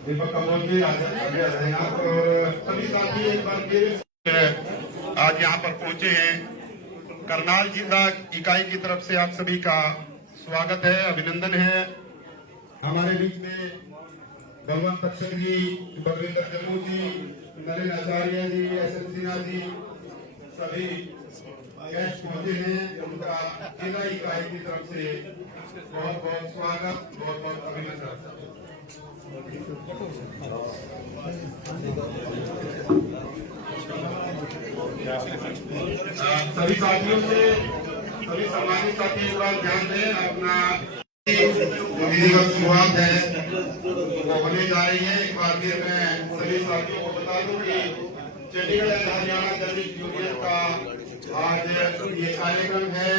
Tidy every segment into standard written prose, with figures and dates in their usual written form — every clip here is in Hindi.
दीपक कमल जी और सभी साथी एक बार फिर आज यहाँ पर पहुंचे हैं। करनाल जिला इकाई की तरफ से आप सभी का स्वागत है, अभिनंदन है। हमारे बीच में बलवंत तक्षक जी, बलविंदर जम्मू जी, नरेंद्र आचार्य जी, एसएन सिन्हा जी सभी गेस्ट पहुंचे हैं। उनका जिला इकाई की तरफ से बहुत बहुत स्वागत, बहुत बहुत अभिनंदन। सभी साथियों से, सभी सम्मानित साथी एक बार ध्यान दें, अपना विधिवत शुरुआत है वो होने जा रही है। एक बार फिर मैं सभी साथियों को बता दूं कि Chandigarh and Haryana journalist union का आज ये कार्यक्रम है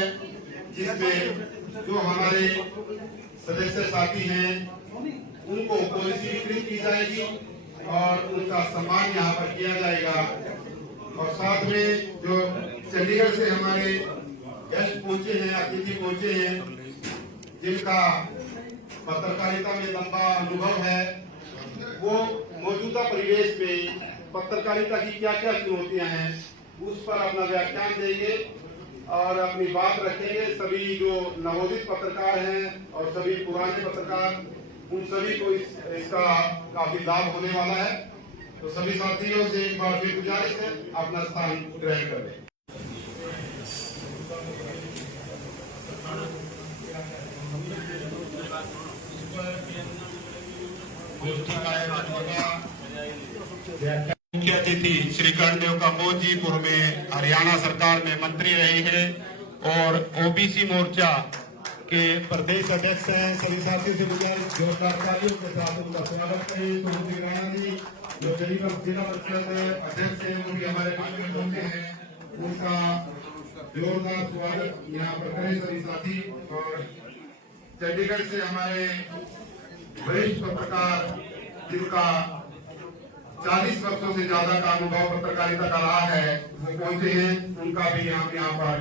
जिसमें जो हमारे सदस्य साथी हैं उनको पॉलिसी वितरित की जाएगी और उनका सम्मान यहाँ पर किया जाएगा। और साथ में जो चंडीगढ़ से हमारे गेस्ट पहुंचे हैं, अतिथि पहुंचे हैं, जिनका पत्रकारिता में लंबा अनुभव है, वो मौजूदा परिवेश में पत्रकारिता की क्या क्या चुनौतियां हैं उस पर अपना व्याख्यान देंगे और अपनी बात रखेंगे। सभी जो नवोदित पत्रकार हैं और सभी पुराने पत्रकार, उन सभी को इसका काफी लाभ होने वाला है। तो सभी साथियों से एक बार फिर गुजारिश है, अपना स्थान ग्रहण कर लें। मुख्य अतिथि श्री कर्णदेव कांबोज जी पूर्व में हरियाणा सरकार में मंत्री रहे हैं और ओबीसी मोर्चा के प्रदेश अध्यक्ष हैं। सभी साथियों से गुजारिश जोरदार तालियों के साथ उनका स्वागत करें। सुमति राणा जी जो जिला परिषद अध्यक्ष हैं, वो भी हमारे बीच में पहुंचे हैं, उनका जोरदार स्वागत यहाँ पर करें सभी साथी। और चंडीगढ़ से हमारे वरिष्ठ पत्रकार जिनका 40 वर्षों से ज्यादा का अनुभव पत्रकारिता का रहा है, वो पहुंचे हैं, उनका भी हम यहाँ पर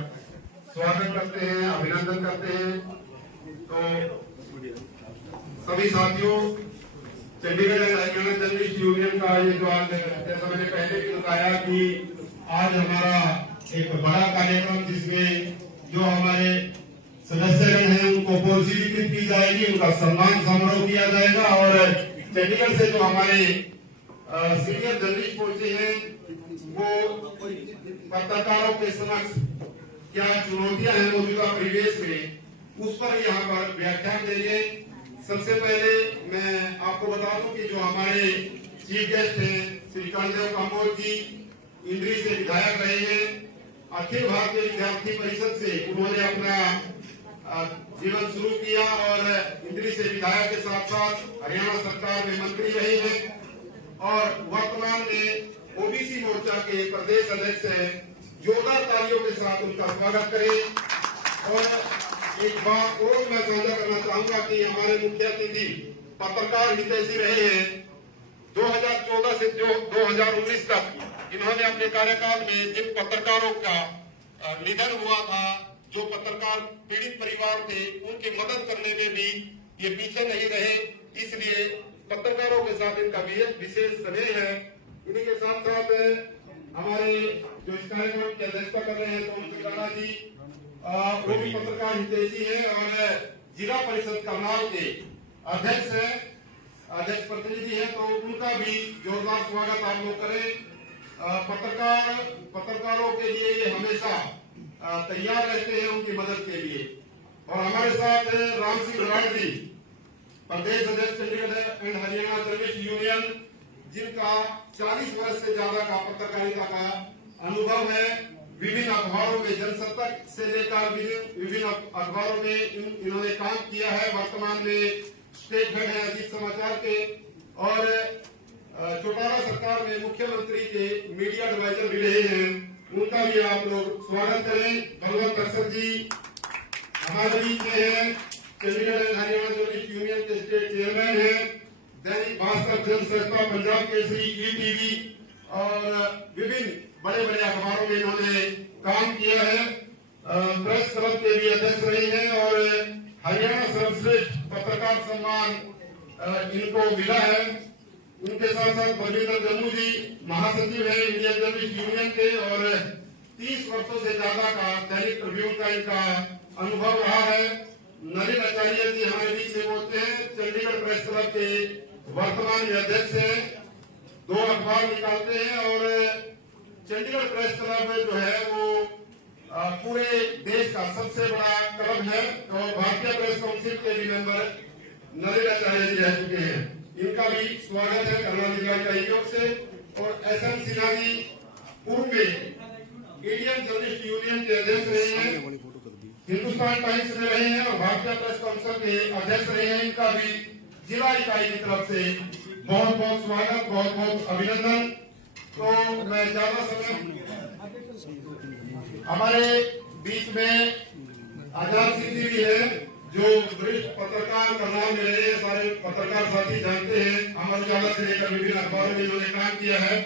स्वागत करते हैं, अभिनंदन करते हैं। तो सभी साथियों, चंडीगढ़ हरियाणा जर्नलिस्ट यूनियन का ये जो आज, जैसा मैंने पहले भी बताया कि आज हमारा एक बड़ा कार्यक्रम जिसमें जो हमारे सदस्यगण हैं उनको पॉलिसी वितरित की जाएगी, उनका सम्मान समारोह किया जाएगा। और चंडीगढ़ से जो हमारे सीनियर जर्नलिस्ट पहुंचे हैं वो पत्रकारों के समक्ष क्या चुनौतियां हैं मौजूदा परिवेश में उस पर यहाँ पर व्याख्यान देंगे। सबसे पहले मैं आपको बता दूं कि जो हमारे चीफ गेस्ट हैं श्री कर्णदेव कांबोज जी इंद्री से विधायक रहे हैं। अखिल भारतीय विद्यार्थी परिषद से उन्होंने अपना जीवन शुरू किया और इंद्री से विधायक के साथ साथ हरियाणा सरकार में मंत्री रहे हैं और वर्तमान में ओबीसी मोर्चा के प्रदेश अध्यक्ष हैं। जोरदार तालियों के साथ उनका स्वागत करें। और एक बात और मैं साझा करना चाहूंगा कि हमारे मुख्य अतिथि पत्रकार हितैषी रहे हैं। 2014 से 2019 तक इन्होंने अपने कार्यकाल में जिन पत्रकारों का निधन हुआ था, जो पत्रकार पीड़ित परिवार थे, उनकी मदद करने में भी ये पीछे नहीं रहे। इसलिए पत्रकारों के साथ इनका विशेष स्नेह है। इन्हीं के साथ साथ हमारे जो इस कार्यक्रम की अध्यक्षता कर रहे हैं सुमति राणा जी, वो भी पत्रकार हितैषी है और जिला परिषद करनाल के अध्यक्ष हैं, अध्यक्ष प्रतिनिधि है, तो उनका भी जोरदार स्वागत आप लोग करें। पत्रकारों के लिए ये हमेशा तैयार रहते हैं उनकी मदद के लिए। और हमारे साथ राम सिंह बराड़ जी, प्रदेश अध्यक्ष Chandigarh and Haryana journalist union, जिनका 40 वर्ष से ज्यादा का पत्रकारिता का अनुभव है। विभिन्न अखबारों में, जनसत्तक से लेकर विभिन्न अखबारों में इन्होंने काम किया है। वर्तमान में स्टेट हेड है अजीत समाचार के और चौटाला सरकार में मुख्यमंत्री के मीडिया एडवाइजर भी रहे हैं। उनका भी आप लोग स्वागत करें। बलवंत तक्षक जी हमारे बीच में है Chandigarh and Haryana journalist union के स्टेट चेयरमैन है, दैनिक भास्कर जन संस्था, पंजाब केसरी, ईटीवी और विभिन्न बड़े बड़े अखबारों में इन्होंने काम किया है। प्रेस क्लब के भी अध्यक्ष रहे हैं और हरियाणा सर्वश्रेष्ठ पत्रकार सम्मान इनको मिला है। उनके साथ साथ बलविंदर जम्मू जी महासचिव है इंडियन जर्नलिस्ट यूनियन के और 30 वर्षों से ज्यादा का दैनिक ट्रिब्यून का इनका अनुभव रहा है। नलिन आचार्य जी हमारे बीच में होते हैं, चंडीगढ़ प्रेस क्लब के वर्तमान में अध्यक्ष हैं, 2 अखबार निकालते हैं और चंडीगढ़ प्रेस क्लब जो है वो पूरे देश का सबसे बड़ा क्लब है और भारतीय प्रेस काउंसिल के भी मेंबर नलिन आचार्य जी रह चुके हैं। इनका भी स्वागत है करनाल जिला इकाई की ओर से। और एसएन सिन्हा जी पूर्व में इंडियन जर्नलिस्ट यूनियन के अध्यक्ष रहे हैं, हिंदुस्तान टाइम्स में रहे हैं और भारतीय प्रेस काउंसिल के अध्यक्ष रहे हैं। इनका भी जिला इकाई की तरफ से बहुत बहुत स्वागत, बहुत बहुत अभिनंदन। तो मैं ज्यादा समय हमारे बीच में आजाद सिंह जी भी है जो वरिष्ठ पत्रकार करनाल में रहे, सारे पत्रकार साथी जानते हैं। अमर उजाला से लेकर विभिन्न अखबारों में इन्होंने काम किया है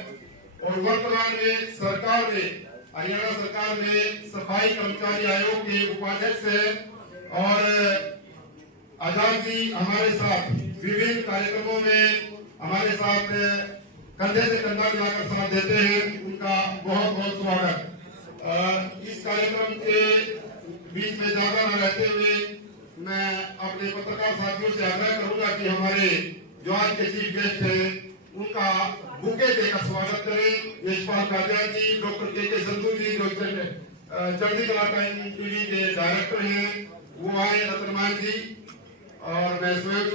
और वर्तमान में सरकार में, हरियाणा सरकार में सफाई कर्मचारी आयोग के उपाध्यक्ष है। और आजाद जी हमारे साथ विभिन्न कार्यक्रमों में हमारे साथ कंधे से कंधा मिलाकर साथ देते हैं, उनका बहुत बहुत स्वागत। इस कार्यक्रम के बीच में ज्यादा न रहते हुए मैं अपने पत्रकार साथियों से आग्रह करूंगा कि हमारे जो आज के चीफ गेस्ट हैं उनका बुके देकर स्वागत करें। यशपाल कादियान जी, डॉक्टर के संधू जी जो चढ़ती कला टाइम टीवी के डायरेक्टर हैं वो आए, रतनमान जी और मैं स्वयं।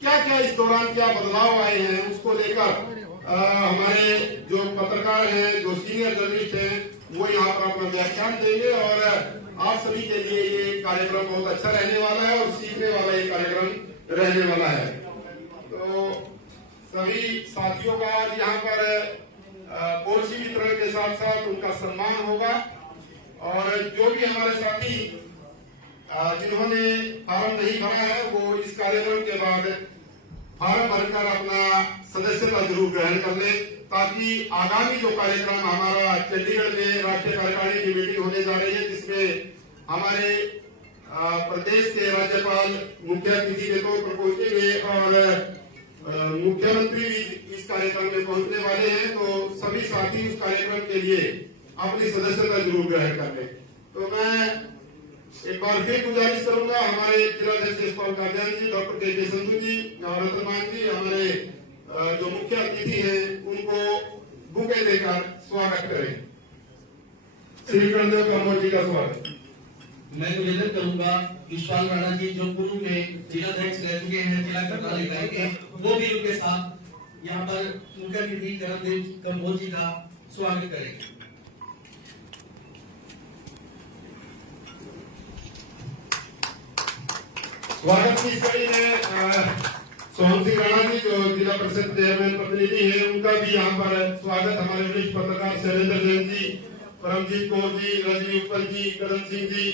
क्या क्या इस दौरान क्या बदलाव आए हैं उसको लेकर हमारे जो पत्रकार हैं, जो सीनियर जर्नलिस्ट हैं वो यहाँ पर अपना व्याख्यान देंगे और आप सभी के लिए ये कार्यक्रम बहुत अच्छा रहने वाला है और सीखने वाला ये कार्यक्रम रहने वाला है। तो सभी साथियों का आज यहाँ पर पोर्ची वितरण के साथ साथ उनका सम्मान होगा और जो भी हमारे साथी जिन्होंने फार्म नहीं भरा है वो इस कार्यक्रम के बाद फार्म भरकर अपना सदस्यता जरूर ग्रहण कर ले, ताकि आगामी जो कार्यक्रम हमारा चंडीगढ़ में राष्ट्रीय कार्यकारिणी की मीटिंग होने जा रही है जिसमें हमारे प्रदेश के राज्यपाल मुख्य अतिथि के तौर पर पहुंचेंगे और मुख्यमंत्री भी इस कार्यक्रम में पहुंचने वाले हैं, तो सभी साथी उस कार्यक्रम के लिए अपनी सदस्यता जरूर ग्रहण कर लें। तो मैं एक बार फिर गुजारिश करूंगा हमारे जिलाध्यक्ष यशपाल कादियान जी, डॉक्टर के संधू जी और रतनमान जी, हमारे जो मुख्य अतिथि हैं उनको बुके देकर स्वागत करें। श्री कर्णदेव कम्बोज जी का स्वागत। मैं निवेदन करूंगा विशाल राणा जी जो पूर्व में जिलाध्यक्ष रह चुके हैं जिला करनाल इकाई के, वो भी उनके साथ यहाँ पर मुख्य अतिथि कर्णदेव कम्बोज जी का स्वागत करेंगे। स्वागत की कड़ी में सोहन सिंह राणा जी जो जिला परिषद चेयरमैन प्रतिनिधि है उनका भी यहाँ पर स्वागत। हमारे वरिष्ठ पत्रकार शैलेंद्र जैन जी, परमजीत कौर जी, रजनी उपल जी, करण सिंह जी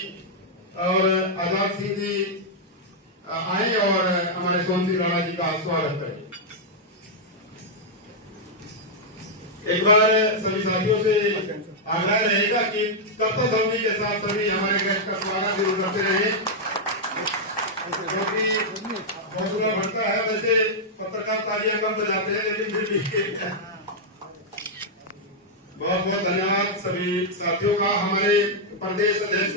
और आजाद सिंह जी आए और हमारे सोहन सिंह राणा जी का स्वागत करें। एक बार सभी साथियों से आग्रह रहेगा कि कर्तव्य धर्मी के साथ सभी हमारे गेस्ट का स्वागत जरूर करते रहे, क्योंकि हौसला बढ़ता है। वैसे पत्रकार तालियां कम बजाते हैं लेकिन फिर भी बहुत बहुत धन्यवाद सभी साथियों का। हमारे प्रदेश अध्यक्ष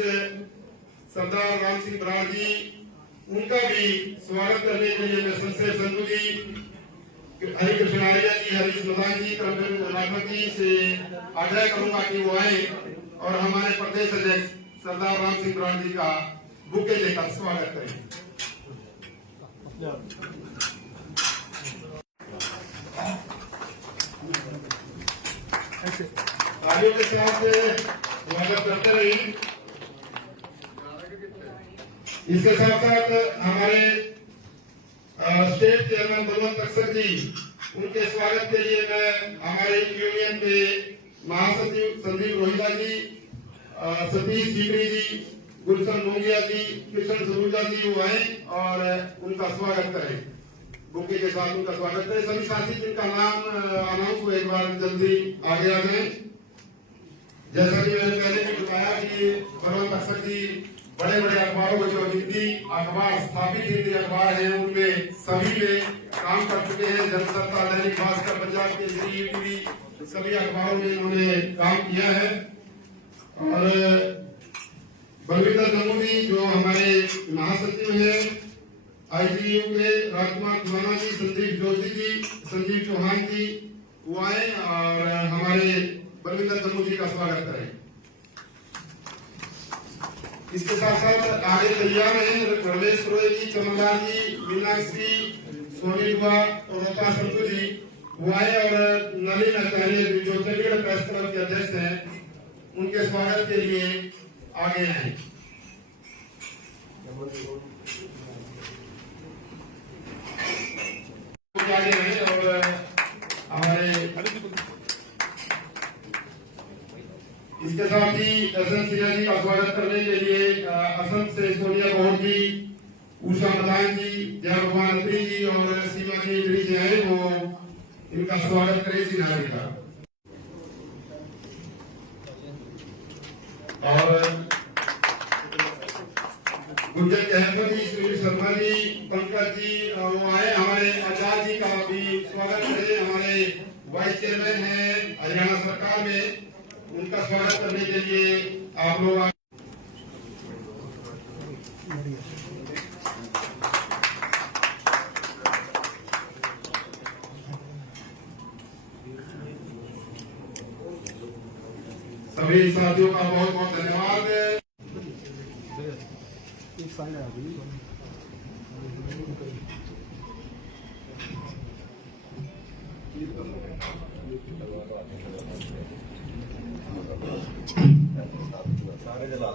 सरदार राम सिंह बराड़ जी, उनका भी स्वागत करने के लिए मैं संजय संधू जी, हरिकृष्ण आर्य जी, हरीश मदान जी, राघव जी से आग्रह करूंगा कि वो आए और हमारे प्रदेश अध्यक्ष सरदार राम सिंह बराड़ जी का बुके लेकर स्वागत करें। तालियों के साथ स्वागत करते रहिए। इसके साथ साथ हमारे स्टेट चेयरमैन बलवंत अक्सर जी, उनके स्वागत के लिए मैं हमारे यूनियन के महासचिव संदीप रोहिला जी सतीश सीकरी जी, गुलशन नोगिया जी, कृष्ण सरूजा जी वो आए और उनका स्वागत करें। बुके के साथ उनका स्वागत करें। सभी साथी जिनका नाम अनाउंस हुआ एक बार जल्दी आगे आ जाए। जैसा कि मैंने पहले भी बताया कि भगवान बख्शर जी बड़े बड़े अखबारों में जो हिंदी अखबार स्थापित हिंदी अखबार हैं उनमें सभी में काम कर चुके हैं। जनसत्ता, दैनिक भास्कर, पंजाब केसरी, टीवी सभी अखबारों में उन्होंने काम किया है। और बलविंदर दमोदी जो हमारे महासचिव हैं, IGU के राजकुमार खुराना जी, संदीप जोशी जी, संजीव चौहान जी वो आए और हमारे बलविंदर दमोदी का स्वागत करें। इसके साथ साथ आगे तैयार हैं रमेश रोय जी, चमनलाल जी, मीनाक्षी, सोनी बुआ और रोका संतु जी वो आए और नलिन आचार्य जो चंडीगढ़ प्रेस क्लब के अध्यक्ष हैं उनके स्वागत के लिए आगे आए। आगे हैं और हमारे इसके साथ ही असंत सिन्हा जी का स्वागत करने के लिए असंत से सोनिया गौड़ जी, उषा मदान जी, जय भगवान अत्री जी और सीमा जी इंद्री जी आए, वो इनका स्वागत करें सिन्हा जी का। और गुंजन जहपत जी, सुनील शर्मा जी, पंकज जी वो आए। हमारे आचार्य जी का भी स्वागत करें। हमारे वाइस चेयरमैन हैं हरियाणा सरकार में, उनका स्वागत करने के लिए आप लोग सभी साथियों का बहुत बहुत धन्यवाद। सारे जला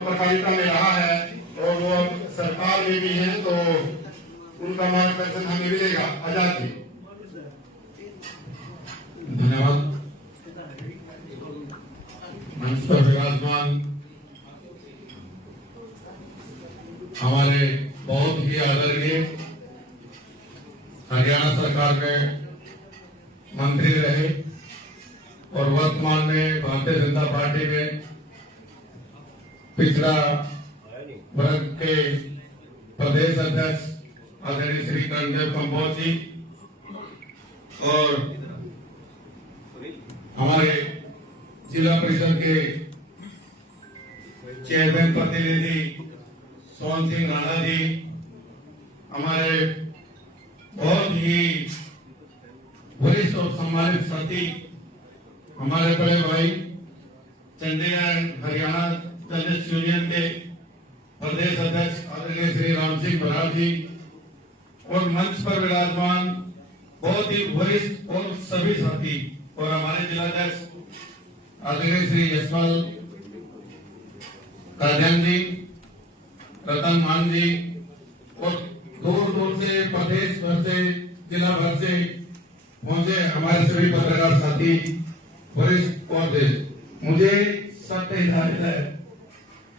पत्रकारिता में रहा है और वो अब सरकार में भी है, तो उनका मार्गदर्शन हमें मिलेगा। आजाद जी धन्यवाद। मंच पर विराजमान हमारे बहुत ही आदरणीय हरियाणा सरकार में मंत्री रहे और वर्तमान में भारतीय जनता पार्टी में पिछड़ा वर्ग के प्रदेश अध्यक्ष आदरणीय श्री कर्णदेव कंबोज जी और हमारे जिला परिषद के चेयरमैन प्रतिनिधि सोहन सिंह राणा जी, हमारे बहुत ही वरिष्ठ और सम्मानित साथी, हमारे बड़े भाई चंडीगढ़ हरियाणा जर्नलिस्ट यूनियन के प्रदेश अध्यक्ष आदरणीय श्री राम सिंह बराड़ जी और मंच पर विराजमान बहुत ही वरिष्ठ और सभी साथी और हमारे जिलाध्यक्ष आदरणीय श्री यशपाल काजन जी, रतन मान जी दूर दूर से, प्रदेश भर से, जिला भर से पहुंचे हमारे सभी पत्रकार साथी, वरिष्ठ और मुझे सत्य हिदायत है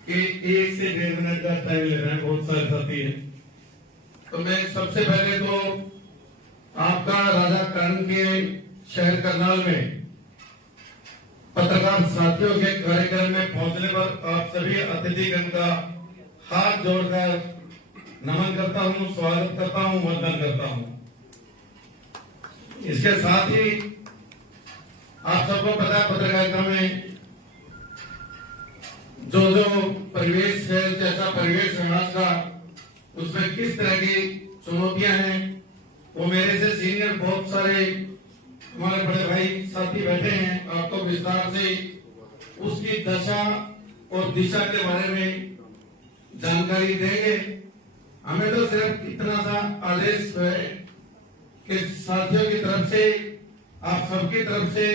कि 1 से 1.5 मिनट का टाइम ले रहे हैं, बहुत सारे साथी है। तो मैं सबसे पहले तो आपका राजा कर्ण के शहर करनाल में पत्रकार साथियों के कार्यक्रम में पहुंचने पर आप सभी अतिथिगण का हाथ जोड़कर नमन करता हूं, स्वागत करता हूं, वंदन करता हूं। इसके साथ ही आप सबको पता है पत्रकारिता में जो परिवेश है, जैसा परिवेश समाज का, उसमें किस तरह की चुनौतियां हैं, वो मेरे से सीनियर बहुत सारे हमारे बड़े भाई साथी बैठे हैं, आपको विस्तार से उसकी दशा और दिशा के बारे में जानकारी देंगे। हमें तो सिर्फ इतना सा आदेश है कि साथियों की तरफ से, आप सबकी तरफ से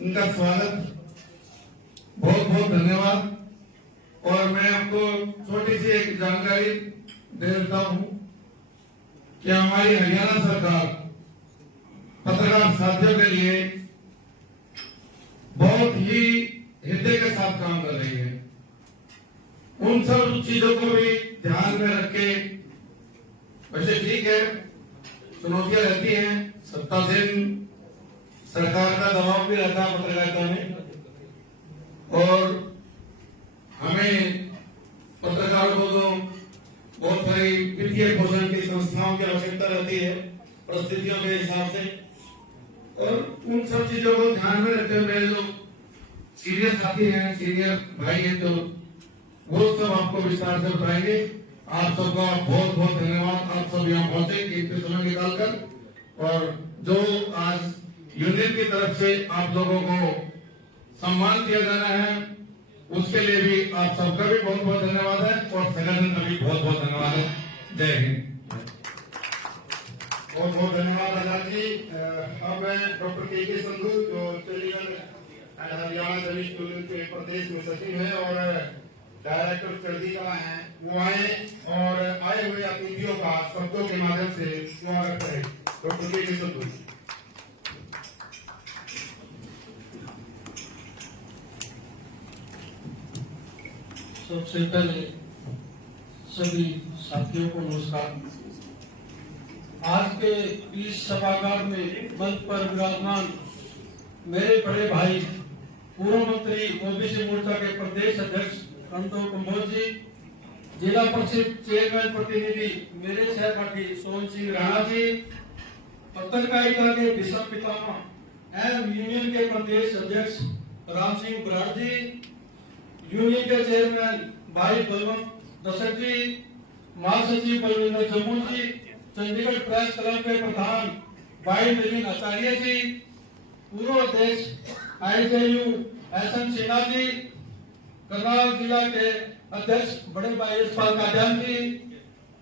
उनका स्वागत, बहुत बहुत धन्यवाद। और मैं आपको छोटी सी एक जानकारी दे देता हूं कि हमारी हरियाणा सरकार पत्रकार साथियों के लिए बहुत ही हृदय के साथ काम कर रही है। उन सब चीजों को भी ध्यान में रख के, वैसे ठीक है चुनौतियां रहती हैं, सत्तासीन सरकार का दबाव भी रहता है पत्रकारिता में, और हमें पत्रकारों को तो बहुत सारी वित्तीय पोषण की संस्थाओं की आवश्यकता रहती है परिस्थितियों के हिसाब से, और उन सब चीजों को ध्यान में रखते हुए जो सीनियर साथी हैं, सीनियर भाई हैं, तो वो सब आपको विस्तार से बताएंगे। आप सबका बहुत बहुत धन्यवाद, आप सब यहाँ पहुंचे कीमती समय निकालकर, और जो आज यूनियन की तरफ से आप लोगों को सम्मान दिया जाना है, उसके लिए भी आप सबका भी बहुत बहुत धन्यवाद है, और संगठन का भी बहुत बहुत धन्यवाद है। जय हिंद। बहुत बहुत धन्यवाद आजाद जी। अब मैं डॉक्टर के संधू, जो Chandigarh and Haryana Dalit union के प्रदेश में सचिव है और डायरेक्टर चढ़ती कला है, वो आए और आए हुए अतिथियों का शब्दों के माध्यम से स्वागत करें। डॉक्टर के संधू। सबसे पहले सभी साथियों को नमस्कार। आज के इस सभागार में मंच पर विराजमान मेरे बड़े भाई, पूर्व मंत्री ओबीसी मोर्चा के प्रदेश अध्यक्ष संतोष कंबोज जी, जिला परिषद चेयरमैन प्रतिनिधि मेरे सहपाठी सोहन सिंह राणा जी, पत्रकारिता के विश्व पितामह एवं यूनियन के प्रदेश अध्यक्ष राम सिंह बराड़ जी, यूनियन के चेयरमैन भाई बलवंत दशरथ जी, महासचिव बलविंदर जम्मू जी, चंडीगढ़ प्रेस क्लब के प्रधान भाई नवीन आचार्य जी, पूर्व अध्यक्ष आईजेयू एसएन सिन्हा जी, करनाल जिला के अध्यक्ष बड़े भाई यशपाल कादियान जी,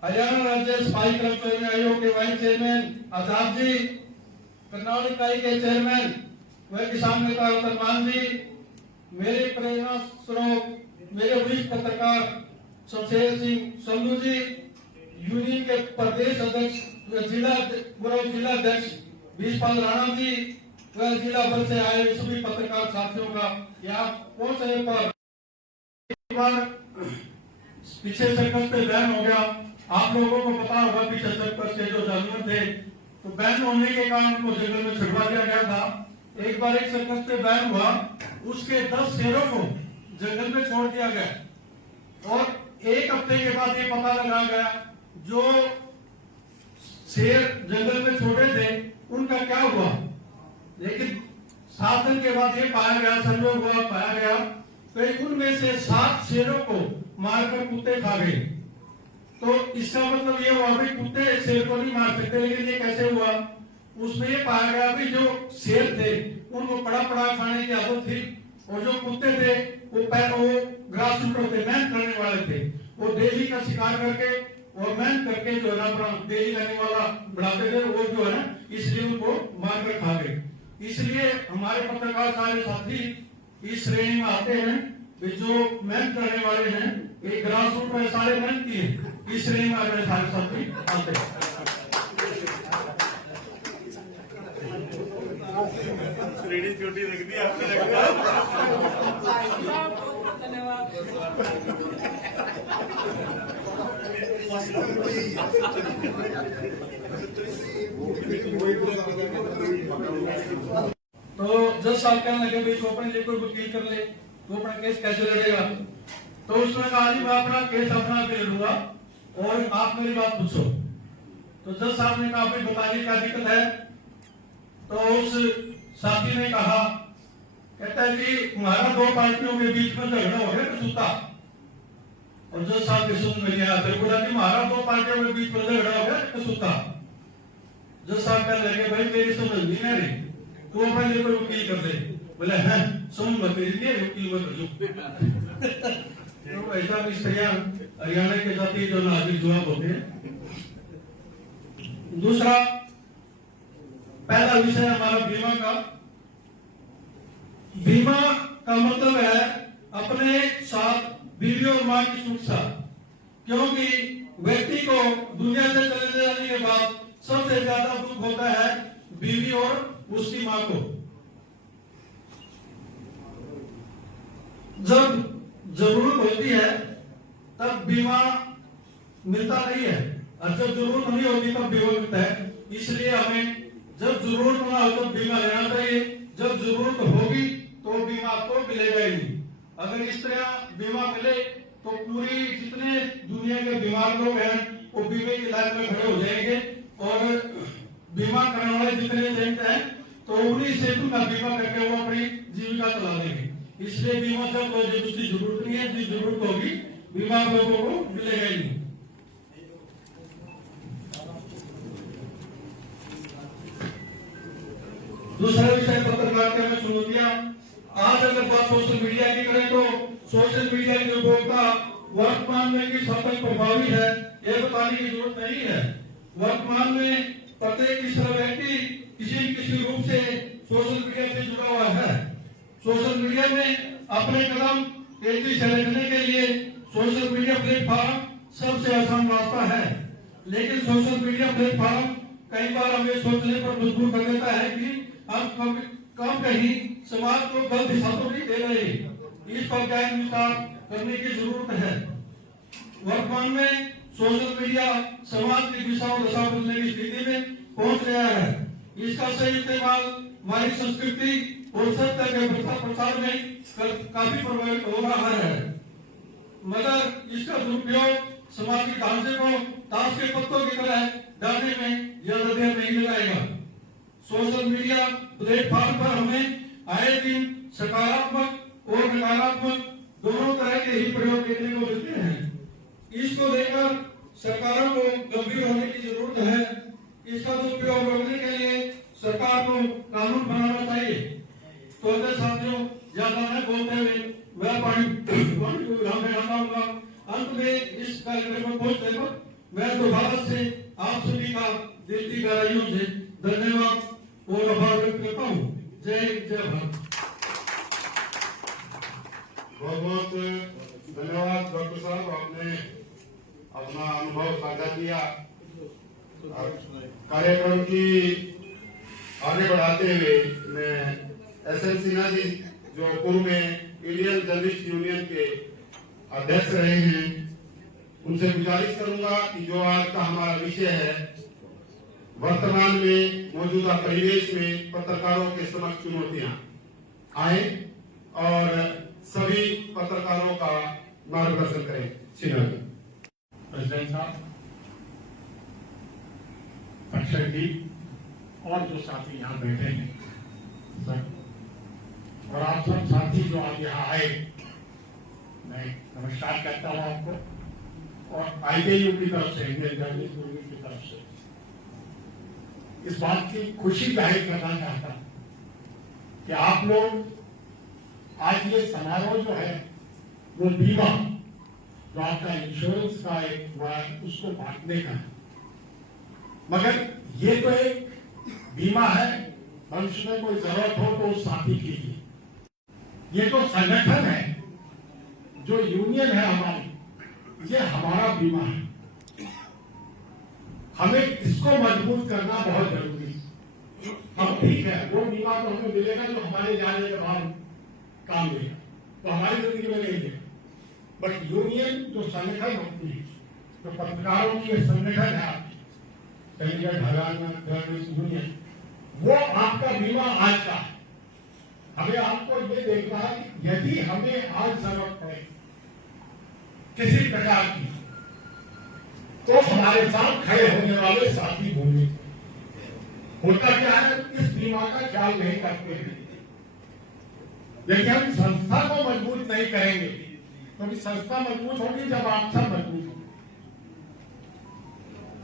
हरियाणा राज्य सफाई कर्मचारी आयोग के वाइस चेयरमैन आजाद जी, करनाल इकाई के चेयरमैन व किसान नेता रतन मान जी, मेरे प्रेरणा स्रोत मेरे वरिष्ठ पत्रकार शमशेर सिंह संधू जी, यूनियन के प्रदेश अध्यक्ष व जिला अध्यक्ष बीसपाल राणा जी, व जिला भर से आए सभी पत्रकार साथियों का यहाँ पहुंचने पर पीछे सर्कस पे बैन हो गया। आप लोगों को पता होगा पीछे सर्कस के जो जानवर थे, तो बैन होने के कारण उनको जंगल में छुड़वा दिया गया था। एक बार एक सर्कस पे बैन हुआ, उसके 10 शेरों को जंगल में छोड़ दिया गया, और एक हफ्ते के बाद ये पता लगा गया जो शेर जंगल में छोड़े थे उनका क्या हुआ। लेकिन 7 दिन के बाद ये पाया गया, संयोग हुआ, पाया गया तो उनमें से 7 शेरों को मारकर कुत्ते खा गए। तो इसका मतलब ये हुआ भी कुत्ते शेर को नहीं मार सकते, लेकिन ये कैसे हुआ, उसमें ये पाया गया भी जो शेर थे उनको पड़ा पड़ा खाने की आदत थी, और जो कुत्ते थे वो ग्रास शूटर थे, मेहनत करने वाले थे, वो डेली का शिकार करके और मेहनत करके जो है ना डेली करने वाला बढ़ाते थे, वो जो है ना इसलिए उनको मारकर खा गए। इसलिए हमारे पत्रकार सारे साथी इस श्रेणी में आते हैं जो मेहनत करने वाले हैं, एक ग्रास रूट में सारे मेहनत किए, इस श्रेणी में मेरे सारे साथी आते हैं। श्रेणी छोटी रख दी आपने लगता तो जज साहब कहने लगे भाई तो अपने लिए कोई वकील कर ले, तो अपना केस कैसे लड़ेगा? तो उसने कहा जी मैं अपना केस अपना ले लूंगा और आप मेरी बात पूछो। तो जज साहब ने कहा भाई बताइए क्या दिक्कत है? तो उस साथी ने कहा, कहता है जी तुम्हारा दो पार्टियों के बीच में झगड़ा हो गया कसूता। और जज साहब के सुन में गया फिर बोला कि हमारा दो पार्टियों के बीच में झगड़ा हो गया कसूता। जज साहब कहने लगे भाई मेरी समझ नहीं आ रही, तू अपने लिए कोई वकील कर दे। बोले हैं समझ मत लिए वकील मत लो। तो ऐसा मिस्त्रियां हरियाणा के जाति जो नागरिक जवाब होते हैं। दूसरा पहला विषय हमारा बीमा का। बीमा का मतलब है अपने साथ बीवी और मां की सुरक्षा, क्योंकि व्यक्ति को दुनिया से चले जाने के बाद सबसे ज्यादा दुख होता है बीवी और उसकी मां को। जब जरूरत होती है तब बीमा मिलता नहीं है, और जब जरूरत नहीं होती तब बीमा मिलता है। इसलिए हमें जब जरूरत ना हो तब बीमा लेना चाहिए, जब जरूरत होगी तो बीमा आपको मिलेगा ही नहीं। अगर इस तरह बीमा मिले तो पूरी जितने दुनिया के बीमार लोग हैं वो बीमे की लाइन में खड़े हो जाएंगे, और बीमा करने वाले जितने एजेंट हैं तो उन्हीं से का बीमा करके वो अपनी जीविका चला लेंगे। इसलिए बीमा सब लोग जिसकी जरूरत नहीं है, जिस जरूरत होगी बीमा लोगों को मिलेगा ही नहीं। दूसरा विषय पत्रकारिता में चुनौतियां। आज अगर बात सोशल मीडिया की करें तो सोशल मीडिया की उपभोक्ता वर्तमान में किस हद तक प्रभावी है यह बताने की जरूरत नहीं है। वर्तमान में प्रत्येक तीसरा व्यक्ति किसी न किसी रूप से सोशल मीडिया से जुड़ा हुआ है। सोशल मीडिया में अपने कदम तेजी से रखने के लिए सोशल मीडिया प्लेटफॉर्म सबसे आसान रास्ता है, लेकिन सोशल मीडिया प्लेटफॉर्म कई बार हमें सोचने पर मजबूर कर देता है कि हम कम कहीं समाज को गलत दिशा तो नहीं दे रहे। इस पर गहन विचार करने की जरूरत है। वर्तमान में सोशल मीडिया समाज की दिशा और दशा बदलने की स्थिति में पहुंच गया है। इसका सही इस्तेमाल हमारी संस्कृति और सत्य के प्रसार में काफी प्रभावित हो रहा है, मगर इसका दुरुपयोग सामाजिक ढांचे को ताश के पत्तों की तरह डालने में ज्यादा देर नहीं लगाएगा। सोशल मीडिया प्लेटफॉर्म पर हमें आए दिन सकारात्मक और नकारात्मक दोनों तरह के ही प्रयोग देखने को मिलते हैं। इसको लेकर सरकारों को गंभीर होने की जरूरत है। इसका दुरुपयोग रोकने के लिए सरकार को कानून बनाना चाहिए। तो साथियों ज्यादा न बोलते हुए मैं पानी को विराम देना चाहूंगा। अंत में इस कार्यक्रम में पहुंचने पर मैं दोबारा से आप सभी का दिल की गहराइयों से धन्यवाद और आभार व्यक्त करता हूँ। जय भारत। बहुत बहुत धन्यवाद डॉक्टर साहब, आपने अपना अनुभव साझा किया। कार्यक्रम की आगे बढ़ाते हुए मैं एसएन सिन्हा जी जो पूर्व में इंडियन जर्नलिस्ट यूनियन के अध्यक्ष रहे हैं, उनसे गुजारिश करूंगा कि जो आज का हमारा विषय है, वर्तमान में मौजूदा परिवेश में पत्रकारों के समक्ष चुनौतियां आए और सभी पत्रकारों का मार्गदर्शन करें। सिन्हा जी। प्रेसिडेंट साहब, अक्षय जी और जो साथी यहाँ बैठे हैं सर, और आप सब साथी जो आज यहाँ आए, मैं नमस्कार करता हूँ आपको। और आईकेयू की तरफ से, इंडियन जर्नलिस्ट यूनियन की तरफ से इस बात की खुशी जाहिर करना चाहता हूँ कि आप लोग आज ये समारोह जो है वो बीमा जो आपका इंश्योरेंस का एक हुआ है उसको बांटने का है, मगर ये तो एक बीमा है, भविष्य में कोई जरूरत हो तो उस साथी कीजिए। ये तो संगठन है, जो यूनियन है हमारी, ये हमारा बीमा है। हमें इसको मजबूत करना बहुत जरूरी है। अब ठीक है, वो बीमा तो हमें मिलेगा जो हमारे जाने के बाद काम देगा, तो हमारी जिंदगी में नहीं देगा। बट यूनियन जो संगठन होती है, जो पत्रकारों की संगठन है, चंडीगढ़ हरियाणा जर्नलिस्ट यूनियन, वो आपका बीमा आज का है। हमें आपको ये देखना है कि यदि हमें आज जरूरत पड़े किसी प्रकार की, तो हमारे साथ खड़े होने वाले साथी होंगे। होता क्या है, इस बीमा का ख्याल नहीं करते हैं। यदि हम संस्था को मजबूत नहीं करेंगे, क्योंकि संस्था मजबूत होगी जब आप सब मजबूत होंगे।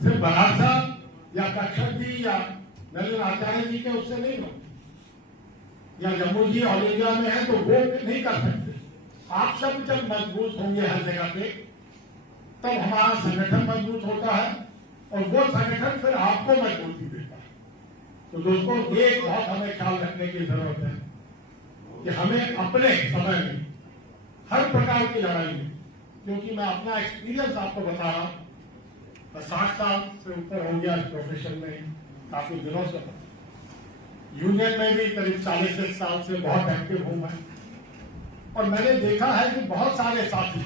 सिर्फ बराड़ साहब या कक्षक जी या नलिन आचार्य जी के उससे नहीं हो, या जम्मू जी ऑल इंडिया में है तो वो नहीं कर सकते। आप सब जब मजबूत होंगे हर जगह पे, तब हमारा संगठन मजबूत होता है और वो संगठन फिर आपको मजबूती देता है। तो दोस्तों, ये बहुत हमें ख्याल रखने की जरूरत है कि हमें अपने समय में हर प्रकार की लड़ाई में, क्योंकि मैं अपना एक्सपीरियंस आपको बता रहा हूं, 60 साल से ऊपर हो गया इस प्रोफेशन में, काफी दिनों से यूनियन में भी करीब 40 साल से बहुत एक्टिव हूं मैं। और मैंने देखा है कि बहुत सारे साथी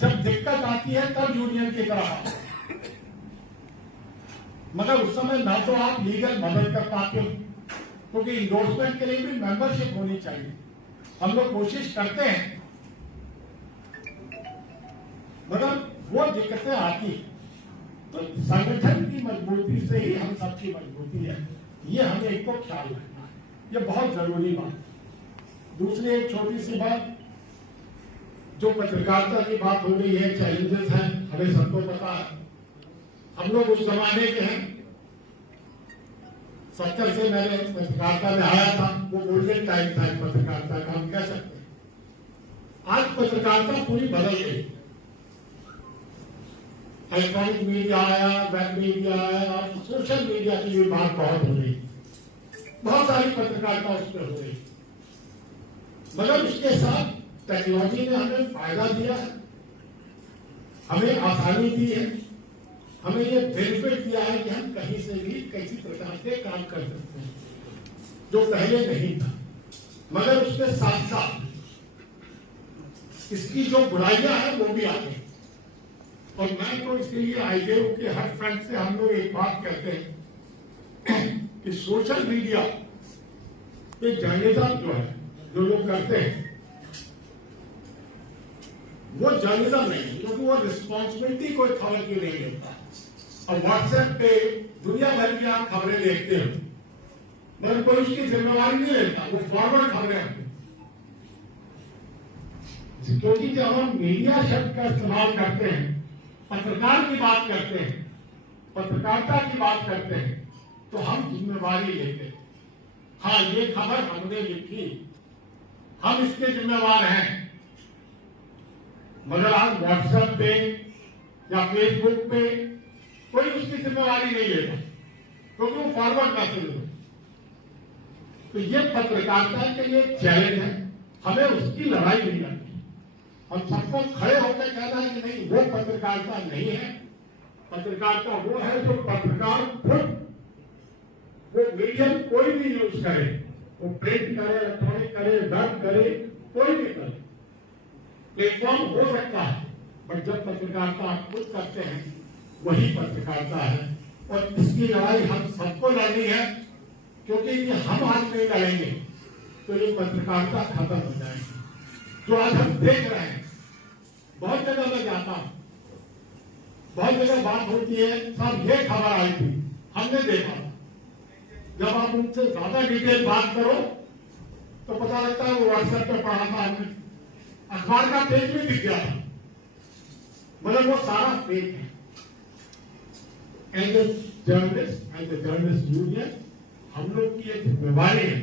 जब दिक्कत आती है तब यूनियन की तरफ आते हैं, मगर उस समय ना तो आप लीगल मदद कर पाते हो, क्योंकि इंडोर्समेंट के लिए भी मेंबरशिप होनी चाहिए। हम लोग कोशिश करते हैं, मगर वो दिक्कतें आती हैं। तो संगठन की मजबूती से ही हम सबकी मजबूती है, ये हमें एक तो ख्याल रखना है, ये बहुत जरूरी बात है। दूसरी एक छोटी सी बात, जो पत्रकारिता की बात हो गई है, चैलेंजेस हैं, हमें सबको पता है। हम लोग उस जमाने के हैं, 70 से मैंने पत्रकारिता में आया था, वो गोल्डन टाइम था पत्रकारिता का, हम कह सकते हैं। आज पत्रकारिता पूरी बदल गई, इलेक्ट्रॉनिक मीडिया आया, वेब मीडिया आया, और सोशल मीडिया की भी बात बहुत हो रही, बहुत सारी पत्रकारिता उस पर हो रही। मगर उसके साथ टेक्नोलॉजी ने हमें फायदा दिया है, हमें आसानी दी है, हमें ये बेनिफिट दिया है कि हम कहीं से भी किसी प्रकार से काम कर सकते हैं, जो पहले नहीं था। मगर उसके साथ साथ इसकी जो बुराइयां हैं वो भी आ गई। और मैं तो इसलिए आईजेओ के हर फ्रंट से हम लोग एक बात कहते हैं कि सोशल मीडिया पे जर्नलिज्म जो है, जो लोग करते हैं, वो जर्नलिज्म नहीं, क्योंकि वो रिस्पॉन्सिबिलिटी कोई खबर की नहीं लेता। और व्हाट्सएप पे दुनिया भर की आप खबरें देखते हो, मगर कोई उसकी जिम्मेवारी नहीं लेता, वो फॉरवर्ड खबरें आती। क्योंकि जब हम मीडिया शब्द का इस्तेमाल करते हैं, पत्रकार की बात करते हैं, पत्रकारिता की बात करते हैं, तो हम जिम्मेवारी लेते हैं। हाँ, ये खबर हमने लिखी, हम इसके जिम्मेवार हैं। मगर आज व्हाट्सएप पे या फेसबुक पे कोई उसकी जिम्मेवारी नहीं लेता, क्योंकि वो फॉरवर्ड मैसेज है। तो ये पत्रकारिता के लिए चैलेंज है, हमें उसकी लड़ाई नहीं करनी। हम सबको खड़े होकर कहना है कि नहीं, वो पत्रकारिता नहीं है। पत्रकारिता वो है जो पत्रकार खुद, वो मीडियम कोई भी यूज करे, वो प्रिंट करे, इलेक्ट्रॉनिक करे, वेब करे, कोई भी करे, प्लेटफॉर्म हो सकता है, बट जब पत्रकारिता आप खुद करते हैं वही पत्रकारिता है। और इसकी लड़ाई हम सबको लड़नी है, क्योंकि ये हम आज नहीं लड़ेंगे तो ये पत्रकारिता खत्म हो जाएगी। जो आज हम देख रहे हैं, बहुत जगह मैं जाता हूं, बहुत जगह बात होती है, साहब ये खबर आई थी, हमने देखा। जब आप उनसे ज्यादा डिटेल बात करो तो पता लगता है वो व्हाट्सएप पे पढ़ा था हमने, अखबार का पेज भी दिख गया था, मगर वो सारा फेक है। As a journalist, as a journalist union, हम लोग की ये जिम्मेवारी है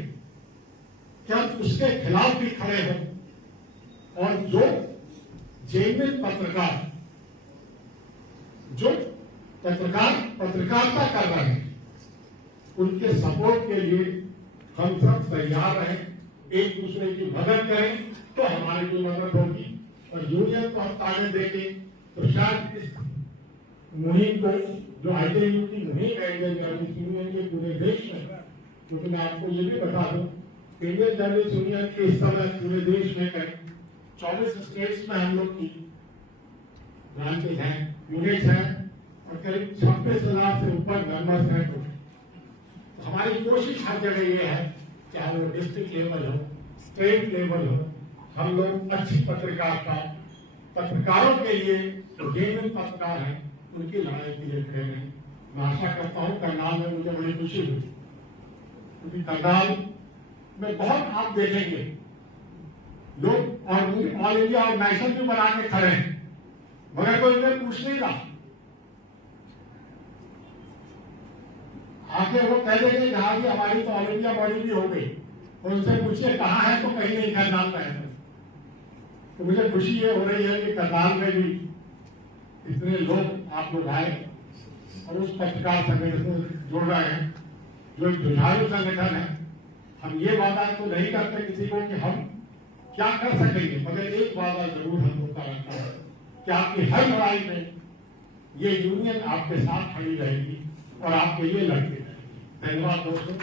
कि हम उसके खिलाफ भी खड़े हों, और जो जेन्युइन पत्रकार, जो पत्रकारिता कर रहे हैं, उनके सपोर्ट के लिए हम सब तैयार रहें, एक दूसरे की मदद करें तो हमारी भी मदद होगी। और यूनियन को हम ताकत देंगे तो शायद मुहिम को, जो IJU की मुहिम है इंडियन जर्नलिस्ट यूनियन के पूरे देश में, क्योंकि मैं आपको ये भी बता दूं, इंडियन जर्नलिस्ट यूनियन के इस समय पूरे देश में 24 स्टेट्स में हम लोग की ब्रांचेज हैं, यूनिट्स हैं, और करीब 26,000 से ऊपर मेंबर्स हैं। तो हमारी कोशिश हर जगह ये है, चाहे वो डिस्ट्रिक्ट लेवल हो, स्टेट लेवल हो, हम लोग अच्छी पत्रकारों के लिए जो जेन्युइन पत्रकार हैं उनकी लड़ाई के लिए खड़े हैं। मैं आशा करता हूँ करनाल में मुझे बड़ी खुशी हुई, क्योंकि करनाल में बहुत आप देखेंगे लोग ऑल इंडिया ऑर्गेनाइजेशन भी बना के खड़े हैं, मगर कोई इन्हें पूछ नहीं रहा। आगे वो कह देंगे जहां भी हमारी तो ऑल इंडिया बॉडी भी हो गई, और उनसे पूछिए कहाँ है तो कहीं नहीं, करनाल में है। तो मुझे खुशी ये हो रही है कि करनाल में भी इतने लोग आप लोग आए और उस पत्रकार संगठन से जुड़ रहे हैं जो एक जुझारू संगठन है। हम ये वादा तो नहीं करते किसी को कि हम क्या कर सकेंगे, मगर एक वादा जरूर हम लोग का रहता है कि आपकी हर लड़ाई में ये यूनियन आपके साथ खड़ी रहेगी और आपके लिए लड़ती रहेगी। धन्यवाद दोस्तों।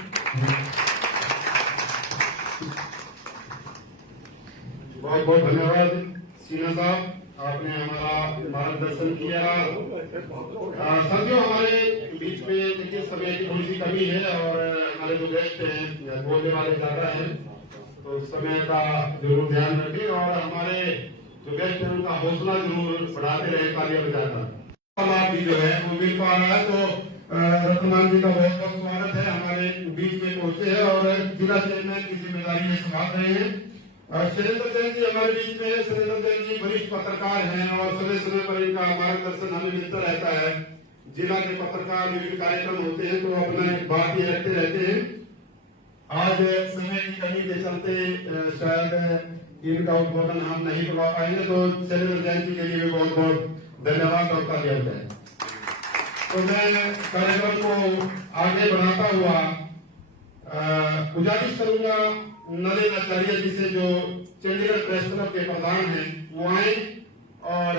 बहुत बहुत धन्यवाद सिन्हा साहब, आपने हमारा मार्गदर्शन किया। साथियों, हमारे बीच में देखिए समय की थोड़ी सी कमी है और हमारे जो गेस्ट हैं बोलने वाले ज्यादा हैं, तो समय का जरूर ध्यान रखें और हमारे जो गेस्ट हैं उनका हौसला जरूर बढ़ाते रहे, तालियां बजाकर। लाभ भी जो है वो मिल पा रहा है, तो रत्नमान जी का बहुत बहुत स्वागत है, हमारे बीच में पहुंचे हैं और जिला चेयरमैन की जिम्मेदारी में संभाल रहे हैं। शैलेंद्र जैन जी हमारे बीच में, शैलेंद्र जैन जी वरिष्ठ पत्रकार हैं और समय समय पर इनका मार्गदर्शन हमें मिलता रहता है। जिला के पत्रकार विभिन्न कार्यक्रम होते हैं तो अपने बात ये रखते रहते हैं। आज समय की कमी के चलते शायद इनका उद्बोधन हम नहीं करवा पाएंगे, तो शैलेंद्र जैन जी के लिए भी बहुत बहुत धन्यवाद और तालियां बजाएं। तो मैं कार्यक्रम को आगे बढ़ाता हुआ गुजारिश करूंगा नरेंद्र आचार्य जी से, जो चंडीगढ़ प्रेस क्लब के प्रधान हैं, वो आए और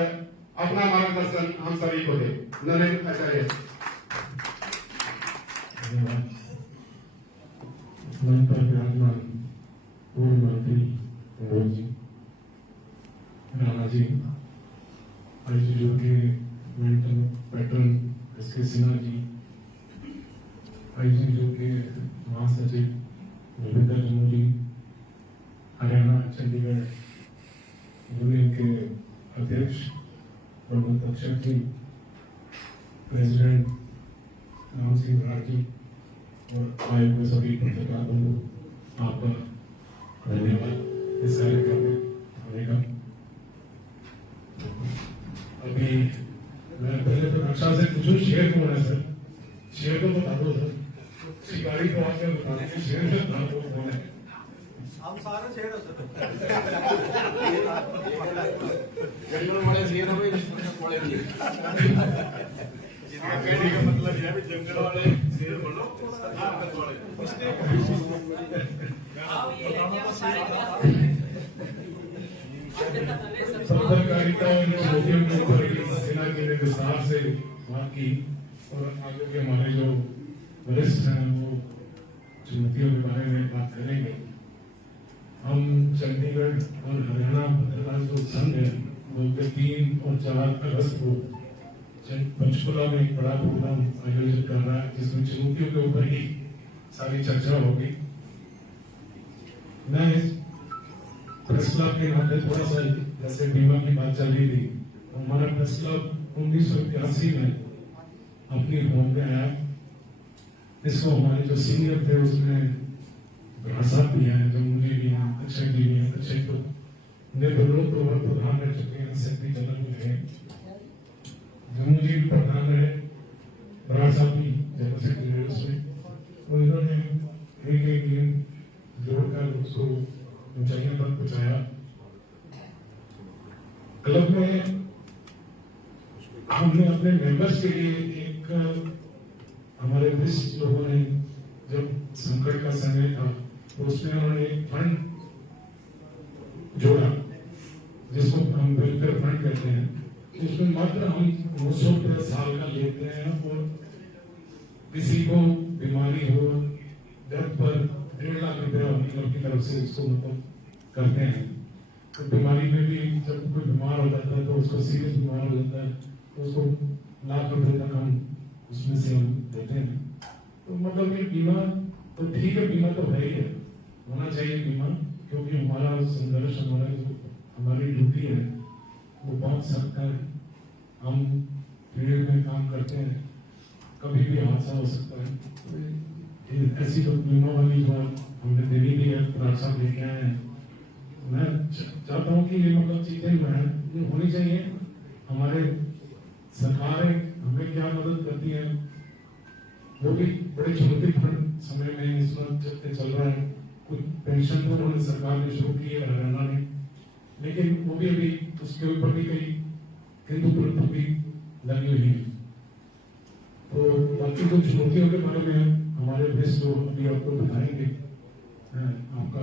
अपना मार्गदर्शन हम सभी को दे। नरेंद्र आचार्य। मन पर विराजमान पूर्व मंत्री मनोज जी, राणा जी, IJU के mental pattern SK Sinha ji, IJU के महासचिव निवेदा जम्मू जी, हरियाणा चंडीगढ़ यूनियन के अध्यक्ष प्रबंध अक्षर जी, प्रेसिडेंट राम सिंह राठी और आए हुए सभी पत्रकार बंधु, आपका धन्यवाद इस कार्यक्रम में आने का। अभी मैं पहले तो रक्षा से पूछूं शेर कौन है सर? शेर को बता दो सर, शिकारी को आके बता दें शेर में बता दो कौन है। हम सारे शेर हो सर। जंगल वाले शेर हमें पड़े नहीं। जिसका कहने का मतलब यह है कि जंगल वाले शेर बोलो, ताकत वाले। पत्रकारिता और चुनौतियों के ऊपर सेना के विस्तार से बात की और आगे के हमारे जो वरिष्ठ हैं वो चुनौतियों के बारे में बात करेंगे। हम चंडीगढ़ और हरियाणा पत्रकार जो संघ है वो 3 और 4 अगस्त को पंचकुला में एक बड़ा प्रोग्राम आयोजित कर रहा है, जिसमें चुनौतियों के ऊपर ही सारी चर्चा होगी। मैं इस प्रेस क्लब के नाते थोड़ा सा, जैसे बीमा की बात चल रही थी, हमारा प्रेस क्लब 1981 में अपनी होम में आया। इसको हमारे जो सीनियर थे उसमें साहब भी हैं, जमुनी भी हैं, अच्छे भी हैं, अच्छे तो निर्विरोध प्रधान रह चुके हैं, सेक्रेटरी जनरल भी रहे, जमुनी भी प्रधान रहे, बराड़ साहब भी जनरल सेक्रेटरी रहे उसमें। तो इन्होंने एक दिन जोड़कर उसको ऊंचाइयों तक पहुंचाया। क्लब में हमने अपने मेंबर्स के लिए एक, हमारे वरिष्ठ लोगों ने जब संकट का समय था तो उसमें उन्होंने एक फंड जोड़ा जिसको हम वेलफेयर फंड कहते हैं। उसमें मात्र हम 900 साल का लेते हैं और किसी को बीमारी हो डेथ पर 1.5 लाख रुपया क्लब की तरफ से उसको मतलब करते हैं। तो बीमारी में भी जब कोई बीमार हो जाता है तो उसको सीरियस बीमार हो जाता है तो उसको लाख रुपए तक हम उसमें से हम देते हैं। तो मतलब ये बीमा तो ठीक है, बीमा तो है ही है, होना चाहिए बीमा, क्योंकि हमारा संघर्ष, हमारा जो हमारी ड्यूटी है वो बहुत सख्त है। हम फील्ड में काम करते हैं, कभी भी हादसा हो सकता है। तो ऐसी तो बीमा वाली जो हमने देनी भी है, डॉक्टर साहब लेके आए हैं। मैं चाहता हूँ कि ये मतलब चीजें ये होनी चाहिए। हमारे सरकारें हमें क्या मदद करती है, वो भी बड़े चुनौतीपूर्ण समय में इस वक्त चल रहा है। कुछ पेंशन तो उन्होंने सरकार ने शुरू की है हरियाणा ने, लेकिन वो भी अभी उसके ऊपर भी कई केंद्र भी लगी हुई है। तो बाकी कुछ चुनौतियों के बारे में हमारे देश जो अभी आपको बताएंगे। आपका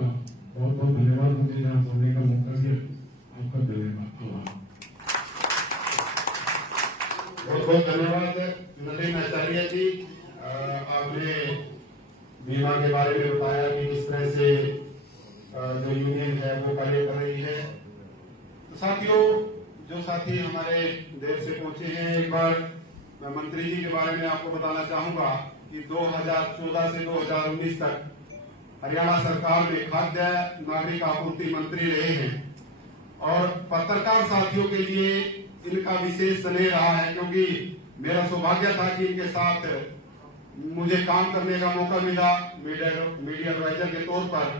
बहुत बहुत धन्यवाद, मुझे यहाँ बोलने का मौका दिया, आपका धन्यवाद। बहुत बहुत धन्यवाद नलिन आचार्य जी। आपने बीमा के बारे में बताया कि किस तरह से जो यूनियन है वो कार्य कर रही है। तो साथियों, जो साथी हमारे देर से पहुंचे हैं, एक बार मैं मंत्री जी के बारे में आपको बताना चाहूंगा कि 2014 से 2019 तक हरियाणा सरकार में खाद्य नागरिक आपूर्ति मंत्री रहे हैं और पत्रकार साथियों के लिए इनका विशेष स्नेह रहा है, क्योंकि मेरा सौभाग्य था कि इनके साथ मुझे काम करने का मौका मिला मीडिया एडवाइजर के तौर पर।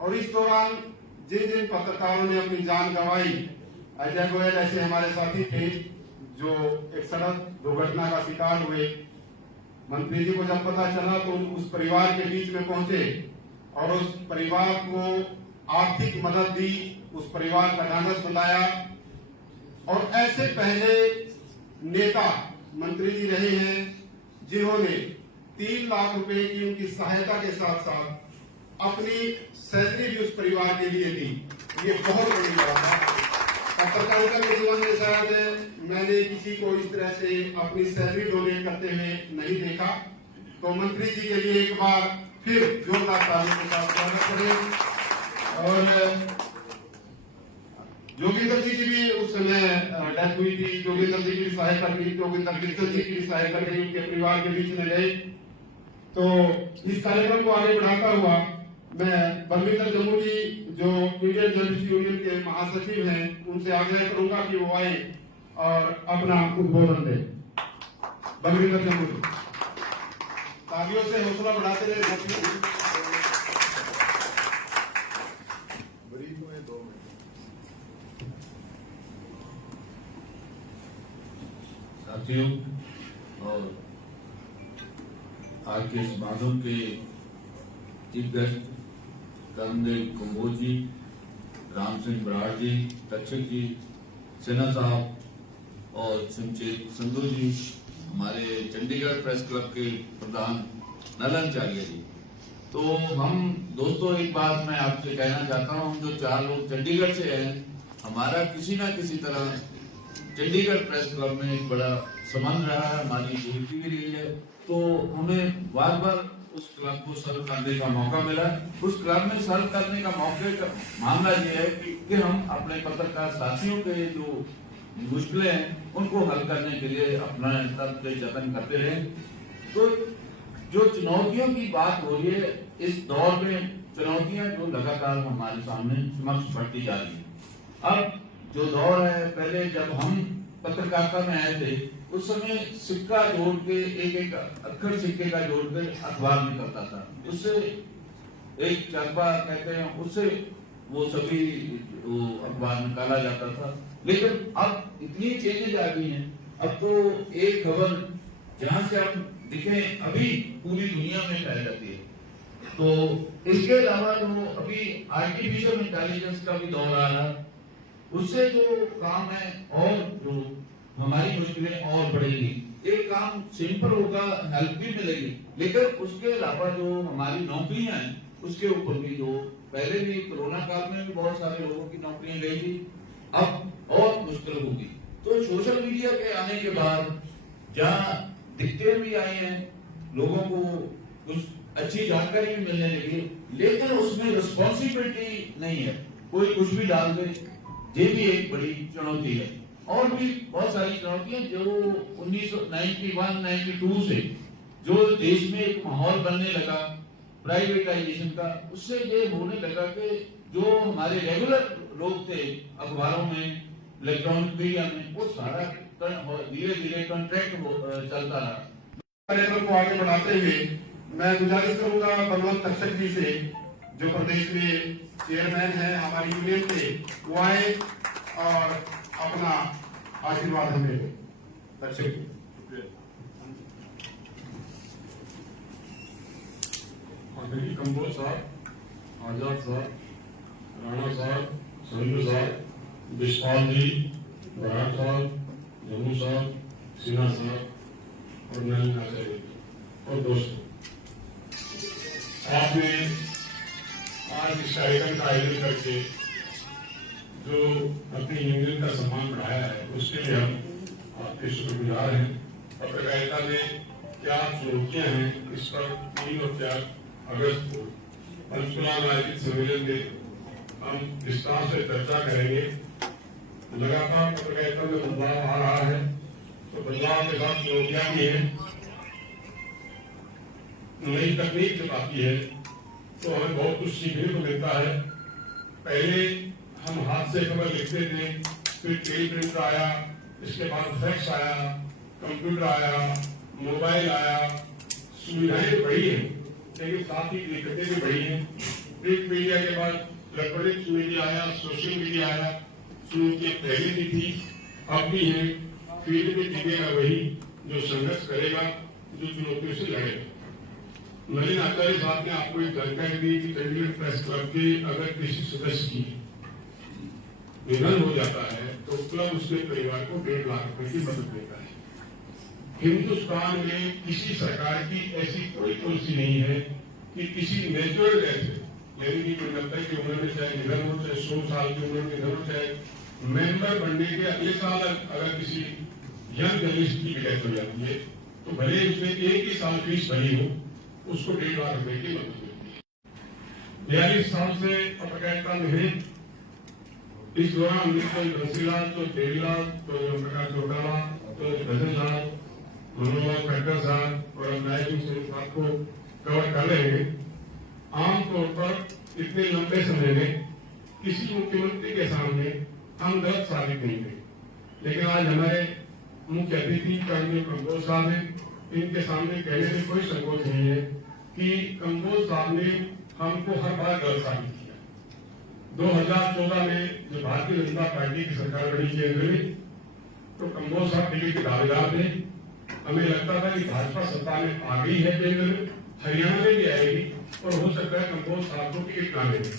और इस दौरान जिन जिन पत्रकारों ने अपनी जान गंवाई, अजय गोयल ऐसे हमारे साथी थे जो एक सड़क दुर्घटना का शिकार हुए। मंत्री जी को जब पता चला तो उस परिवार के बीच में पहुंचे और उस परिवार को आर्थिक मदद दी, उस परिवार का ढांढस बंधाया। और ऐसे पहले नेता मंत्री जी रहे हैं जिन्होंने 3 लाख रुपए की उनकी सहायता के साथ साथ अपनी सैलरी भी उस परिवार के लिए दी। ये बहुत बड़ी बात है। पत्रकारिता के जीवन में शायद मैंने किसी को इस तरह से अपनी सैलरी डोनेट करते हुए नहीं देखा। तो मंत्री जी के लिए एक बार फिर जोरदार तालियों के साथ स्वागत करें। और जोगिंदर जी की भी उस समय डेथ हुई थी, जोगिंदर जी की भी सहायता की, जोगिंदर कृष्ण जी की भी सहायता की, उनके परिवार के बीच में गए। तो इस कार्यक्रम को आगे बढ़ाता हुआ मैं बलविंदर जम्मू जी जो इंडियन जर्नलिस्ट यूनियन के महासचिव हैं, उनसे आग्रह करूंगा कि वो आए और अपना उद्बोधन दें। बलविंदर जम्मू जी, तालियों से हौसला बढ़ाते रहे। साथियों, और आज के समागम के चीफ गेस्ट कर्नल कंबोज जी, राम सिंह बराड़ जी, तक्षक जी, सिन्हा साहब और शमशेर संधू जी, हमारे चंडीगढ़ प्रेस क्लब के प्रधान नलन आचार्य जी। तो हम दोस्तों, एक बात मैं आपसे कहना चाहता हूं, हम जो 4 लोग चंडीगढ़ से हैं, हमारा किसी ना किसी तरह चंडीगढ़ प्रेस क्लब में एक बड़ा संबंध रहा है, हमारी दोस्ती भी रही है। तो हमें बार बार उस क्लब को सर्व करने का मौका मिला। उस क्लब में सर्व करने का मौके का मामला ये है कि हम अपने पत्रकार साथियों के जो मुश्किलें हैं उनको हल करने के लिए अपना तब से जतन करते रहे। तो जो चुनौतियों की बात हो रही है, इस दौर में चुनौतियां जो लगातार हमारे सामने समक्ष बढ़ती जा रही है। अब जो दौर है, पहले जब हम पत्रकारिता में आए थे उस समय सिक्का जोड़ के एक अक्षर सिक्के का जोड़ के अखबार निकलता था, उससे एक चरबा कहते हैं, उससे वो सभी वो अखबार निकाला जाता था। लेकिन अब इतनी चेंजेज आ गई हैं, अब तो एक खबर जहां से हम दिखे अभी पूरी दुनिया में फैल जाती है। तो इसके अलावा जो अभी आर्टिफिशियल इंटेलिजेंस का भी दौर आ रहा है, उससे जो काम है और जो हमारी मुश्किलें और बढ़ेगी। एक काम सिंपल होगा, हेल्प भी मिलेगी, लेकिन उसके अलावा जो हमारी नौकरियां हैं उसके ऊपर भी, जो पहले भी कोरोना काल में भी बहुत सारे लोगों की नौकरियां गई थी, अब और मुश्किल होगी। तो सोशल मीडिया के आने के बाद जहाँ दिक्कतें भी आई हैं, लोगों को कुछ अच्छी जानकारी भी मिलने लगी, लेकिन उसमें रिस्पॉन्सिबिलिटी नहीं है, कोई कुछ भी डाल दे, ये भी एक बड़ी चुनौती है। और भी बहुत सारी चुनौतियां जो 1991-92 से जो देश में एक माहौल बनने लगा प्राइवेटाइजेशन का, उससे ये होने लगा कि जो हमारे रेगुलर लोग थे अखबारों में, इलेक्ट्रॉनिक मीडिया में, वो सारा धीरे धीरे कॉन्ट्रैक्ट चलता रहा। कार्यक्रम को आगे बढ़ाते हुए मैं गुजारिश करूंगा बलवंत तक्षक जी से, जो प्रदेश में चेयरमैन है हमारी यूनियन के, वो आए और अपना आशीर्वाद हमें दें। तक्षक जी। आदरणीय कंबोज साहब, आजाद साहब, राणा साहब, संधू साहब, विश्वाल जी, बराड़ साहब, जम्मू साहब, सिन्हा साहब और नलिन आचार्य और दोस्तों, आपने आज इस कार्यक्रम का आयोजन करके जो अपनी यूनियन का सम्मान बढ़ाया है, उसके लिए हम आपके शुक्रगुजार हैं। पत्रकारिता में क्या चुनौतियां हैं, इस पर 3 और 4 अगस्त को पंचकुला में आयोजित सम्मेलन में हम विस्तार से चर्चा करेंगे। लगातार पत्रकारिता में बदलाव आ रहा है, तो बदलाव के साथ चुनौतियां भी हैं। नई तकनीक जब आती है तो हमें बहुत कुछ सीखने को मिलता है। पहले हम हाथ से खबर लिखते थे, फिर टेलीप्रिंटर आया, इसके बाद फैक्स आया, कंप्यूटर आया, मोबाइल आया, सुविधाएं बढ़ी हैं, लेकिन साथ ही दिक्कतें भी बढ़ी हैं। प्रिंट मीडिया के बाद इलेक्ट्रॉनिक्स मीडिया आया, सोशल मीडिया आया, चुनौतियां पहले भी थी, अब भी है। फील्ड में टिकेगा वही जो संघर्ष करेगा, जो चुनौतियों से लड़ेगा। नलिन आचार्य साहब ने आपको एक जानकारी दी कि चंडीगढ़ प्रेस क्लब के अगर किसी सदस्य की निधन हो जाता है तो क्लब उसके परिवार को 1.5 लाख रुपए की मदद देता है। हिंदुस्तान में किसी सरकार की ऐसी कोई पॉलिसी नहीं है कि किसी नेचुरल डेथ, यानी कि कोई 90 की उम्र में चाहे निधन हो, चाहे 100 साल की उम्र में निधन हो, चाहे मेंबर बनने के अगले साल अगर किसी यंग जर्नलिस्ट की डेथ हो जाती है तो भले उसमें 1 ही साल फीस भरी हो, उसको 1.5 लाख रुपए की मदद मिलती है। 42 साल से पत्रकारिता में है। इस दौरान हमने तो घसीलाल, तो देवीलाल, तो प्रकाश चौटाला, तो भजनलाल, मनोहर खट्टर साहब और नायक सिंह साहब को कवर कर रहे हैं। आमतौर पर इतने लंबे समय में किसी मुख्यमंत्री के सामने हम गलत साबित नहीं थे, लेकिन आज हमारे मुख्य अतिथि कर्नल कंबोज साहब हैं, इनके सामने कहने में कोई संकोच नहीं है कि कंबोज साहब ने हमको हर बार गलत साबित किया। 2014 में जब भारतीय जनता पार्टी की सरकार बनी केंद्र में, तो कंबोज साहब दिल्ली के दावेदार थे। हमें लगता था कि भाजपा सत्ता में आ गई है केंद्र में, हरियाणा में भी आएगी और हो सकता है कंबोज साहब को टिकट ना मिले।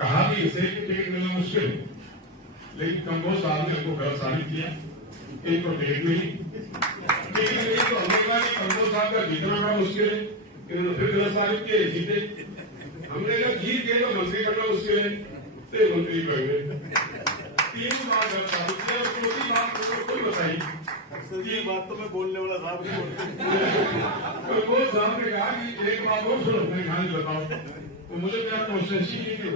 कहा भी इसे कि टिकट मिलना मुश्किल है, लेकिन कंबोज साहब ने हमको गलत साबित किया, इनको टिकट मिली। तो हमने कहा कि कंबोज साहब का जीतना बड़ा मुश्किल है, इन्होंने फिर गलत साबित किए, जीते। हमने कहा जीत गए तो मंत्री करना मुश्किल है, तो मंत्री बन गए। 3 बार गलत साबित किया, चौथी बात कोई बताई। ये बात तो मैं बोलने वाला साहब नहीं बोलते। कंबोज साहब ने कहा कि एक बात और सुनो, मैं कहानी बताऊं। तो मुझे मेरा कॉन्स्टिट्यूंसी नहीं थी,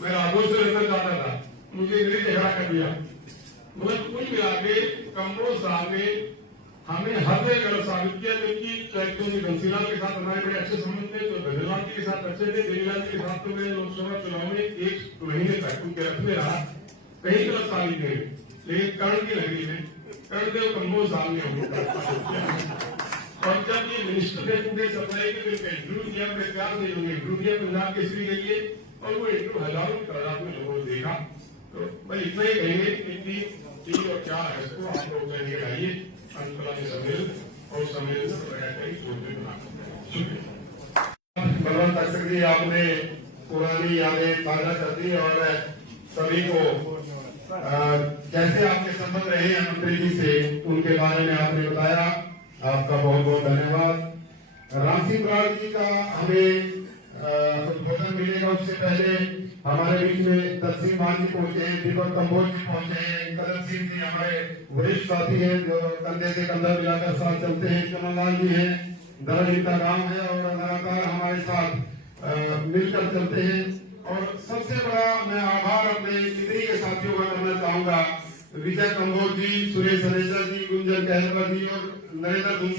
मैं राघों से रहना चाहता था, मुझे इंग्लिश झगड़ा कर दिया। मतलब कुल मिला के कंबोज साहब ने हमें हर जगह गलत साबित किया, क्योंकि घसीलाल के साथ हमारे बड़े अच्छे संबंध थे, तो भजनलाल के साथ अच्छे थे, देवीलाल के साथ तो मैं लोकसभा चुनाव में 1 महीने तक उनके रथ में रहा, कहीं गलत साबित नहीं। लेकिन कर्ण की नगरी में कर्णदेव कंबोज साहब ने और जब ये मिनिस्टर थे पूरे सप्लाई के लिए इंटरव्यू किया, मेरे प्यार से इंटरव्यू दिया पंजाब केसरी के लिए, और वो इंटरव्यू हजारों की तादाद में लोगों ने देखा। तो मैं इतना ही कहेंगे कि 3 और 4 अगस्त को आप लोग कहेंगे आइए पंचकुला में सम्मेलन और सम्मेलन बलवंत तक्षक जी, आपने पुरानी यादें ताजा कर दी और सभी को कैसे आपके संबंध रहे हैं मंत्री जी से उनके बारे में आपने बताया। आपका बहुत बहुत धन्यवाद। राम सिंह बराड़ जी का हमें उद्बोधन मिलेगा उससे पहले हमारे बीच में तस्सीम मान जी पहुंचे हैं, दीपक कंबोज जी पहुंचे हैं, कदम सिंह जी हमारे वरिष्ठ साथी हैं जो कंधे से कंधा मिलाकर साथ चलते हैं, चमनलाल जी हैं, दरअलीता राम है और लगातार हमारे साथ मिलकर चलते हैं। और सबसे बड़ा मैं आभार अपने मित्री के साथियों का करना चाहूंगा, विजय कंबोज जी, सुरेश अनेजा जी, गुंजन कहलकर जी और नरेंद्र धुन।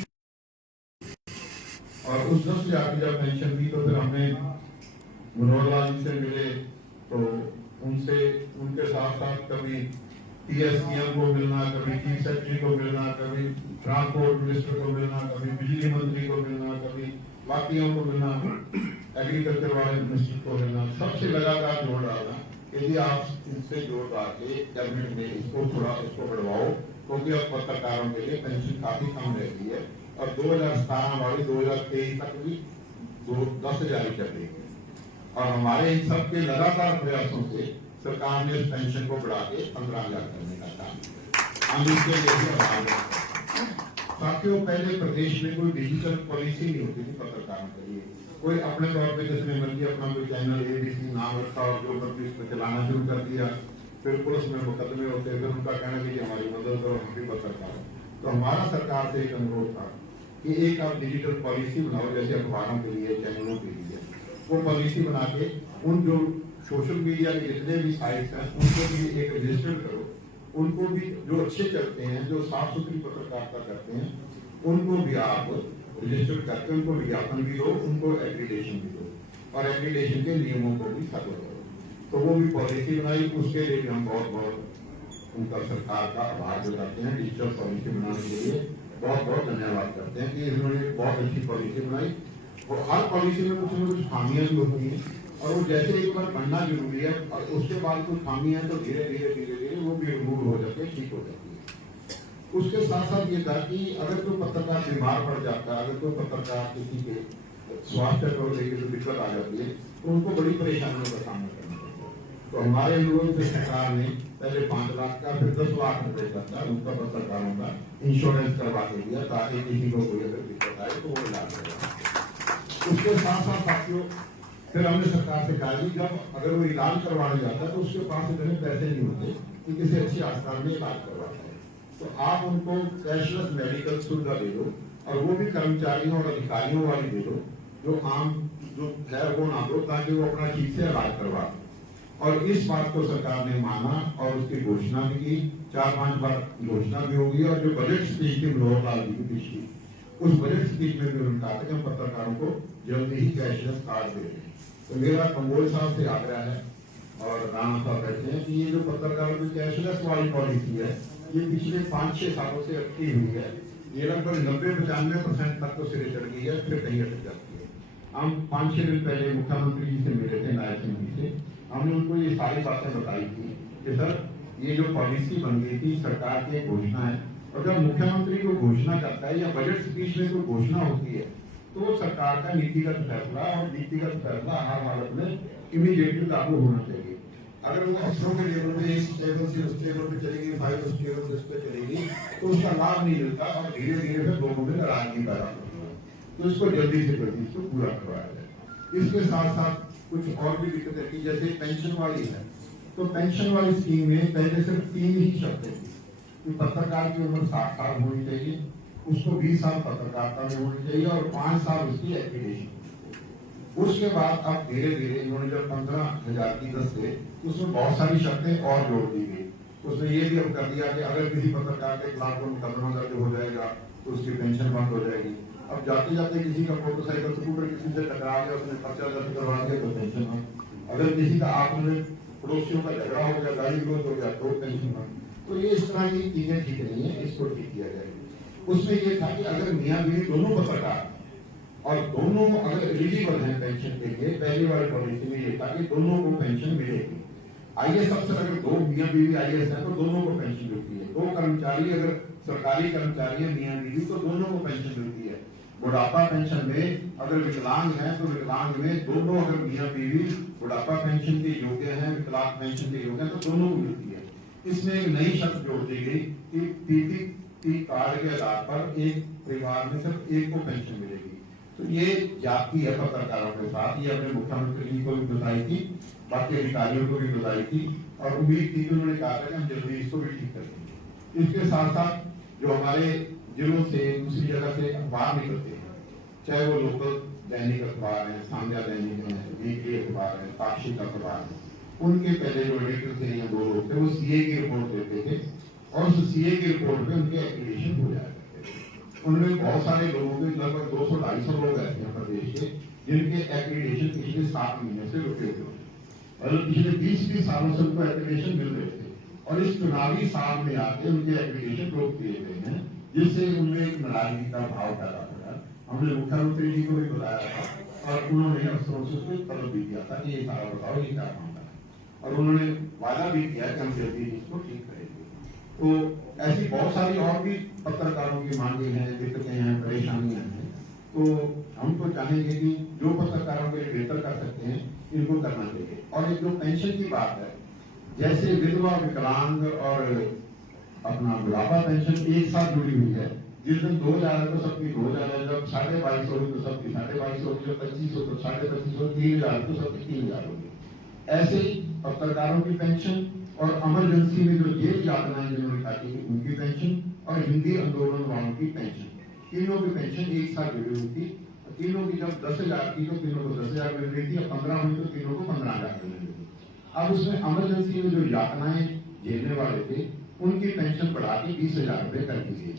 और उस दस से आगे जब पेंशन दी तो फिर हमने मनोहर लाल जी से मिले, तो उनसे उनके साथ साथ कभी TSPM को मिलना, कभी चीफ सेक्रेटरी को मिलना, कभी ट्रांसपोर्ट मिनिस्टर को मिलना, कभी बिजली मंत्री को मिलना, कभी बाकियों को मिलना, एग्रीकल्चर वाले मिनिस्टर को मिलना, सबसे लगातार जोड़ डालना। यदि आप इनसे जोड़ डाल के कैबिनेट में इसको बढ़वाओ, क्योंकि अब पत्रकारों के लिए पेंशन काफी कम रहती है और 2017 वाली 2023 तक भी 10 जारी कर रही है। और हमारे इन सब के लगातार प्रयासों से सरकार ने इस पेंशन को बढ़ा के 15,000 करने का काम किया। हम इसके लिए भी आभार व्यक्त करते हैं। साथियों, पहले प्रदेश में कोई डिजिटल पॉलिसी नहीं होती थी पत्रकारों के लिए। कोई अपने तौर पे जिसने मर्जी अपना कोई चैनल ABC नाम रखा और जो मर्जी उसको चलाना शुरू कर दिया, फिर पुलिस में मुकदमे होते, फिर उनका कहना कि हमारी मदद करो, हम भी पत्रकार हैं। तो हमारा सरकार से एक अनुरोध था कि एक आप डिजिटल पॉलिसी बनाओ, जैसे अखबारों के लिए, चैनलों के लिए, वो पॉलिसी बना के उन जो सोशल मीडिया के जितने भी साइट्स हैं उनको भी एक रजिस्टर करो, उनको भी जो अच्छे चलते हैं, जो साफ सुथरी पत्रकारिता करते हैं, उनको भी आप रजिस्टर करके उनको विज्ञापन भी दो, उनको एग्रीडेशन भी दो और एग्रीडेशन के नियमों को भी फॉलो करो। तो वो भी पॉलिसी बनाई, उसके लिए भी हम बहुत बहुत उनका सरकार का आभार जताते हैं। डिजिटल पॉलिसी बनाने के लिए बहुत बहुत धन्यवाद करते हैं कि इन्होंने बहुत अच्छी पॉलिसी बनाई। और हर पॉलिसी में कुछ न कुछ खामियां भी होती हैं और वो जैसे एक बार बनना जरूरी है और उसके बाद कुछ खामियां तो धीरे धीरे वो भी रिमूव हो जाते हैं, ठीक हो जाती है। उसके साथ साथ ये था कि अगर कोई पत्रकार बीमार पड़ जाता है, अगर कोई पत्रकार किसी के स्वास्थ्य को लेकर जो दिक्कत आ जाती है तो उनको बड़ी परेशानियों का सामना करना पड़ता है। तो हमारे लोगों से सरकार ने पहले 5 लाख का, फिर 10 लाख रुपए का उनका पत्रकारों का इंश्योरेंस करवा के दिया ताकि किसी को कोई अगर दिक्कत आए तो वो इलाज करवा। उसके साथ साथ साथियों, फिर हमने सरकार से कहा कि जब अगर वो इलाज करवाने जाता है तो उसके पास इतने पैसे नहीं होते कि किसी अच्छी अस्पताल में इलाज करवाता है, तो आप उनको कैशलेस मेडिकल सुविधा दे दो और वो भी कर्मचारियों और अधिकारियों वाली दे दो, जो आम जो है वो ना दो, ताकि वो अपना ठीक से इलाज करवा। और इस बात को सरकार ने माना और उसकी घोषणा भी की, 4-5 बार घोषणा भी होगी। और जो बजट स्पीच थी मनोहर लाल जी की पिछली, उस बजट स्पीच में भी उन्होंने कहा था कि हम पत्रकारों को जल्दी ही कैशलेस कार्ड दे रहे हैं। तो मेरा कंबोज साहब से आग्रह है और राणा साहब बैठे हैं कि ये जो पत्रकारों की कैशलेस वाली पॉलिसी है, ये पिछले 5-6 सालों से अटकी हुई है। ये लगभग 90-95% तक तो सिरे चढ़ गई है, फिर कहीं अटक जाती है। हम 5-6 दिन पहले मुख्यमंत्री जी से मिले थे, नायब सिंह जी से, हमने उनको ये सारी बातें बताई थी कि सर ये जो पॉलिसी बन गई थी सरकार की घोषणा है, और जब मुख्यमंत्री को घोषणा करता है या बजट स्पीच में कोई घोषणा होती है तो सरकार का नीतिगत फैसला, और नीतिगत फैसला हर हालत में इमीडिएटली लागू होना चाहिए। अगर वो अफसरों के लेवल में इस टेबल से उस टेबल पे चलेगी, फाइल उस टेबल से उस पे चलेगी, तो उसका लाभ नहीं मिलता और धीरे धीरे फिर लोगों में नाराजगी पैदा होती है। तो इसको जल्दी से जल्दी इसको पूरा करवाया जाए। इसके साथ साथ कुछ और भी दिक्कतें थी, जैसे पेंशन वाली है, तो पेंशन वाली स्कीम में पहले सिर्फ 3 ही शर्तें थी कि पत्रकार की उम्र 60 साल होनी चाहिए, उसको 20 साल पत्रकारिता में होनी चाहिए और 5 साल उसकी एप्लीकेशन। उसके बाद अब धीरे धीरे इन्होंने जब 15,000 की 10 से उसमें बहुत सारी शर्तें और जोड़ दी गई। उसने ये भी अब कर दिया कि अगर किसी पत्रकार के खिलाफ कोई मुकदमा दर्ज हो जाएगा तो उसकी पेंशन बंद हो जाएगी। अब जाते जाते किसी का मोटरसाइकिल स्कूटर किसी से टकरा गया, उसने पर्चा दर्ज करवा दिया तो पेंशन बंद। अगर किसी का आपस में पड़ोसियों का झगड़ा हो गया, गाली गलौज हो गया तो पेंशन बंद। तो ये इस तरह की चीजें ठीक नहीं है, इसको ठीक किया जाए। उसमें ये था कि अगर मियां बीवी दोनों पत्रकार और दोनों अगर एलिजिबल हैं पेंशन के लिए, पहली वाली पॉलिसी में ये था कि दोनों को पेंशन मिलेगी। IAS अफसर अगर 2 मियां बीवी IAS है तो दोनों को पेंशन मिलती है। 2 कर्मचारी अगर सरकारी कर्मचारी है मियां बीवी तो दोनों को पेंशन मिलती है। बुढ़ापा पेंशन में अगर विकलांग है तो विकलांग में दोनों अगर मियां बीवी बुढ़ापा पेंशन के योग्य हैं, विकलांग पेंशन के योग्य हैं तो दोनों को मिलती है। इसमें एक नई शर्त जोड़ दी गई कि PPP कार्ड के आधार पर एक परिवार में सिर्फ एक को पेंशन मिलेगी। तो ये जाति है पत्रकारों के साथ, ये अपने मुख्यमंत्री जी को भी बताई थी, बाकी अधिकारियों को भी बताई थी और उम्मीद थी कि उन्होंने कहा था कि हम जल्दी इसको भी ठीक कर देंगे। इसके साथ साथ जो हमारे जिलों से दूसरी जगह से अखबार निकलते हैं, चाहे वो लोकल दैनिक अखबार है, सामया दैनिक है, वीकली अखबार है, पाक्षिक अखबार है, उनके पहले जो एडिटर थे या 2 लोग थे वो सीए की रिपोर्ट देते थे और उस सीए की रिपोर्ट पे उनके एक्रीडेशन हो जाया करते थे। उनमें बहुत सारे लोगों के लगभग 200-250 लोग ऐसे हैं प्रदेश के जिनके एक्रीडेशन पिछले 7 महीने से रुके हुए हैं और पिछले 20 सालों से उनको एक्रीडेशन मिल रहे थे और इस चुनावी साल में आके उनके एक्रीडेशन रोक दिए गए हैं, जिससे उनमें एक नाराजगी का भाव पैदा हुआ। हमने मुख्यमंत्री जी को भी बताया था और उन्होंने अफसरों से उसको तलब भी किया था कि ये सारा बताओ ये क्या मामला है और उन्होंने वादा भी किया कि हम जल्दी इसको ठीक करेंगे। तो ऐसी बहुत सारी और भी पत्रकारों की मांगे हैं, दिक्कतें हैं, परेशानियां हैं, तो हम तो चाहेंगे कि जो पत्रकारों के लिए बेहतर कर सकते हैं इनको करना चाहिए। और एक जो पेंशन की बात है, जैसे विधवा, विकलांग और अपना बुढ़ापा पेंशन एक साथ जुड़ी हुई है, जिस दिन 2000 है तो सबकी 2000 है, जब 2250 होगी तो सबकी 2250 होगी, जब 2500 तो 2550, 3000 तो सबकी 3000 होगी। ऐसे ही पत्रकारों की पेंशन और इमरजेंसी में जो जेल यातनाएं जिन्होंने काटी उनकी पेंशन और हिंदी आंदोलन वालों की पेंशन, तीनों की पेंशन एक साथ जुड़ी हुई थी। तीनों की जब 10,000 थी तो तीनों को 10,000 मिल रही थी, अब 15 हुई तो तीनों को 15,000 मिल रही थी। अब उसमें इमरजेंसी में जो यातनाएं झेलने वाले थे उनकी पेंशन बढ़ा के 20,000 रुपए कर दी गई।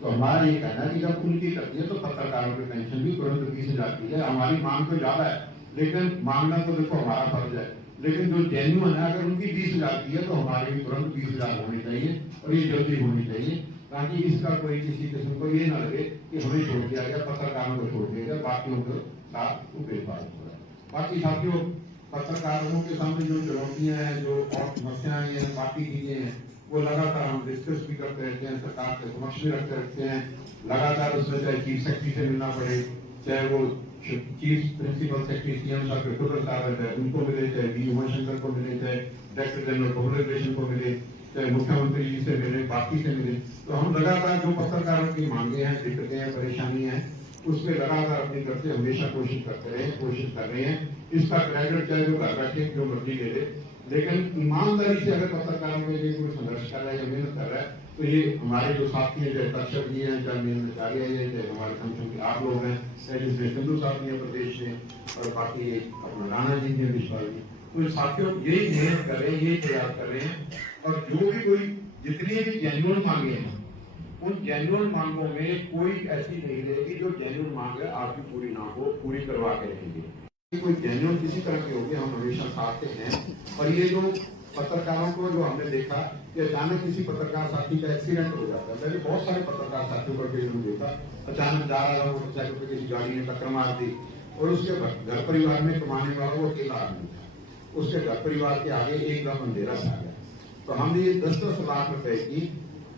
तो हमारा ये कहना है कि जब उनकी करती है तो पत्रकारों की पेंशन भी तुरंत 20,000 की है। हमारी मांग तो ज्यादा है, लेकिन मांगना तो देखो हमारा फर्ज है, लेकिन जो जेन्युइन है अगर उनकी 20,000 की है तो हमारी भी तुरंत 20,000 होनी चाहिए और ये जल्दी होनी चाहिए, ताकि इसका कोई किसी किस्म को ये ना लगे कि हमें छोड़ दिया गया, पत्रकारों को छोड़ दिया गया, बाकियों के साथ भेदभाव हो रहा है। बाकी साथियों, पत्रकारों के सामने जो चुनौतियां हैं, जो और समस्याएं हैं, बाकी चीजें हैं, वो लगातार हम डिस्कस भी करते रहते हैं, सरकार के समक्ष में रखते रहते हैं। लगातार उसमें चाहे चीफ सेक्रेटरी से मिलना पड़े, चाहे वो चीफ प्रिंसिपल सेक्रेटरी सीएम साहब के साहब है उनको मिले, चाहे वी उमाशंकर को मिले, चाहे डायरेक्टर जनरल पब्लिक रिलेशन को मिले, चाहे मुख्यमंत्री जी से मिले, बाकी से मिले, तो हम लगातार जो पत्रकारों की मांगे हैं, दिक्कतें हैं, परेशानियां हैं, उसमें लगातार अपनी तरफ से हमेशा कोशिश करते रहे, कोशिश कर रहे हैं। इसका क्रेडिट चाहे जो घर बैठे जो मर्जी ले ले, लेकिन ईमानदारी से अगर पत्रकारों के लिए कोई संघर्ष कर रहा है या मेहनत कर रहा है तो ये हमारे जो साथी हैं, चाहे तक्षक जी हैं, चाहे मेहनताचार्य हैं, चाहे हमारे संगठन के आप लोग हैं, चाहे जिसमें सिंधु साहब जी प्रदेश में और बाकी अपना राणा जी हैं, विश्वास जी, तो साथियों यही मेहनत कर रहे हैं, ये तैयार कर रहे हैं और जो भी कोई जितनी भी जेन्युइन मांगे हैं उन जेन्युइन मांगों में कोई ऐसी नहीं रहेगी जो जेन्युइन मांग है आपकी पूरी ना हो, पूरी करवा के रहेंगे। कोई जेन्युइन किसी तरह के होगी हम हमेशा साथ हैं। और ये जो पत्रकारों को जो हमने देखा कि अचानक किसी पत्रकार साथी का एक्सीडेंट हो जाता है, मैंने बहुत सारे पत्रकार साथियों का फेसबुक देखा, अचानक जा रहा था मोटरसाइकिल पर किसी गाड़ी ने टक्कर मार दी और उसके घर परिवार में कमाने वाला वो अकेला आदमी था, उसके घर परिवार के आगे एकदम अंधेरा छा गया। तो हमने ये 10-10 लाख रुपए की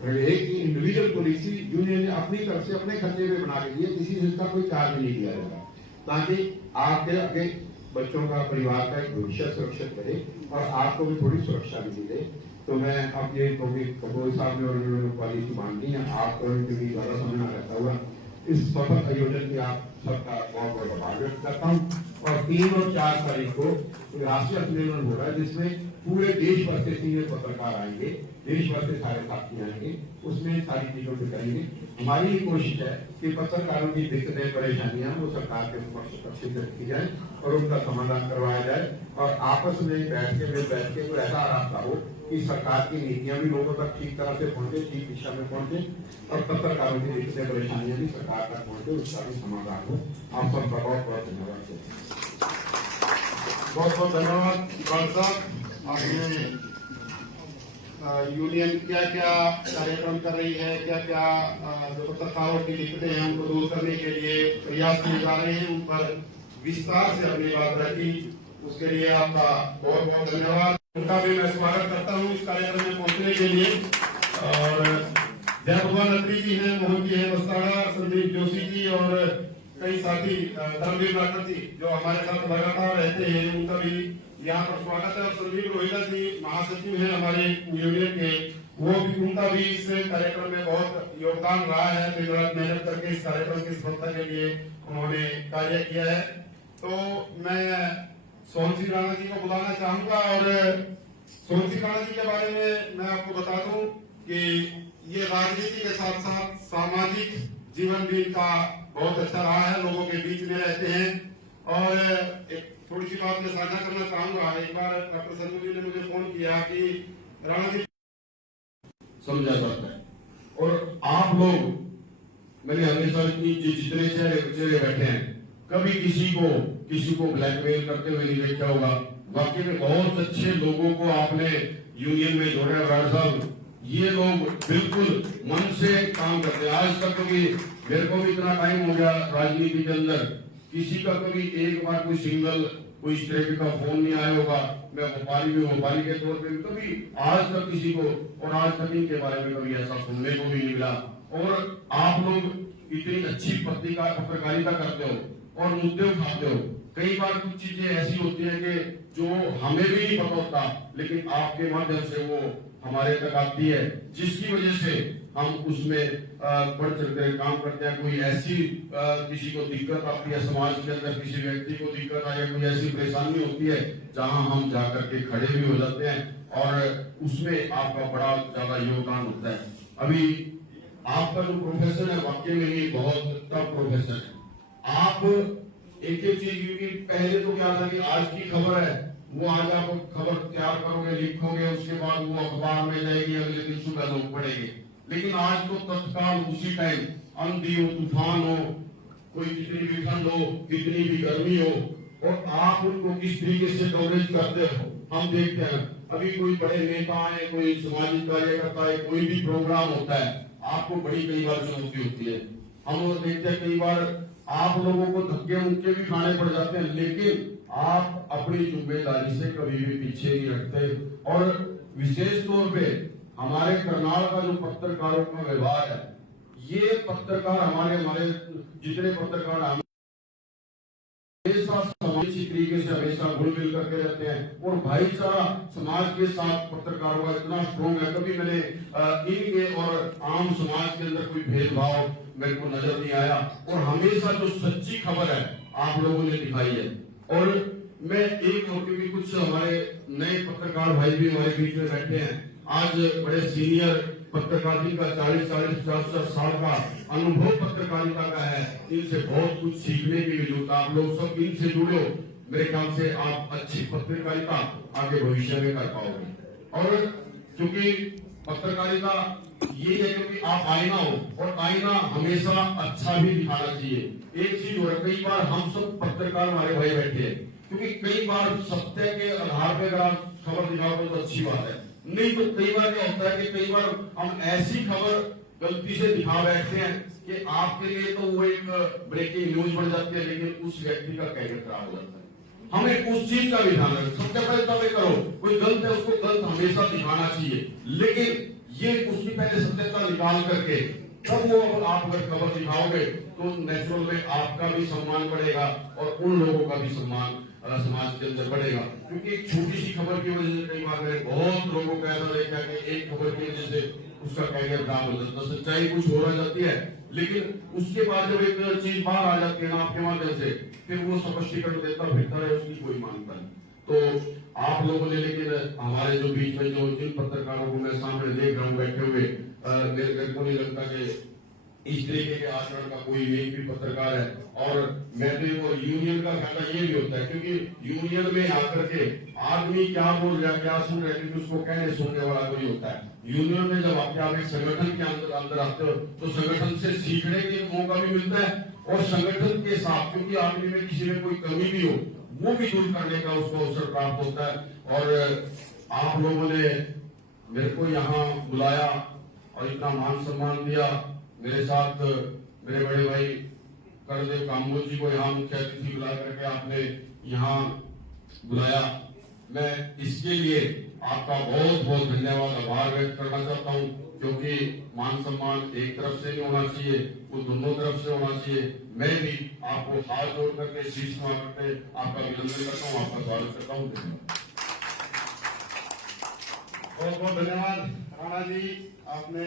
एक इंडिविजुअल पॉलिसी यूनियन ने अपनी तरफ से अपने खर्चे में बना के दिए, किसी से इसका कोई चार्ज नहीं दिया जाता, ताकि आपके आगे बच्चों का, परिवार का एक भविष्य सुरक्षित रहे और आपको भी थोड़ी सुरक्षा भी मिले। तो मैं अब ये कपूर साहब ने और पॉलिसी मांगी है, आपको भी ज्यादा समझना रहता हुआ इस सफल आयोजन की आप सबका बहुत बहुत आभार व्यक्त करता हूँ। और 3 और 4 तारीख को राष्ट्रीय सम्मेलन हो रहा है जिसमें पूरे देश भर से सीनियर पत्रकार आएंगे, देश भर से सारे साथी आएंगे, उसमें सारी चीजों को करेंगे। हमारी कोशिश है कि पत्रकारों की दिक्कतें, परेशानियां वो सरकार के समक्ष प्रस्तुत की जाए और उनका समाधान करवाया जाए और आपस में बैठ के कोई ऐसा रास्ता हो कि सरकार की नीतियां भी लोगों तक ठीक तरह से पहुंचे, ठीक दिशा में पहुंचे और पत्रकारों की दिक्कतें, परेशानियां भी सरकार तक पहुंचे, उसका भी समाधान हो। आप सबका बहुत बहुत धन्यवाद। बहुत बहुत धन्यवाद डॉक्टर साहब। आपने यूनियन क्या क्या कार्यक्रम कर रही है, क्या क्या जो पत्रकारों की दिक्कतें हैं उनको दूर करने के लिए प्रयास किए जा रहे हैं, उन पर विस्तार से अपनी बात रखी, उसके लिए आपका बहुत बहुत धन्यवाद। उनका भी मैं स्वागत करता हूँ इस कार्यक्रम में पहुंचने के लिए। और जय भगवान अत्री जी हैं, मोहन जी हैं बस्ताड़ा, संदीप जोशी जी और कई साथी, धर्मवीर नाटक जी जो हमारे साथ लगातार रहते हैं, उनका भी यहाँ पर स्वागत है। और संदीप रोहिला जी महासचिव हैं हमारे यूनियन के, वो भी उनका भी इस कार्यक्रम में बहुत योगदान रहा है। दिन रात मेहनत करके इस कार्यक्रम की सफलता के लिए उन्होंने कार्य किया है। तो मैं सोहन सिंह राणा जी को बुलाना चाहूंगा और सोहन सिंह राणा जी के बारे में मैं आपको बता दूं कि ये राजनीति के साथ साथ सामाजिक जीवन भी इनका बहुत अच्छा रहा है। लोगों के बीच में रहते हैं और एक थोड़ी सी बात मैं साझा करना चाहूंगा। एक बार डॉक्टर संजू जी ने मुझे फोन किया कि राणा जी समझा जाता है। और आप लोग, मैंने हमेशा जितने चेहरे बैठे हैं, कभी किसी को ब्लैकमेल करते हुए नहीं देखा होगा। वाकई में बहुत अच्छे लोगों को आपने यूनियन में जोड़ा है राणा साहब। ये लोग बिल्कुल मन से काम करते हैं। आज तक कभी, मेरे को भी इतना टाइम हो गया राजनीति के अंदर, किसी का कभी एक बार कोई इस तरह का फोन नहीं आया होगा। मैं व्यापारी के तौर पे कभी आज तक किसी को, और आज तक इनके बारे में कभी ऐसा सुनने को भी नहीं मिला। और आप लोग इतनी अच्छी पत्रकारिता करते हो और मुद्दे उठाते हो। कई बार कुछ चीजें ऐसी होती है कि जो हमें भी नहीं पता होता, लेकिन आपके माध्यम से वो हमारे तक आती है, जिसकी वजह से हम उसमें बढ़ चढ़ कर काम करते हैं। कोई ऐसी किसी को दिक्कत आती है समाज के अंदर, किसी व्यक्ति को दिक्कत आई है, कोई ऐसी परेशानी होती है जहां हम जाकर के खड़े भी हो जाते हैं और उसमें आपका बड़ा ज्यादा योगदान होता है। अभी आपका जो प्रोफेशन है वाकई में ही बहुत टफ प्रोफेशन है। आप एक चीज, क्योंकि पहले तो क्या था कि आज की खबर है, वो आज आप खबर तैयार करोगे, लिखोगे, उसके बाद वो अखबार में जाएगी, अगले दिन सुबह लोग पढ़ेंगे। लेकिन आज तो तत्काल उसी टाइम, आंधी हो, तूफान हो, कोई कितनी भी ठंड हो, कितनी भी गर्मी हो, और आप उनको किस तरीके से कवरेज करते हो हम देखते हैं। अभी कोई बड़े नेता है, कोई सामाजिक कार्यकर्ता है, कोई भी प्रोग्राम होता है, आपको बड़ी कई बार चुनौती होती है। हम देखते हैं कई बार आप लोगों को धक्के मुक्के भी खाने पड़ जाते हैं, लेकिन आप अपनी जिम्मेदारी से कभी भी पीछे नहीं हटते। और विशेष तौर पे हमारे करनाल का जो पत्रकारों का व्यवहार है, ये पत्रकार हमारे जितने पत्रकार हमेशा समाजी तरीके से हमेशा घुल मिल करके रहते हैं और भाईचारा समाज के साथ पत्रकारों का इतना स्ट्रॉन्ग है। कभी मैंने इनके और आम समाज के अंदर कोई भेदभाव मेरे को नजर नहीं आया और हमेशा जो सच्ची खबर है आप लोगों ने दिखाई है। और मैं एक मौके भी, कुछ हमारे नए पत्रकार भाई भी हमारे बीच में बैठे हैं, आज बड़े सीनियर पत्रकार जिनका 40-50 साल का अनुभव पत्रकारिता का है, इनसे बहुत कुछ सीखने की भी जरूरत। आप लोग सब इनसे जुड़े हो, मेरे ख्याल से आप अच्छी पत्रकारिता आगे भविष्य में कर पाओगे। और क्योंकि पत्रकारिता ये है क्योंकि आप आईना हो और आईना हमेशा अच्छा भी दिखाना चाहिए। एक चीज हो रहा है, कई बार हम सब पत्रकार हमारे भाई बैठे हैं, क्योंकि कई बार सत्य के आधार पर अगर आप खबर दिखाओगे तो अच्छी बात है, नहीं तो कई बार क्या होता है कि कई बार हम ऐसी खबर गलती से दिखा बैठते हैं कि आपके लिए तो वो एक ब्रेकिंग न्यूज बन जाती है, लेकिन उस व्यक्ति का कैरियर खराब हो जाता है। हमें उस चीज का भी ध्यान रखें। सबसे पहले तब करो, कोई गलत है उसको गलत हमेशा दिखाना चाहिए, लेकिन ये उसकी पहले सत्यता निकाल करके तब वो आप अगर खबर दिखाओगे तो नेचुरल में आपका भी सम्मान बढ़ेगा और उन लोगों का भी सम्मान समाज के अंदर बढ़ेगा। क्योंकि एक छोटी सी खबर की वजह से कई बार मैंने बहुत लोगों को ऐसा देखा कि एक खबर की वजह से उसका कैरियर खराब हो जाता है। सच्चाई कुछ हो रह जाती है, लेकिन उसके बाद जब एक चीज बाहर आ जाती है ना आपके माध्यम से, फिर वो स्पष्टीकरण देता फिरता है, उसकी कोई मानता नहीं। तो आप लोगों ने, लेकिन हमारे जो बीच में जो जिन पत्रकारों को मैं सामने देख रहा हूँ बैठे हुए, मेरे को नहीं लगता कि इस तरीके के आचरण का कोई एक भी पत्रकार है। और मैं तो यूनियन का फायदा ये भी होता है, क्योंकि यूनियन में आकर के आदमी क्या बोल रहा है, क्या सुन रहा है, क्योंकि उसको कहने सुनने वाला कोई होता है। यूनियन में जब आप एक संगठन के अंदर आते हो तो संगठन से सीखने के मौका भी मिलता है और संगठन के साथ, क्योंकि आदमी में किसी में कोई कमी भी हो वो भी दूर करने का उसको अवसर प्राप्त होता है। और आप लोगों ने मेरे को यहाँ बुलाया और इतना मान सम्मान दिया, मेरे साथ मेरे बड़े भाई करदेव काम्बोज जी को यहाँ मुख्य अतिथि बुला करके आपने यहाँ बुलाया, मैं इसके लिए आपका बहुत बहुत धन्यवाद आभार व्यक्त करना चाहता हूँ। क्योंकि मान सम्मान एक तरफ से नहीं होना चाहिए, वो दोनों तरफ से होना चाहिए। मैं भी आपको हाथ जोड़ करके शीश नवा करके आपका अभिनंदन करता हूँ, आपका स्वागत करता हूँ। बहुत बहुत धन्यवाद राणा जी। आपने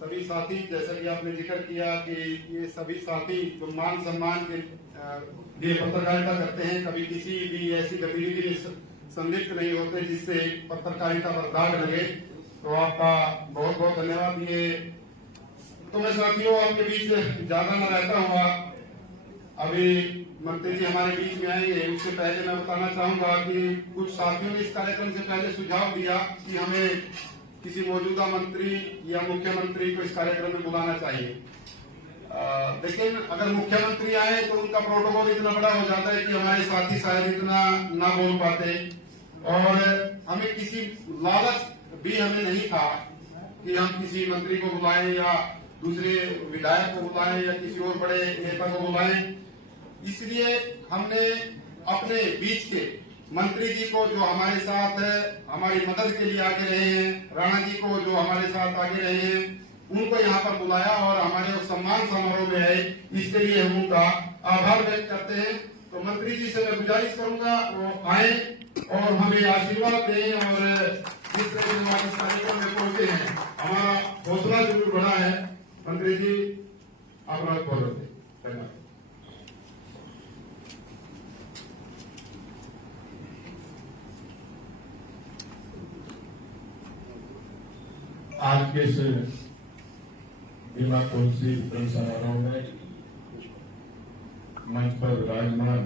सभी साथी, जैसा कि आपने जिक्र किया कि ये सभी साथी जो मान सम्मान के लिए पत्रकारिता करते हैं, कभी किसी भी ऐसी गतिविधि में संलिप्त नहीं होते जिससे पत्रकारिता पर दाग लगे, तो आपका बहुत बहुत धन्यवाद। ये तो मैं साथियों आपके बीच ज्यादा न रहता हुआ, अभी मंत्री जी हमारे बीच में आएंगे, उससे पहले मैं बताना चाहूंगा कि कुछ साथियों ने इस कार्यक्रम से पहले सुझाव दिया कि हमें किसी मौजूदा मंत्री या मुख्यमंत्री को इस कार्यक्रम में बुलाना चाहिए। लेकिन अगर मुख्यमंत्री आए तो उनका प्रोटोकॉल इतना बड़ा हो जाता है कि हमारे साथी शायद इतना ना बोल पाते, और हमें किसी लालच भी हमें नहीं था कि हम किसी मंत्री को बुलाएं या दूसरे विधायक को बुलाएं या किसी और बड़े नेता को बुलाएं। इसलिए हमने अपने बीच के मंत्री जी को जो हमारे साथ हमारी मदद के लिए आगे रहे हैं, राणा जी को जो हमारे साथ आगे रहे हैं, उनको यहाँ पर बुलाया और हमारे उस सम्मान समारोह में है, इसके लिए हम उनका आभार व्यक्त करते हैं। तो मंत्री जी से मैं गुजारिश करूंगा वो आए और हमें आशीर्वाद दें, और जिस तरह से हमारे इस कार्यक्रम में पहुंचे हैं, हमारा हौसला जरूर बढ़ा है। मंत्री जी आप बात बोल रहे थे, धन्यवाद। आज के इस बीमा पॉलिसी वितरण समारोह में मंच पर विराजमान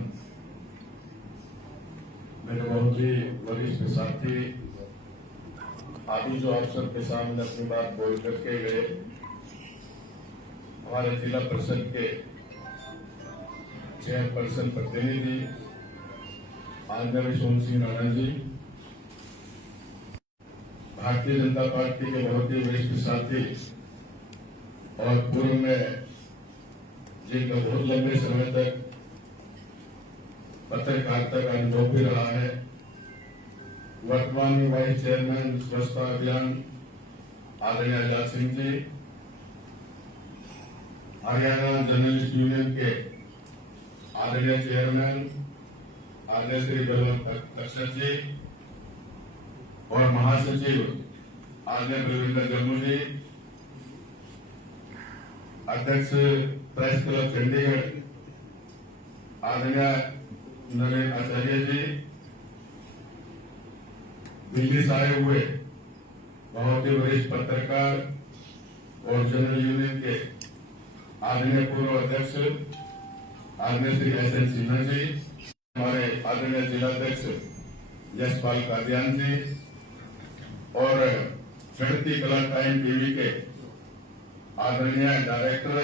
मेरे बहुत ही वरिष्ठ साथी, अभी जो आप सबके सामने अपनी बात बोल करके गए, हमारे जिला परिषद के चेयरपर्सन प्रतिनिधि आंध्र सोम सिंह राणा जी, भारतीय जनता पार्टी के बहुत ही वरिष्ठ साथी और पूर्व में जिनका बहुत लंबे समय तक पत्रकारिता का अनुभव भी रहा है, वर्तमान में वाइस चेयरमैन स्वच्छता अभियान आदरणीय आजाद सिंह जी, हरियाणा जर्नलिस्ट यूनियन के आदरणीय चेयरमैन आदरणीय श्री बलवंत कश्यप जी, और महासचिव आदरणीय बलविंदर जम्मू जी, अध्यक्ष प्रेस क्लब चंडीगढ़ आदरणीय नरेंद्र आचार्य जी, दिल्ली से आए हुए बहुत ही वरिष्ठ पत्रकार और जनरल यूनियन के आदरणीय पूर्व अध्यक्ष आदरणीय श्री एस.एन. सिन्हा जी, हमारे आदरणीय जिलाध्यक्ष यशपाल कादियान जी, और चढ़ती कला टाइम टीवी के आदरणीय डायरेक्टर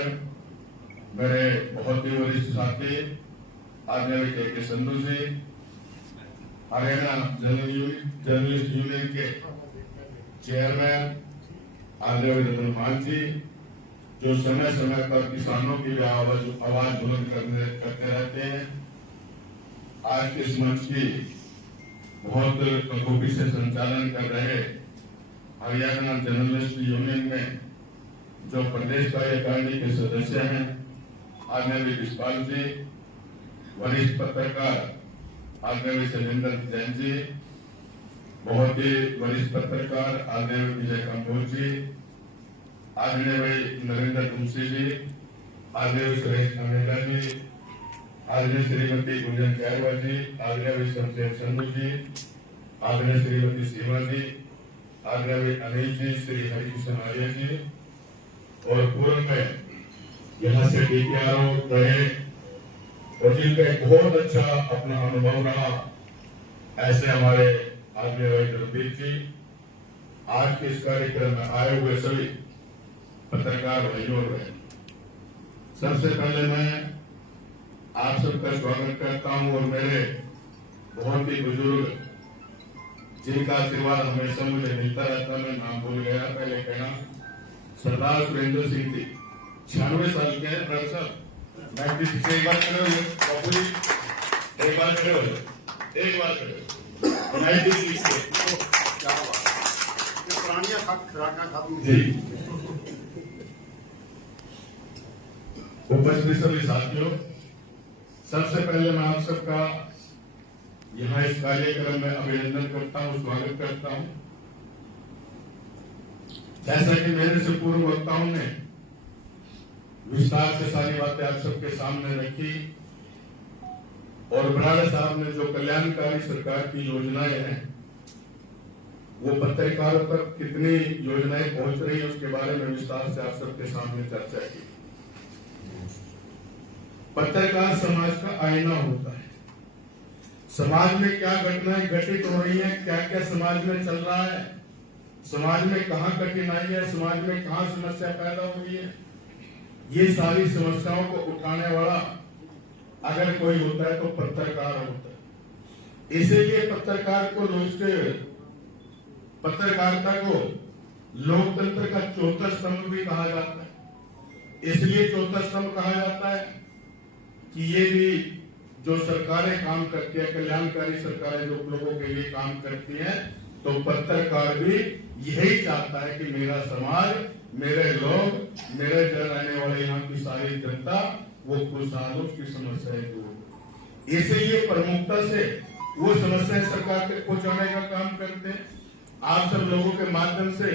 मेरे बहुत ही वरिष्ठ साथी आदरणीय के संधू जी, हरियाणा जर्नलिस्ट यूनियन के चेयरमैन आदरणीय रतन मान जी, जो समय समय पर किसानों की भी आवाज बुलंद करते रहते हैं। आज के इस मंच की बहुत बखूबी से संचालन कर रहे हरियाणा जर्नलिस्ट यूनियन में जो प्रदेश कार्यकारिणी के सदस्य हैं, आदरणीय विश्वाल जी, वरिष्ठ पत्रकार आदरणीय शैलेंद्र जैन जी, बहुत ही वरिष्ठ पत्रकार आदरणीय विजय कंबोज जी, आदरणीय नरेंद्र तुमसी जी, आदरणीय सुरेश अमेला जी, आदरणीय श्रीमती गुंजन कैरवा जी, आदरणीय शमशेर संधू जी, आदरणीय श्रीमती सीमा जी, आदरणीय अनिल जी, श्री हरिकृष्ण आर्य जी, और पूर्व में यहाँ से डीपीआरओ रहे और जिनका एक बहुत अच्छा अपना अनुभव रहा, ऐसे हमारे आदरणीय भाई रणदीप जी, आज के इस कार्यक्रम में आए हुए सभी पत्रकार भाइयों और बहन, सबसे पहले मैं आप सबका स्वागत करता हूं, और मेरे बहुत ही बुजुर्ग जिनका आशीर्वाद हमेशा मुझे मिलता रहता, मैं नाम भूल गया पहले कहना, सरदार सुरेंद्र सिंह जी, 96 साल के हैं डॉक्टर साहब, 96 एक बार खड़े हुए बापू जी, एक बार खड़े हुए, 96 के जी। उपस्थित सभी साथियों, सबसे पहले मैं आप सबका यहाँ इस कार्यक्रम में अभिनंदन करता हूँ, स्वागत करता हूँ। जैसा कि मेरे से पूर्व वक्ताओं ने विस्तार से सारी बातें आप सबके सामने रखी और बराड़ साहब ने जो कल्याणकारी सरकार की योजनाएं हैं वो पत्रकारों तक कितनी योजनाएं पहुंच रही है उसके बारे में विस्तार से आप सबके सामने चर्चा की। पत्रकार समाज का आईना होता है। समाज में क्या घटनाएं घटित हो रही हैं, क्या क्या समाज में चल रहा है, समाज में कहाँ कठिनाई है, समाज में कहाँ समस्या पैदा हो रही है, ये सारी समस्याओं को उठाने वाला अगर कोई होता है तो पत्रकार होता है। इसीलिए पत्रकारिता को लोकतंत्र का चौथा स्तंभ भी कहा जाता है। इसलिए चौथा स्तंभ कहा जाता है कि ये भी जो सरकारें काम करती है, कल्याणकारी सरकारें जो लोगों के लिए काम करती हैं, तो पत्रकार भी यही चाहता है कि मेरा समाज, मेरे लोग, मेरे रहने वाले यहाँ की सारी जनता वो खुशहाल हो, उसकी समस्याएं दूर। इसलिए प्रमुखता से वो समस्याएं सरकार तक पहुंचाने का काम करते हैं। आप सब लोगों के माध्यम से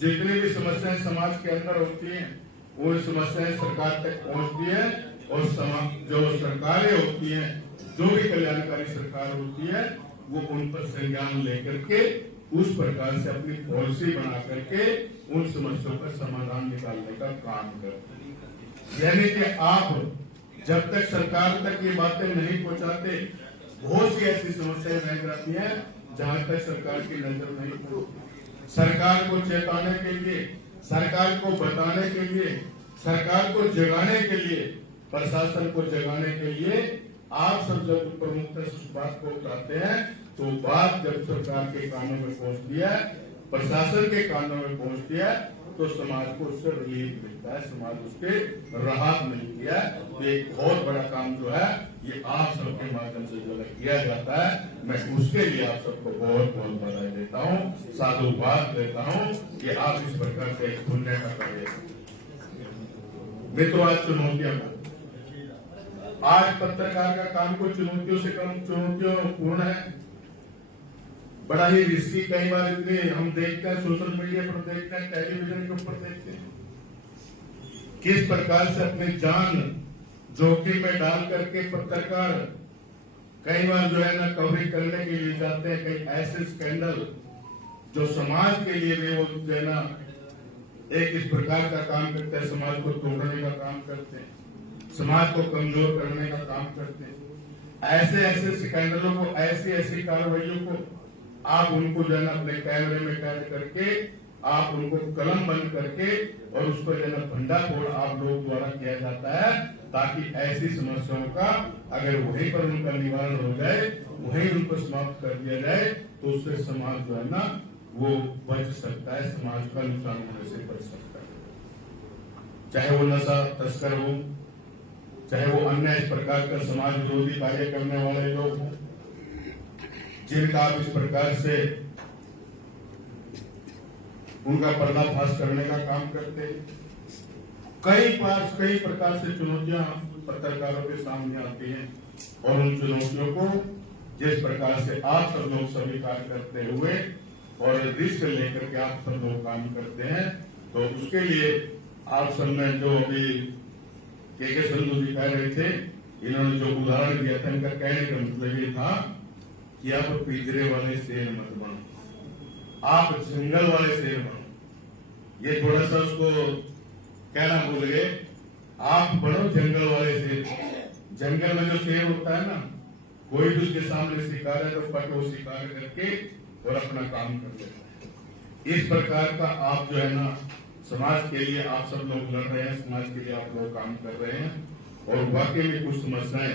जितनी भी समस्याएं समाज के अंदर होती हैं वो समस्याएं सरकार तक पहुंचती है और जो सरकारें होती हैं, जो भी कल्याणकारी सरकार होती है, वो उन पर संज्ञान लेकर के उस प्रकार से अपनी पॉलिसी बना करके उन समस्याओं का समाधान निकालने का काम करते हैं। यानी कि आप जब तक सरकार तक ये बातें नहीं पहुंचाते, बहुत सी ऐसी समस्याएं रह जाती हैं जहां तक सरकार की नजर नहीं पड़ती। सरकार को चेताने के लिए, सरकार को बताने के लिए, सरकार को जगाने के लिए, प्रशासन को जगाने के लिए आप सब जब प्रमुखता से इस बात को उठाते हैं तो बात जब सरकार के कानों में पहुंचती है, प्रशासन के कानों में पहुंचती है, तो समाज को उससे रिलीफ मिलता है, समाज उसके राहत मिलती है। तो एक बहुत बड़ा काम जो है ये आप सबके माध्यम से जो किया जाता है, मैं उसके लिए आप सबको बहुत बहुत बधाई देता हूँ, साधुवाद देता हूँ कि आप इस प्रकार से पुण्य का कार्य। मित्रों, आज चुनौतियां, आज पत्रकार का काम को चुनौतियों से कम चुनौतियों पूर्ण है, बड़ा ही रिस्की। कई बार इतने हम देखते हैं, सोशल मीडिया पर देखते हैं, टेलीविजन के ऊपर देखते हैं, किस प्रकार से अपनी जान जोखिम में डाल करके पत्रकार कई बार जो है ना कवरेज करने के लिए जाते हैं। कई ऐसे स्कैंडल जो समाज के लिए भी वो जो है ना एक इस प्रकार का काम करते हैं, समाज को तोड़ने का काम करते हैं, समाज को कमजोर करने का काम करते हैं। ऐसे ऐसे स्कैंडलों को, ऐसी ऐसी कार्रवाइयों को आप उनको जो है ना अपने कैमरे में कैद करके आप उनको कलम बंद करके और उसको जो है ना भंडाफोड़ आप लोग द्वारा किया जाता है, ताकि ऐसी समस्याओं का अगर वहीं पर उनका निवारण हो जाए, वहीं उनको समाप्त कर दिया जाए, तो उससे समाज जो है ना वो बच सकता है, समाज का नुकसान होने से बच सकता है। चाहे वो नशा तस्कर हो, चाहे वो अन्य इस प्रकार का समाज विरोधी कार्य करने वाले लोग हों, जिनका आप इस प्रकार से उनका पर्दाफाश करने का काम करते हैं। कई प्रकार से चुनौतियां पत्रकारों के सामने आती हैं और उन चुनौतियों को जिस प्रकार से आप सब लोग स्वीकार करते हुए और रिस्क लेकर के आप सब लोग काम करते हैं, तो उसके लिए आप सब ने जो अभी के संधू जी कह रहे थे, इन्होंने जो उदाहरण दिया था, इनका कहने का मतलब ये था कि आप पिंजरे वाले शेर मत बनो, आप जंगल वाले शेर बनो। ये थोड़ा सा उसको कहना भूल गए, आप बनो जंगल वाले शेर। जंगल में जो शेर होता है ना, कोई भी उसके सामने शिकार है तो फट वो शिकार करके और अपना काम कर लेता है। इस प्रकार का आप जो है ना समाज के लिए आप सब लोग लड़ रहे हैं, समाज के लिए आप लोग काम कर रहे हैं, और वाकई में कुछ समस्याएं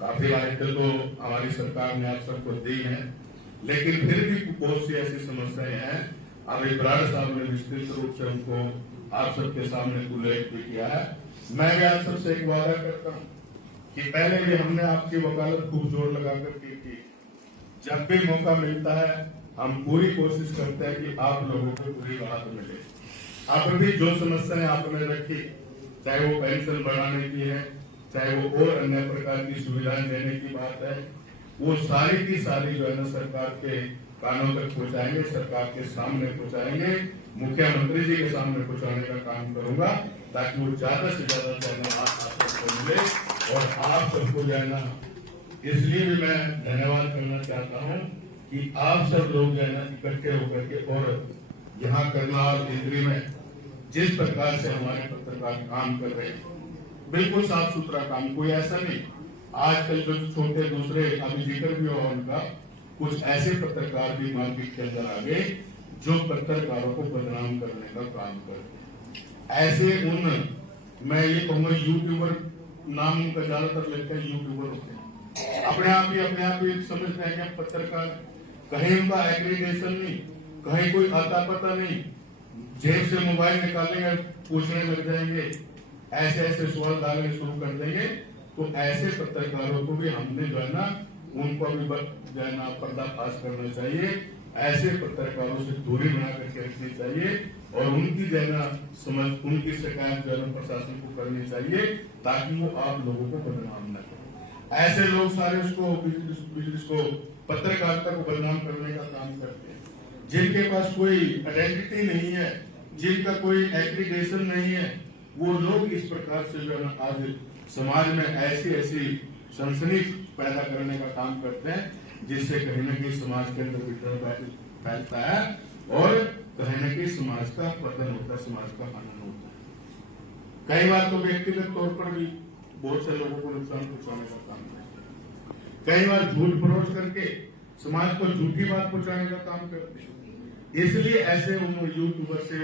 काफी राहतें तो हमारी सरकार ने आप सबको दी है, लेकिन फिर भी बहुत सी ऐसी समस्याएं हैं। अभी बराड़ साहब ने विस्तृत रूप से उनको आप सबके सामने उल्लेख भी किया है। मैं भी आप सबसे एक वादा करता हूँ कि पहले भी हमने आपकी वकालत खूब जोर लगाकर की थी। जब भी मौका मिलता है हम पूरी कोशिश करते हैं कि आप लोगों को पूरी राहत मिले। अब भी जो समस्याएं आपने रखी, चाहे वो पेंशन बढ़ाने की है, चाहे वो और अन्य प्रकार की सुविधाएं देने की बात है, वो सारी की सारी जो है ना सरकार के कानों तक पहुंचाएंगे, सरकार के सामने पहुंचाएंगे, मुख्यमंत्री जी के सामने पहुंचाने का काम करूंगा, ताकि वो ज्यादा से ज्यादा चैनल आप सबको मिले। और आप सबको जो है ना, इसलिए भी मैं धन्यवाद करना चाहता हूं कि आप सब लोग जो है ना इकट्ठे होकर के, और यहाँ करनाल केंद्री में जिस प्रकार से हमारे पत्रकार काम कर रहे हैं, बिल्कुल साफ सुथरा काम, कोई ऐसा नहीं। आजकल जो छोटे दूसरे अभी जिक्र भी हुआ उनका, कुछ ऐसे पत्रकार भी मार्केट के अंदर आ गए जो पत्रकारों को बदनाम करने का काम कर। ऐसे मैं ये कहूंगा यूट्यूबर नाम उनका ज्यादातर लगता है, यूट्यूबर होते हैं, अपने आप ही समझते हैं कि हम पत्रकार। कहीं उनका एग्रीगेशन नहीं, कहीं कोई आता पता नहीं, जेब से मोबाइल निकालेंगे, पूछने लग जाएंगे, ऐसे सवाल डालने शुरू कर देंगे। तो ऐसे पत्रकारों को भी हमने जो है ना, उनको भी जो है ना पर्दाफाश करना चाहिए। ऐसे पत्रकारों से दूरी बना करके रखनी चाहिए, और उनकी जो है ना उनकी शिकायत जो है प्रशासन को करनी चाहिए, ताकि वो आप लोगों को बदनाम न करें। ऐसे लोग सारे उसको बिजनेस को, पत्रकारिता को बदनाम करने का काम करते हैं, जिनके पास कोई आइडेंटिटी नहीं है, जिनका कोई एग्रीगेशन नहीं है, वो लोग इस प्रकार से जो है ना आज समाज में ऐसी सनसनी पैदा करने का काम करते हैं, जिससे कहीं न कहीं समाज के अंदर विघटन फैलता है, और कहीं न कहीं समाज का पतन होता है, समाज का हनन होता है। कई बार तो व्यक्तिगत तौर पर भी बहुत से लोगों को नुकसान पहुंचाने का काम करते हैं, कई बार झूठ फरोश करके समाज को झूठी बात पहुंचाने का काम करते हैं। इसलिए ऐसे उन यूट्यूबर से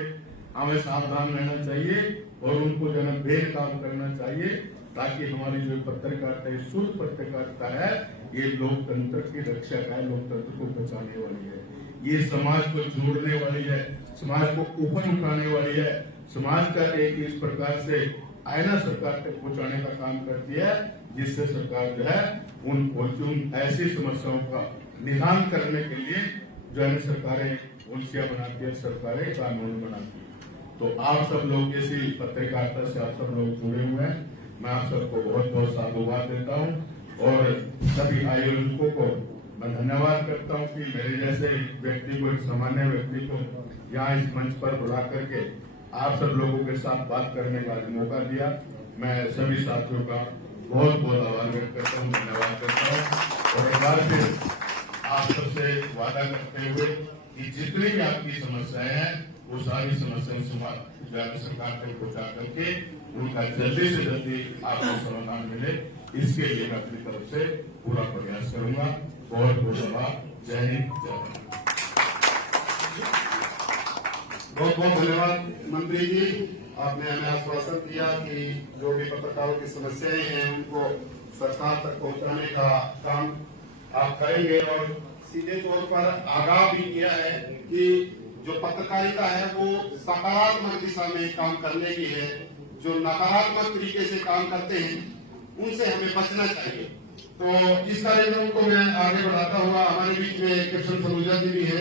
हमें सावधान रहना चाहिए, और उनको जो है बेनकाब करना चाहिए, ताकि हमारी जो पत्रकारिता है, शुद्ध पत्रकारिता है, ये लोकतंत्र की रक्षक है, लोकतंत्र को बचाने वाली है, ये समाज को जोड़ने वाली है, समाज को ऊपर उठाने वाली है, समाज का एक इस प्रकार से आईना सरकार तक पहुंचाने का काम करती है, जिससे सरकार जो है उन ऐसी समस्याओं का निदान करने के लिए जो है सरकारें पॉलिसियां बनाती है, सरकारें कानून बनाती है। तो आप सब लोग इसी पत्रकारिता से आप सब लोग जुड़े हुए हैं, मैं आप सबको बहुत बहुत साधुवाद देता हूं, और सभी आयोजकों को मैं धन्यवाद करता हूं कि मेरे जैसे व्यक्ति को, एक सामान्य व्यक्ति को यहाँ इस मंच पर बुला करके आप सब लोगों के साथ बात करने का मौका दिया। मैं सभी साथियों का बहुत बहुत आभार व्यक्त करता हूँ, धन्यवाद करता हूँ, और एक बार फिर आप सबसे वादा करते हुए कि जितनी भी आपकी समस्याएं हैं, वो सारी समस्याओं से सरकार तक पहुंचा करके उनका जल्दी से जल्दी आपको समाधान मिले, इसके लिए मैं अपनी तरफ से पूरा प्रयास करूंगा। बहुत बहुत धन्यवाद। जय हिंद, जय भारत। बहुत बहुत धन्यवाद मंत्री जी, आपने हमें आश्वासन दिया कि जो भी पत्रकारों की समस्याएं हैं उनको सरकार तक पहुंचाने का काम आप करेंगे, और सीधे तौर पर आगाह भी किया है कि जो पत्रकारिता है वो सकारात्मक दिशा में काम करने की है। जो नकारात्मक तरीके से काम करते हैं उनसे हमें बचना चाहिए। तो इस कार्यक्रम को मैं आगे बढ़ाता हुआ, हमारे बीच में कृष्ण सलूजा जी भी है,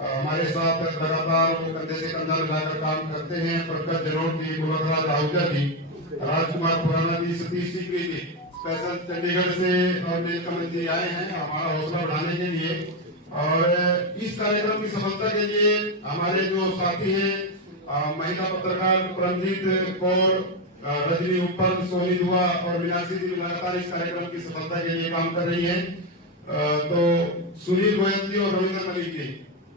हमारे साथ लगातार कंधे से कंधा लगाकर काम करते हैं, प्रखर जनोट जी, गुलाबराज आहूजा जी, राजकुमार खुराना जी, सतीश सीकरी जी स्पेशल चंडीगढ़ से और नीलकमल जी आए हैं हमारा हौसला बढ़ाने के लिए। और इस कार्यक्रम की सफलता के लिए हमारे जो साथी हैं, महिला पत्रकार परमजीत कौर, रजनी ऊपर, सोनी दुआ और मीनाक्षी जी लगातार इस कार्यक्रम की सफलता के लिए काम कर रही है। तो सुनील गोयल जी और रविंद्र मलिक जी,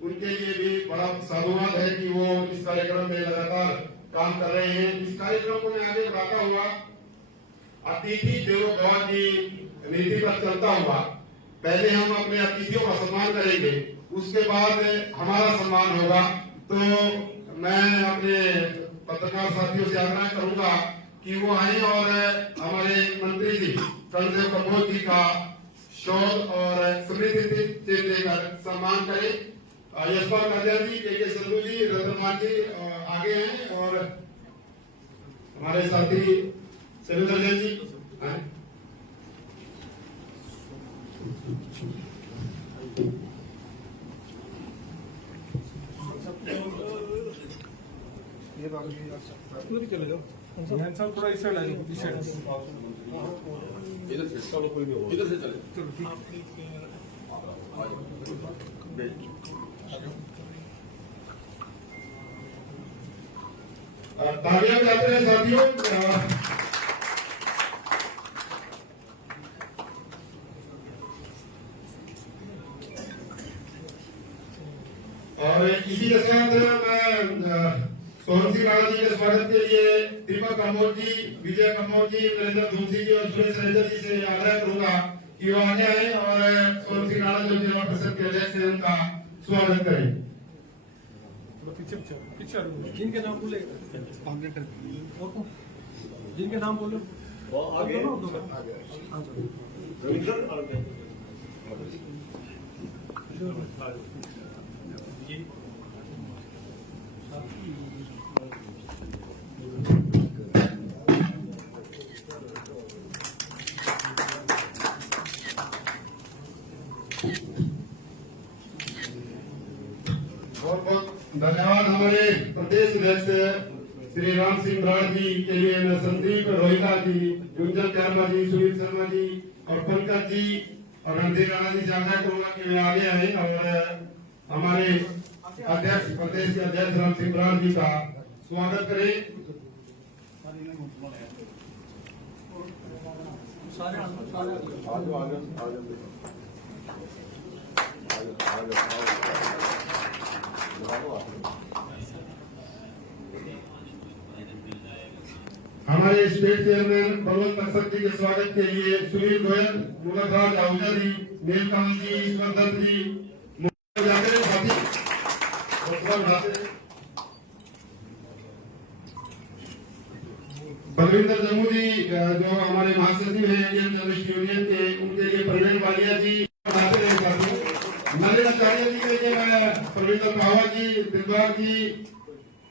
उनके लिए भी बड़ा साधुवाद है कि वो इस कार्यक्रम में लगातार काम कर रहे हैं। इस कार्यक्रम को मैं आगे बढ़ाता हुआ अतिथि देवो भव की नीति पर चलता हुआ, पहले हम अपने अतिथियों का सम्मान करेंगे, उसके बाद हमारा सम्मान होगा। तो मैं अपने पत्रकार साथियों से आग्रह करूंगा कि वो आए और हमारे मंत्री जी कर्णदेव कपूर जी का शोध और स्मृति चिन्ह देकर सम्मान करें। यशपाल कादियान जी, के संधू जी, रतनमान जी आगे हैं, और हमारे साथी शैलेंद्र जैन जी चले जाओ, थोड़ा इस साइड आ जाओ, इस साइड इधर से चलो, कोई नहीं होगा, इधर से चले। तालियां बजाते हैं साथियों। और इसी के साथ मैं सोहन सिंह राणा जी के स्वागत के लिए दीपक कम्बोज जी, विजय कम्बोज जी, नरेंद्र धूसी जी और सुरेश रंजन जी से आग्रह करूंगा कि वो आगे आए और सोहन सिंह राणा जो जिला परिषद के अध्यक्ष हैं उनका स्वागत करें। जिनके नाम बोले जिनके नाम बोले बहुत बहुत धन्यवाद हमारे प्रदेश अध्यक्ष श्री राम सिंह बराड़ जी के लिए मैं संदीप रोहिता जी, गुंजन त्यारमा जी, सुनील शर्मा जी और पंकज जी और रणधीर राणा जी से आग्रह करूंगा कि वे आगे आए और हमारे अध्यक्ष प्रदेश के अध्यक्ष राम सिंह बराड़ जी का स्वागत करें। हमारे स्टेट चेयरमैन बलवंत अक्षर जी के स्वागत के लिए सुनील गोयल, मुलकराज आहूजा जी, नीलकमल जी, ईश्वर दत्त जी जाते हैं साथी बलविंदर जम्मू जी जो हमारे महासचिव हैं इंडियन जर्नलिस्ट यूनियन के, उनके लिए प्रवीण वालिया जी जाते रहे साथियों। नलिन आचार्य जी के लिए मैं प्रवीण रावत जी, दिलबाग जी,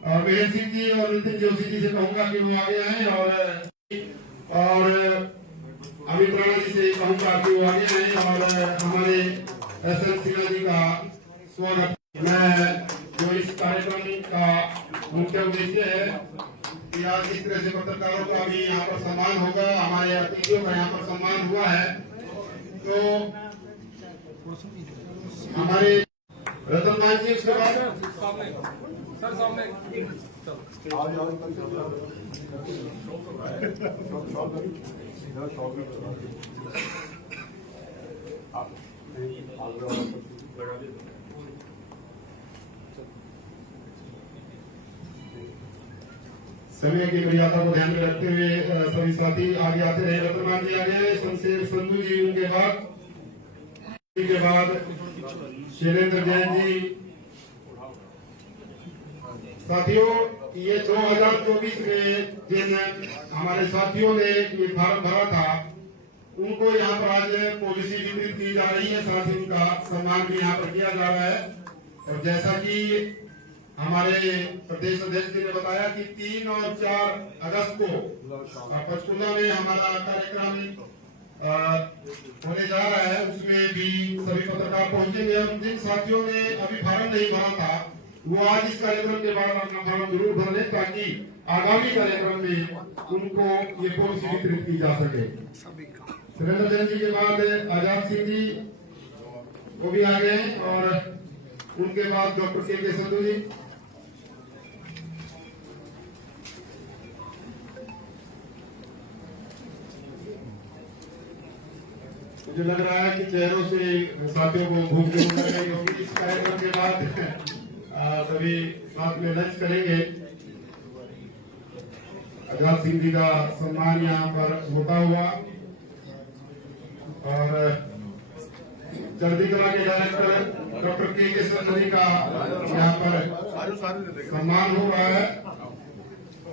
महेश सिंह जी और नितिन जोशी जी से कहूंगा कि वो आगे आए और अमित राणा जी से कहूंगा कि वो आगे आए और हमारे एस.एन. सिन्हा जी का स्वागत। मैं जो इस कार्यक्रम का मुख्य उद्देश्य है कि आज इस तरह से पत्रकारों का भी यहाँ पर सम्मान होगा, हमारे अतिथियों का यहाँ पर सम्मान हुआ है, तो हमारे रतन मान जी उसके बाद सर सामने समय की मर्यादा को ध्यान में रखते हुए सभी साथी आगे आते रहे। रतनमान जी आगे, शमशेर संधू जी उनके बाद शैलेंद्र जैन जी। साथियों, ये 2024 में जिन हमारे साथियों ने ये फॉर्म भरा था उनको यहाँ पर आज पॉलिसी वितरित की जा रही है, साथ ही उनका सम्मान भी यहाँ पर किया जा रहा है। और जैसा कि हमारे प्रदेश अध्यक्ष जी ने बताया कि 3 और 4 अगस्त को पंचकुला में हमारा कार्यक्रम होने जा रहा है, उसमें भी सभी पत्रकार पहुंचेंगे। और जिन साथियों ने अभी फॉर्म नहीं भरा था वो आज इस कार्यक्रम के बाद अपना फॉर्म जरूर भर लें ताकि आगामी कार्यक्रम में उनको ये पॉलिसी वितरित की जा सके। सुरेंद्र जैन जी के बाद आजाद सिंह जी वो भी आ गए और उनके बाद डॉक्टर के संधू जी। मुझे लग रहा है कि चेहरों से साथियों को भूख नहीं लग रही, क्योंकि इस कार्यक्रम के बाद सभी साथ में लंच करेंगे। आजाद सिंह जी का सम्मान यहाँ पर होता हुआ और चढ़ती कला के डायरेक्टर डॉक्टर के संधू जी का यहाँ पर सम्मान हो रहा है।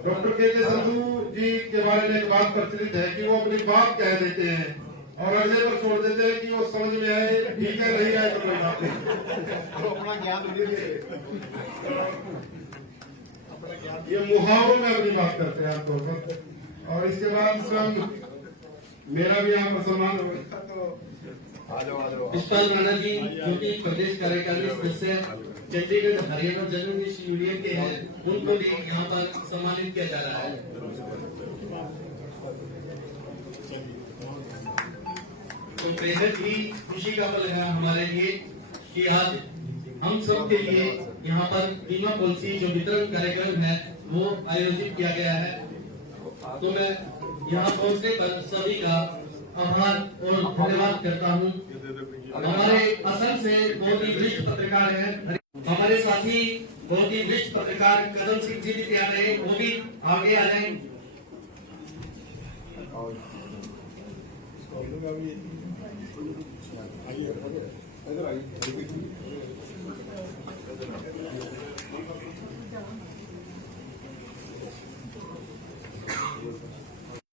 डॉक्टर के संधू जी के बारे में एक बात प्रचलित है कि वो अपनी बात कह देते हैं और अगले पर छोड़ देते हैं कि वो समझ में आए, ठीक है नहीं आए तो कोई बात नहीं, अपना ज्ञान ये मुहावरों में अपनी बात करते हैं आपको पर। और इसके बाद स्वयं मेरा भी यहाँ पर सम्मान होगा तो विशाल राणा जी जो कि प्रदेश कार्यकारिणी सदस्य चंडीगढ़ हरियाणा जर्नलिस्ट यूनियन के हैं, उनको भी यहाँ पर सम्मानित किया जा रहा है। तो बेहद ही खुशी का पल है हमारे लिए कि आज हम सब के लिए यहाँ पर बीमा पॉलिसी जो वितरण कार्यक्रम है वो आयोजित किया गया है। तो मैं यहाँ पहुंचने पर सभी का आभार और धन्यवाद करता हूँ। हमारे असम से बहुत ही वरिष्ठ पत्रकार हैं, हमारे साथी बहुत ही वरिष्ठ पत्रकार कदम सिंह जी भी तैयार है, वो भी आगे आ जाएं।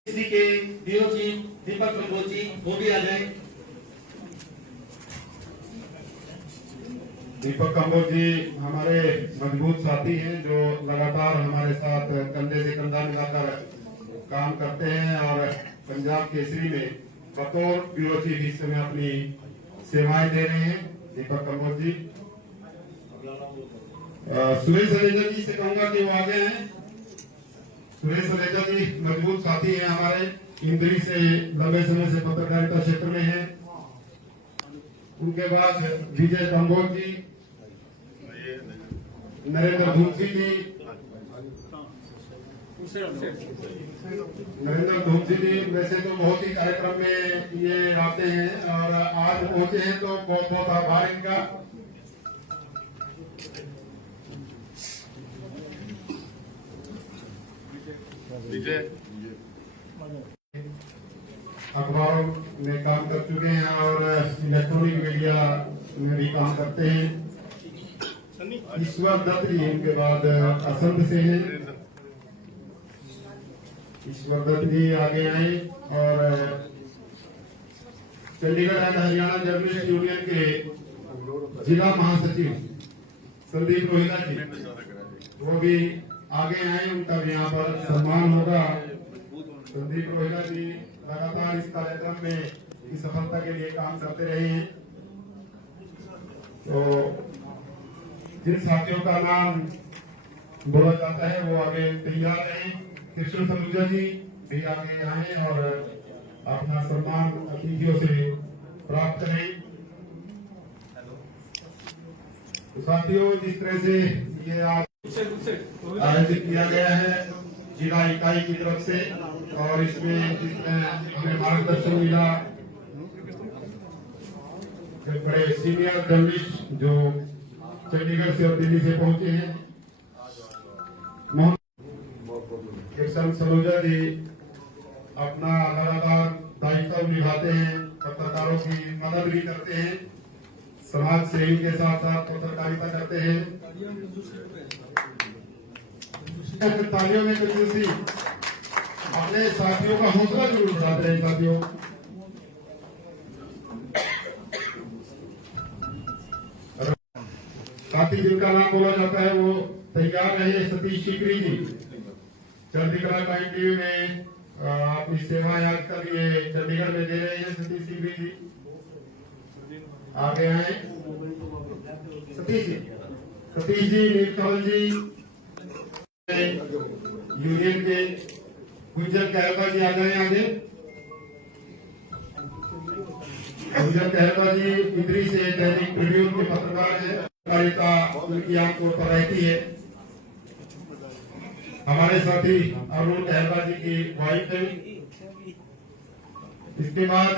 इसी के ब्यूरो चीफ दीपक कंबोज जी वो भी आ जाएं। दीपक कंबोज जी हमारे मजबूत साथी हैं जो लगातार हमारे साथ कंधे से कंधा मिलाकर काम करते हैं और पंजाब केसरी में बतौर ब्यूरो चीफ इस समय अपनी सेवाएं दे रहे हैं। दीपक कंबोज जी, सुरेश सलेजा जी से कहूंगा कि वो आगे हैं। सुरेश सलेजा जी मजबूत साथी हैं हमारे, इंद्री से लंबे समय से पत्रकारिता क्षेत्र में हैं। उनके बाद विजय कंबोज जी, नरेंद्र धूमसी जी, नरेंद्र धूमसी जी वैसे तो बहुत ही कार्यक्रम में ये आते हैं और आज पहुंचे हैं तो बहुत बहुत आभार इनका। अखबारों में काम कर चुके हैं और इलेक्ट्रॉनिक मीडिया में भी काम करते हैं। ईश्वर दत्त जी उनके बाद असंध से हैं। ईश्वर दत्त जी आगे आए और Chandigarh and Haryana journalist union के जिला महासचिव संदीप रोहिता जी वो भी आगे आए, उनका भी यहाँ पर सम्मान होगा। संदीप रोहिता जी लगातार इस कार्यक्रम में की सफलता के लिए काम करते रहे हैं। तो जिन साथियों का नाम बोला जाता है वो आगे तैयार रहे। कृष्ण सलूजा जी भी आगे आए और अपना सम्मान अतिथियों से प्राप्त करें। तो साथियों, जिस तरह से ये आज आयोजित किया गया है जिला इकाई की तरफ से और इसमें हमें मार्गदर्शन मिला बड़े सीनियर जर्नलिस्ट जो चंडीगढ़ से और दिल्ली से पहुंचे हैं। कृष्ण सलूजा जी अपना लगातार दायित्व निभाते हैं, पत्रकारों की मदद भी करते हैं, समाज सेवी के साथ साथ पत्रकारिता करते हैं। तालियों में कंजूसी, अपने साथियों का हौसला जरूर बढ़ाते हैं। साथियों, साथी जिनका नाम बोला जाता है वो तैयार रहे। सतीश सीकरी जी चढ़ती कला टाइम टीवी में अपनी सेवाएं आजकल ये चंडीगढ़ में दे रहे हैं। सतीश सीकरी जी आगे आए। सतीश जी नीलकमल जी यूनियन के गुंजन कहलवा जी आ गए आगे। गुंजन कहलवा जी इंद्री से दैनिक ट्रिब्यून के पत्रकार है। पत्रकारिता उनकी आंखों पर रहती है। हमारे साथी अरुण कहलवा जी की वाइफ है। इसके बाद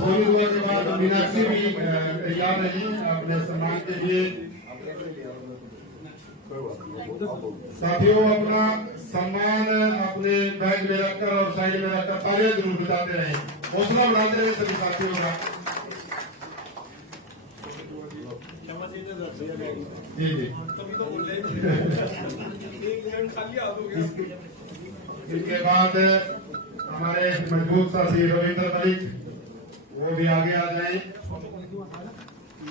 सोनी दुआ के बाद मीनाक्षी भी तैयार रही अपने सम्मान के लिए। साथियों, अपना सम्मान अपने बैग में रखकर और साइड में रखकर तालियां जरूर बजाते रहे, हौसला बढ़ाते रहे सभी साथियों का। जी जी इसके बाद हमारे मजबूत साथी रविंद्र मलिक वो भी आगे आ जाए।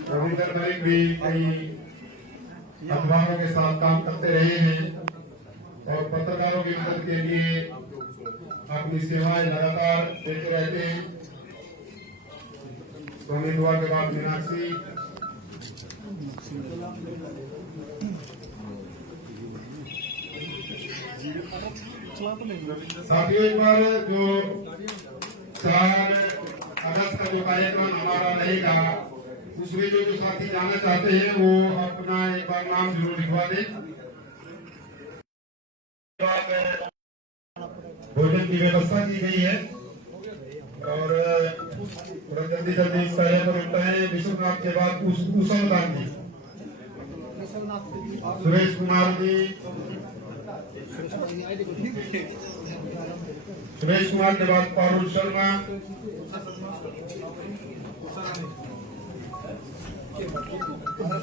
रविंद्र मलिक भी कई अखबारों के साथ काम करते रहे हैं और पत्रकारों की मदद के लिए अपनी सेवाएं लगातार देते रहते हैं। सोनी दुआ के बाद मीनाक्षी। साथियों, एक बार जो 4 अगस्त का जो कार्यक्रम हमारा रहेगा उसमें जो साथी जाना चाहते हैं वो अपना एक बार नाम जरूर लिखवा दें। भोजन की व्यवस्था की गई है और थोड़ा जल्दी जल्दी इस कार्य पर उठता है। विश्वनाथ के बाद कुशलदान जी, सुरेश कुमार जी, सुरेश कुमार के बाद पारुल शर्मा,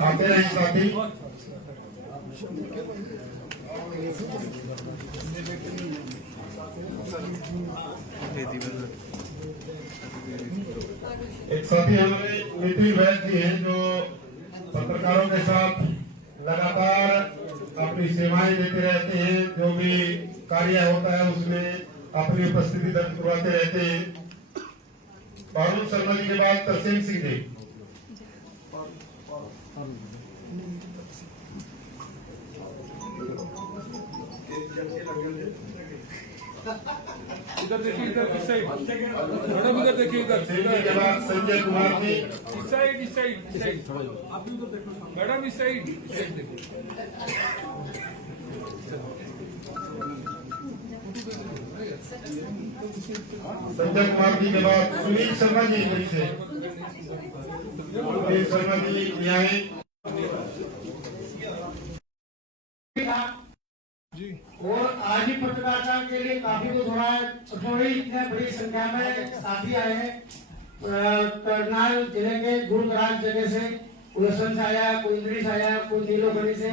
आते रहे साथी। एक साथी हमारे नितिन वैद्य जी हैं जो पत्रकारों के साथ लगातार अपनी सेवाएं देते रहते हैं। जो भी कार्य होता है उसमें अपनी उपस्थिति दर्ज करवाते रहते हैं। पारुल शर्मा जी के बाद तरसेम सिंह जी। इधर देखिए, इधर इस साइड मैडम, इधर देखिए, इधर के बाद संजय कुमार जी, इस साइड, इस साइड, इस साइड आप भी उधर देखो मैडम, इस साइड देखिए। संजय कुमार जी के बाद सुनील शर्मा जी से। सुनील शर्मा जी न्याय और आज ही पत्रकारिता के लिए काफी कुछ हुआ है। थोड़ी इतने बड़ी संख्या में साथी आए हैं करनाल जिले के दूर दराज जगह से, कोई असम से आया, कोई इंद्री से आया, कोई नीलोखनी से।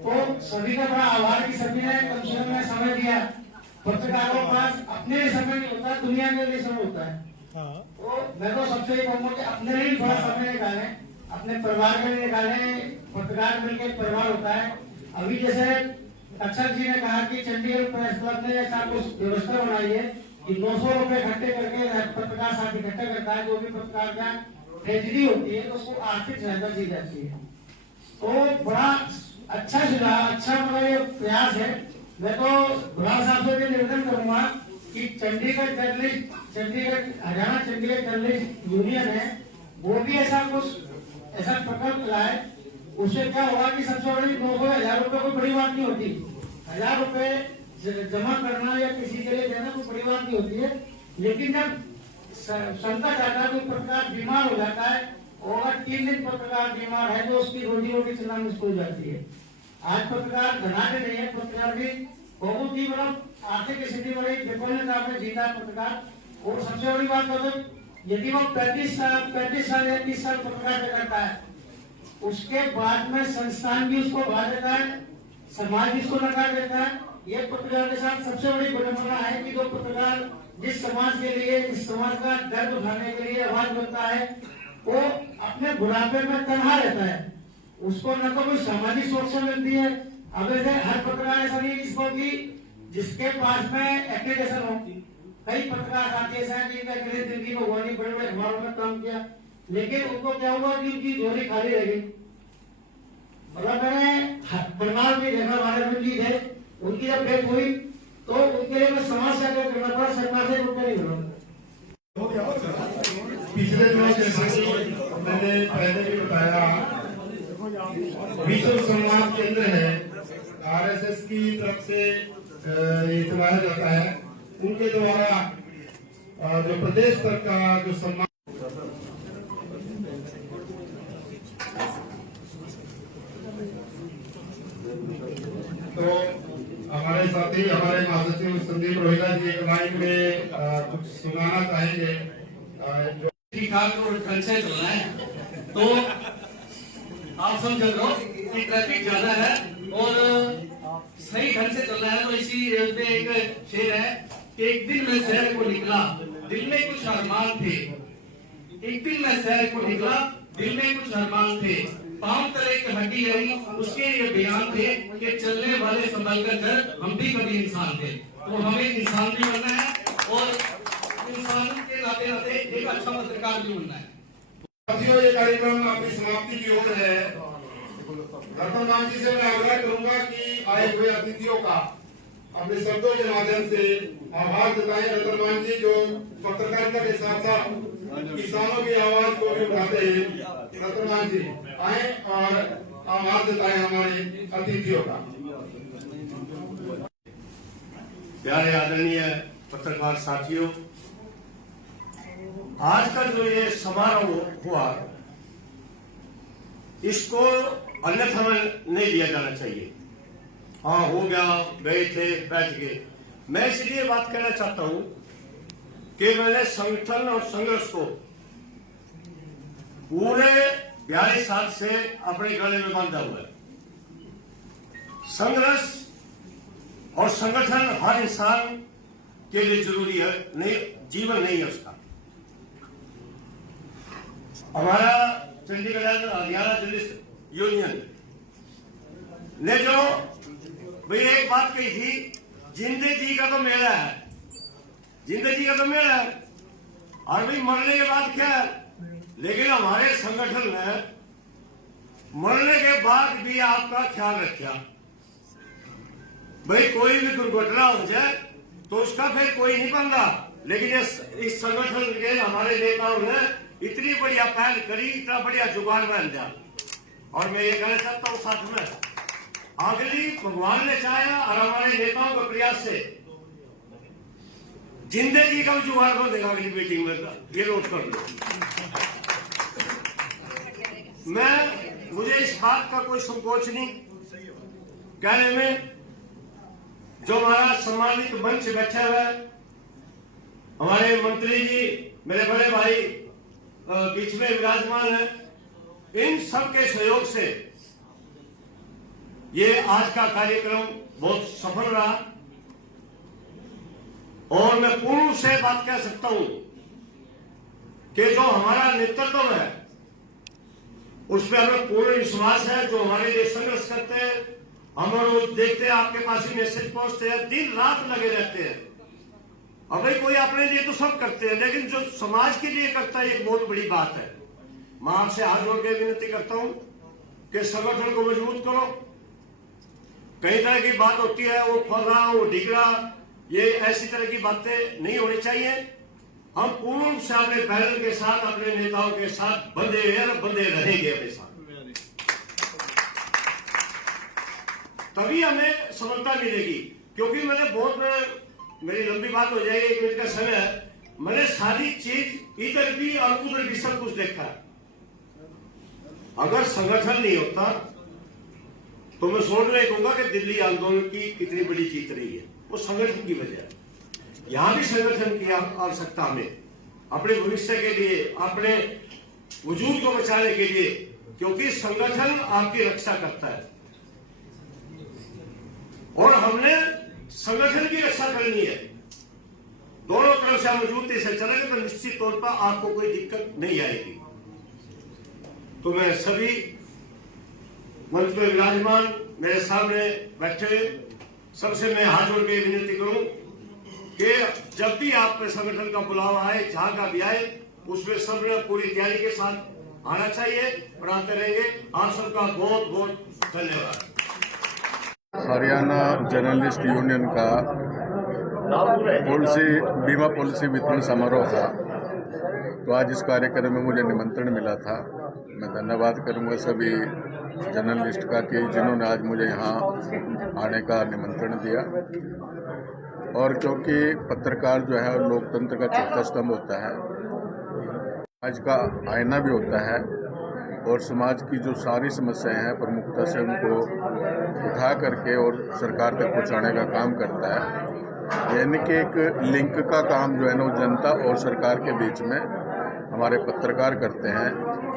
तो सभी का बड़ा आभार कि सभी ने कम से कम समय दिया। पत्रकारों के पास अपने लिए समय नहीं होता, दुनिया के लिए समय होता है। तो मैं तो सबसे ये कहूंगा कि अपने लिए थोड़ा समय निकालें, अपने परिवार के लिए निकालें। पत्रकार मिलकर परिवार होता है। अभी जैसे अक्षर जी ने कहा कि चंडीगढ़ प्रेस क्लब ने ऐसा कुछ व्यवस्था बनाई है कि 900 रुपए इकट्ठे करके पत्रकार साथ इकट्ठा करता है। जो भी पत्रकार का ट्रेजेडी होती है तो उसको आर्थिक सहायता दी जाती है। तो बड़ा अच्छा सुझाव, अच्छा मतलब ये प्रयास है। मैं तो बुलाल साहब से भी निवेदन करूंगा कि Chandigarh journalist, Haryana Chandigarh journalist union है, वो भी ऐसा कुछ ऐसा प्रकल्प लाए। उससे क्या होगा कि सबसे बड़ी 9,000 रुपए कोई बड़ी बात नहीं होती। 1000 रुपए जमा करना या किसी के लिए देना कोई बड़ी बात नहीं होती है। लेकिन जब संकट आता है, कोई पत्रकार बीमार हो जाता है और अगर 3 दिन पत्रकार बीमार है तो उसकी रोजी रोटी चलना मुश्किल हो जाती है। आज पत्रकार घनाटे नहीं है, पत्रकार भी बहुत ही मतलब आर्थिक स्थिति बड़ी विपन्नता में जीता पत्रकार। और सबसे बड़ी बात तो यदि वो 35 साल या 30 साल पत्रकार करता है, उसके बाद में संस्थान भी उसको भा देता है, समाज भी उसको नकार देता है। ये पत्रकार के साथ सबसे बड़ी विडंबना है कि जो पत्रकार जिस समाज के लिए, जिस समाज का दर्द उठाने के लिए आवाज बनता है, वो अपने बुढ़ापे में तन्हा रहता है। उसको न तो कोई सामाजिक सुरक्षा मिलती है। अब ऐसे हर पत्रकार ऐसा नहीं है जिसको कि जिसके पास में एप्लीकेशन हो। कई पत्रकार साथी ऐसे हैं जिनका जिंदगी में हुआ नहीं, बड़े बड़े अखबारों में काम किया, लेकिन उनको क्या हुआ कि उनकी झोली खाली रह गई। मतलब मैंने परिवार में देखा, हमारे रंजीत है, उनकी जब डेथ हुई तो उनके लिए मैं समाज से आगे करना पड़ा, सरकार से रुपये नहीं मिला। पिछले दिनों जैसे कि मैंने पहले भी बताया, विश्व संवाद केंद्र है, आरएसएस की तरफ से ये चलाया जाता है। उनके द्वारा जो प्रदेश स्तर का जो सम्मान तो हमारे साथी, हमारे महासचिव संदीप रोहिला जी एक लाइन में कुछ सुनाना चाहेंगे। जो ठीक ठाक और ढंग से चल रहा है, तो आप समझ लो कि ट्रैफिक ज्यादा है और सही ढंग से चल रहा है। तो इसी रेल पे एक शेर है कि एक दिन मैं शहर को निकला, दिल में कुछ अरमान थे। एक दिन मैं शहर को निकला, दिल में कुछ अरमान थे। पांव तले एक हड्डी आई, उसके ये बयान थे कि चलने वाले संभल कर चल, हम भी कभी इंसान थे। तो हमें इंसान भी बनना है और इंसान के नाते नाते एक अच्छा पत्रकार भी बनना है। साथियों, ये कार्यक्रम अपनी समाप्ति की ओर है। रतन राम जी से मैं आग्रह करूंगा कि आए हुए अतिथियों का अपने शब्दों के माध्यम से आभार जताएं। रतन राम जी जो पत्रकारिता के साथ साथ किसानों की आवाज को भी उठाते हैं। रतनलाल जी आए और आवाज जताए हमारे अतिथियों का। प्यारे आदरणीय पत्रकार साथियों, आज का जो ये समारोह हुआ इसको अन्यथा नहीं लिया जाना चाहिए। हाँ, हो गया, गए थे, बैठ गए। मैं इसलिए बात कहना चाहता हूं कि मैंने संगठन और संघर्ष को पूरे 42 साल से अपने गले में बांधा हुआ है। संघर्ष और संगठन हर इंसान के लिए जरूरी है, नहीं जीवन नहीं है उसका। हमारा चंडीगढ़ हरियाणा जर्नलिस्ट यूनियन ने जो भाई एक बात कही थी, जिंदे जी का तो मेला है, जिंदे जी का तो मेला है, और भाई मरने के बाद क्या है। लेकिन हमारे संगठन ने मरने के बाद भी आपका ख्याल रखा। भाई कोई भी दुर्घटना हो जाए तो उसका फिर कोई नहीं बनता, लेकिन इस संगठन के हमारे नेताओं ने इतनी बढ़िया पहल करी, इतना बढ़िया जुगाड़ बन दिया। और मैं ये कहना चाहता हूं साथ में, अगली भगवान ने चाहा और हमारे नेताओं के प्रयास से जिंदे जी का भी जुगाड़ कर देगा अगली मीटिंग में, ये नोट कर लो। मुझे इस बात का कोई संकोच नहीं कहने में, जो हमारा सम्मानित मंच बैठा हुआ है, हमारे मंत्री जी, मेरे बड़े भाई बीच में विराजमान है, इन सब के सहयोग से ये आज का कार्यक्रम बहुत सफल रहा। और मैं पूर्ण से बात कह सकता हूं कि जो हमारा नेतृत्व है उसमें हमें पूर्ण विश्वास है। जो हमारे लिए संघर्ष करते हैं, हम रोज देखते हैं, आपके पास ही मैसेज पहुंचते हैं, दिन रात लगे रहते हैं। अब भाई कोई अपने लिए तो सब करते हैं, लेकिन जो समाज के लिए करता है एक बहुत बड़ी बात है। मैं आपसे हाथ जोड़ के विनती करता हूं कि संगठन को मजबूत करो। कई तरह की बात होती है, वो फर्रा, वो ढिगड़ा, ये ऐसी तरह की बातें नहीं होनी चाहिए। हम पूर्ण रूप से अपने बैनर के साथ, अपने नेताओं के साथ बंधे रहेंगे हमेशा, तभी हमें सफलता मिलेगी। क्योंकि मैंने मेरी लंबी बात हो जाएगी, 1 मिनट का समय है, मैंने सारी चीज इधर भी और उधर भी सब कुछ देखा। अगर संगठन नहीं होता तो मैं सोचने कहूंगा कि दिल्ली आंदोलन की कितनी बड़ी जीत रही है, वो संगठन की वजह है। यहां भी संगठन की आवश्यकता हमें अपने भविष्य के लिए, अपने वजूद को बचाने के लिए, क्योंकि संगठन आपकी रक्षा करता है और हमने संगठन की रक्षा करनी है। दोनों तरफ से मजबूती से चलेंगे तो निश्चित तौर पर आपको कोई दिक्कत नहीं आएगी। तो मैं सभी मंच में विराजमान, मेरे सामने बैठे सबसे मैं हाथ जोड़ के विनती करूं कि जब भी आप संगठन का बुलावा आए, जहां का भी आए, उसमें सब पूरी तैयारी के साथ आना चाहिए और आते रहेंगे। आप सबका बहुत बहुत धन्यवाद। हरियाणा जर्नलिस्ट यूनियन का बीमा पॉलिसी वितरण समारोह था, तो आज इस कार्यक्रम में मुझे निमंत्रण मिला था। मैं धन्यवाद करूंगा सभी जर्नलिस्ट का कि जिन्होंने आज मुझे यहाँ आने का निमंत्रण दिया। और क्योंकि पत्रकार जो है लोकतंत्र का चौथा स्तंभ होता है, आज का आईना भी होता है, और समाज की जो सारी समस्याएं हैं प्रमुखता से उनको उठा करके और सरकार तक पहुंचाने का काम करता है। यानी कि एक लिंक का काम जो है ना वो जनता और सरकार के बीच में हमारे पत्रकार करते हैं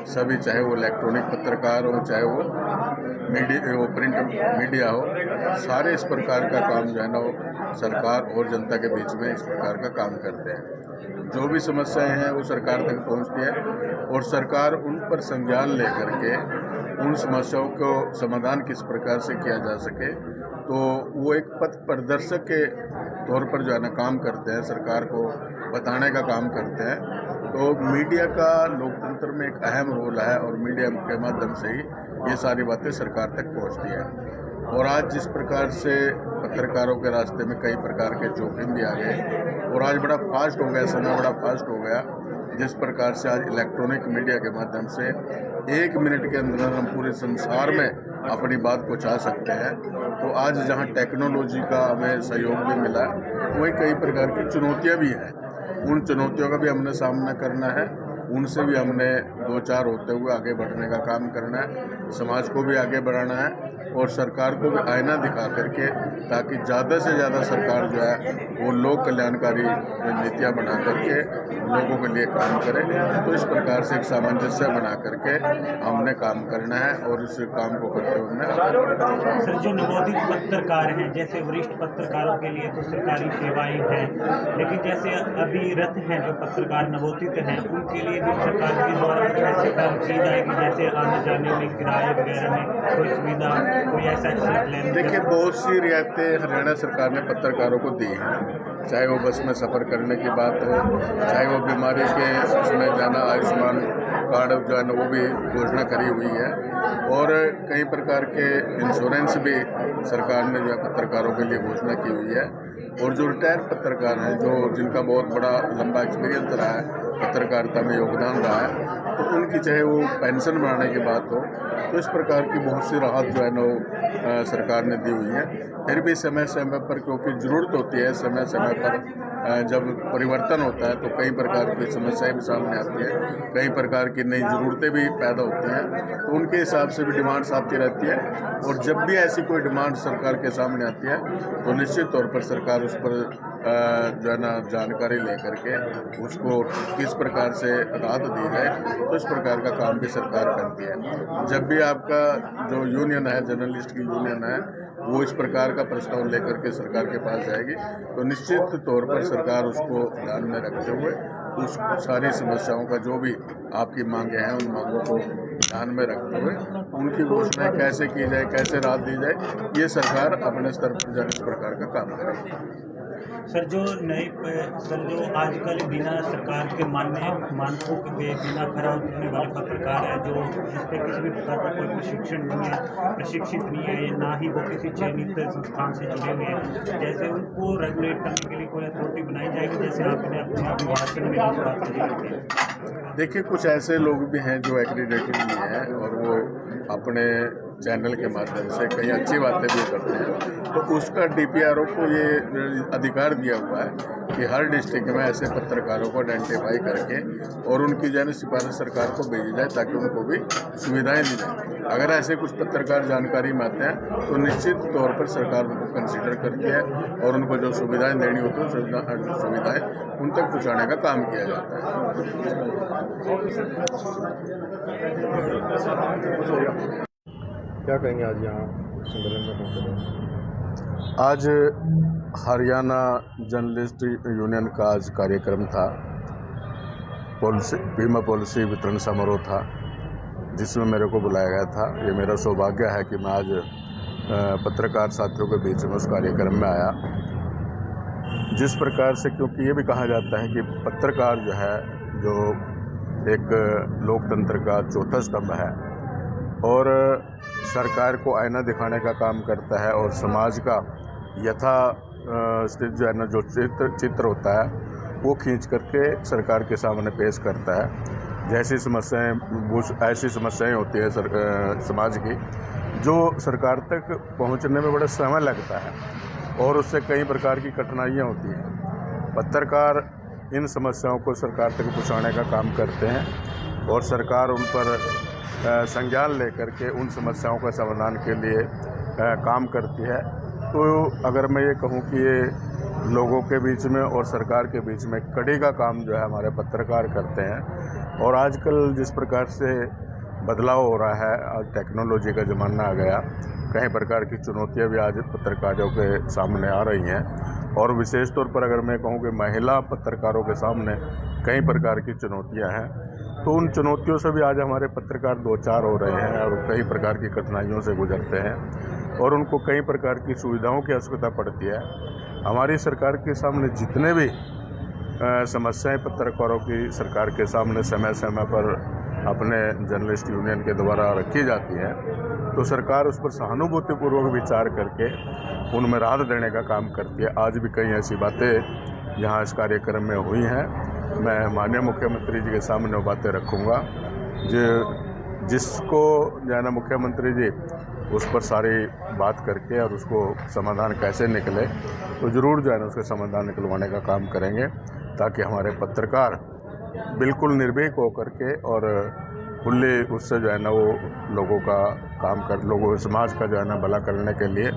सभी, चाहे वो इलेक्ट्रॉनिक पत्रकार हो, चाहे वो प्रिंट मीडिया हो, सारे इस प्रकार का काम जो है ना वो सरकार और जनता के बीच में इस प्रकार का काम करते हैं। जो भी समस्याएं हैं वो सरकार तक पहुंचती है और सरकार उन पर संज्ञान लेकर के उन समस्याओं को समाधान किस प्रकार से किया जा सके, तो वो एक पथ प्रदर्शक के तौर पर जो है ना काम करते हैं, सरकार को बताने का काम करते हैं। तो मीडिया का लोकतंत्र में एक अहम रोल है और मीडिया के माध्यम से ही ये सारी बातें सरकार तक पहुंचती है। और आज जिस प्रकार से पत्रकारों के रास्ते में कई प्रकार के जोखिम भी आ गए और आज बड़ा फास्ट हो गया, समय बड़ा फास्ट हो गया, जिस प्रकार से आज इलेक्ट्रॉनिक मीडिया के माध्यम से 1 मिनट के अंदर हम पूरे संसार में अपनी बात पहुंचा सकते हैं, तो आज जहां टेक्नोलॉजी का हमें सहयोग भी मिला वहीं कई प्रकार की चुनौतियां भी हैं। उन चुनौतियों का भी हमने सामना करना है, उनसे भी हमने दो चार होते हुए आगे बढ़ने का काम करना है, समाज को भी आगे बढ़ाना है और सरकार को भी आईना दिखा करके, ताकि ज़्यादा से ज़्यादा सरकार जो है वो लोक कल्याणकारी नीतियाँ बना करके लोगों के लिए काम करे। तो इस प्रकार से एक सामंजस्य बना करके हमने काम करना है और इस काम को करते हुए सर, जो नवोदित पत्रकार हैं, जैसे वरिष्ठ पत्रकारों के लिए तो सरकारी सेवाएं हैं, लेकिन जैसे अभी रत हैं जो पत्रकार नवोदित हैं, उनके लिए भी सरकार के द्वारा ऐसे काम की जाएगी, जैसे आने जाने में किराए वगैरह में कोई सुविधा, कोई ऐसा प्लान? देखिए, बहुत सी रियायतें हरियाणा सरकार ने पत्रकारों को दी हैं, चाहे वो बस में सफ़र करने की बात हो, चाहे वो बीमारी के उसमें जाना, आयुष्मान कार्ड जो है ना वो भी घोषणा करी हुई है, और कई प्रकार के इंश्योरेंस भी सरकार ने जो है पत्रकारों के लिए घोषणा की हुई है। और जो रिटायर्ड पत्रकार हैं, जो जिनका बहुत बड़ा लंबा एक्सपीरियंस रहा है, पत्रकारिता में योगदान रहा है, तो उनकी चाहे वो पेंशन बढ़ाने की बात हो, तो इस प्रकार की बहुत सी राहत जो है ना सरकार ने दी हुई है। फिर भी समय समय पर, क्योंकि ज़रूरत होती है, समय समय पर जब परिवर्तन होता है तो कई प्रकार की समस्याएं भी सामने आती है, कई प्रकार की नई ज़रूरतें भी पैदा होती हैं, तो उनके हिसाब से भी डिमांड्स आती रहती है। और जब भी ऐसी कोई डिमांड सरकार के सामने आती है तो निश्चित तौर पर सरकार उस पर जो है ना जानकारी लेकर के उसको किस प्रकार से राहत दी जाए, तो इस प्रकार का काम भी सरकार करती है। जब भी आपका जो यूनियन है, जर्नलिस्ट की यूनियन है, वो इस प्रकार का प्रस्ताव लेकर के सरकार के पास जाएगी, तो निश्चित तौर पर सरकार उसको ध्यान में रखते हुए उस सारी समस्याओं का, जो भी आपकी मांगे हैं, उन मांगों को ध्यान में रखते हुए उनकी घोषणाएं कैसे की जाए, कैसे राहत दी जाए, ये सरकार अपने स्तर पर जाने इस प्रकार का काम करेगी। सर, जो आजकल बिना सरकार के मानकों के बिना खरा उतरने वाले पत्रकार है, जो जिसपे किसी भी प्रकार का कोई प्रशिक्षित नहीं है, या ना ही वो किसी चयनित संस्थान से जुड़े हुए हैं, जैसे उनको रेगुलेट करने के लिए कोई अथॉरिटी बनाई जाएगी, जैसे आपने अपने अभिभाषण में बात करी? देखिए, कुछ ऐसे लोग भी हैं जो एक्रीडेटेड भी हैं और वो अपने चैनल के माध्यम से कई अच्छी बातें भी करते हैं, तो उसका DPRO को ये अधिकार दिया हुआ है कि हर डिस्ट्रिक्ट में ऐसे पत्रकारों को आइडेंटिफाई करके और उनकी जो है सिफारिश सरकार को भेजी जाए, ताकि उनको भी सुविधाएं दी जाए। अगर ऐसे कुछ पत्रकार जानकारी में आते हैं तो निश्चित तौर पर सरकार उनको कंसिडर करती है और उनको जो सुविधाएं देनी होती है, सुविधाएं उन तक पहुँचाने का काम किया जाता है। क्या कहेंगे आज यहाँ सम्मेलन में पहुँचे? आज हरियाणा जर्नलिस्ट यूनियन का आज कार्यक्रम था, बीमा पॉलिसी वितरण समारोह था, जिसमें मेरे को बुलाया गया था। ये मेरा सौभाग्य है कि मैं आज पत्रकार साथियों के बीच में उस कार्यक्रम में आया। जिस प्रकार से, क्योंकि ये भी कहा जाता है कि पत्रकार जो है, जो एक लोकतंत्र का चौथा स्तंभ है और सरकार को आईना दिखाने का काम करता है और समाज का यथा स्थित जो है ना, जो चित्र होता है वो खींच करके सरकार के सामने पेश करता है। जैसी समस्याएं, ऐसी समस्याएं होती है समाज की, जो सरकार तक पहुंचने में बड़ा समय लगता है और उससे कई प्रकार की कठिनाइयां होती हैं। पत्रकार इन समस्याओं को सरकार तक पहुंचाने का काम करते हैं और सरकार उन पर संज्ञान लेकर के उन समस्याओं का समाधान के लिए काम करती है। तो अगर मैं ये कहूँ कि ये लोगों के बीच में और सरकार के बीच में कड़ी का काम जो है हमारे पत्रकार करते हैं। और आजकल जिस प्रकार से बदलाव हो रहा है, आज टेक्नोलॉजी का ज़माना आ गया, कई प्रकार की चुनौतियां भी आज पत्रकारों के सामने आ रही हैं और विशेष तौर पर अगर मैं कहूँ कि महिला पत्रकारों के सामने कई प्रकार की चुनौतियां हैं, तो उन चुनौतियों से भी आज हमारे पत्रकार दो चार हो रहे हैं और कई प्रकार की कठिनाइयों से गुजरते हैं और उनको कई प्रकार की सुविधाओं की आवश्यकता पड़ती है। हमारी सरकार के सामने जितने भी समस्याएं पत्रकारों की सरकार के सामने समय समय पर अपने जर्नलिस्ट यूनियन के द्वारा रखी जाती है, तो सरकार उस पर सहानुभूतिपूर्वक विचार करके उनमें राहत देने का काम करती है। आज भी कई ऐसी बातें यहाँ इस कार्यक्रम में हुई हैं मैं माननीय मुख्यमंत्री जी के सामने वो बातें रखूँगा जिसको जो है ना मुख्यमंत्री जी उस पर सारी बात करके और उसको समाधान कैसे निकले तो ज़रूर जो है ना उसके समाधान निकलवाने का काम करेंगे, ताकि हमारे पत्रकार बिल्कुल निर्भीक होकर के और खुले उससे जो है ना वो लोगों का काम कर लोगों समाज का जो है ना भला करने के लिए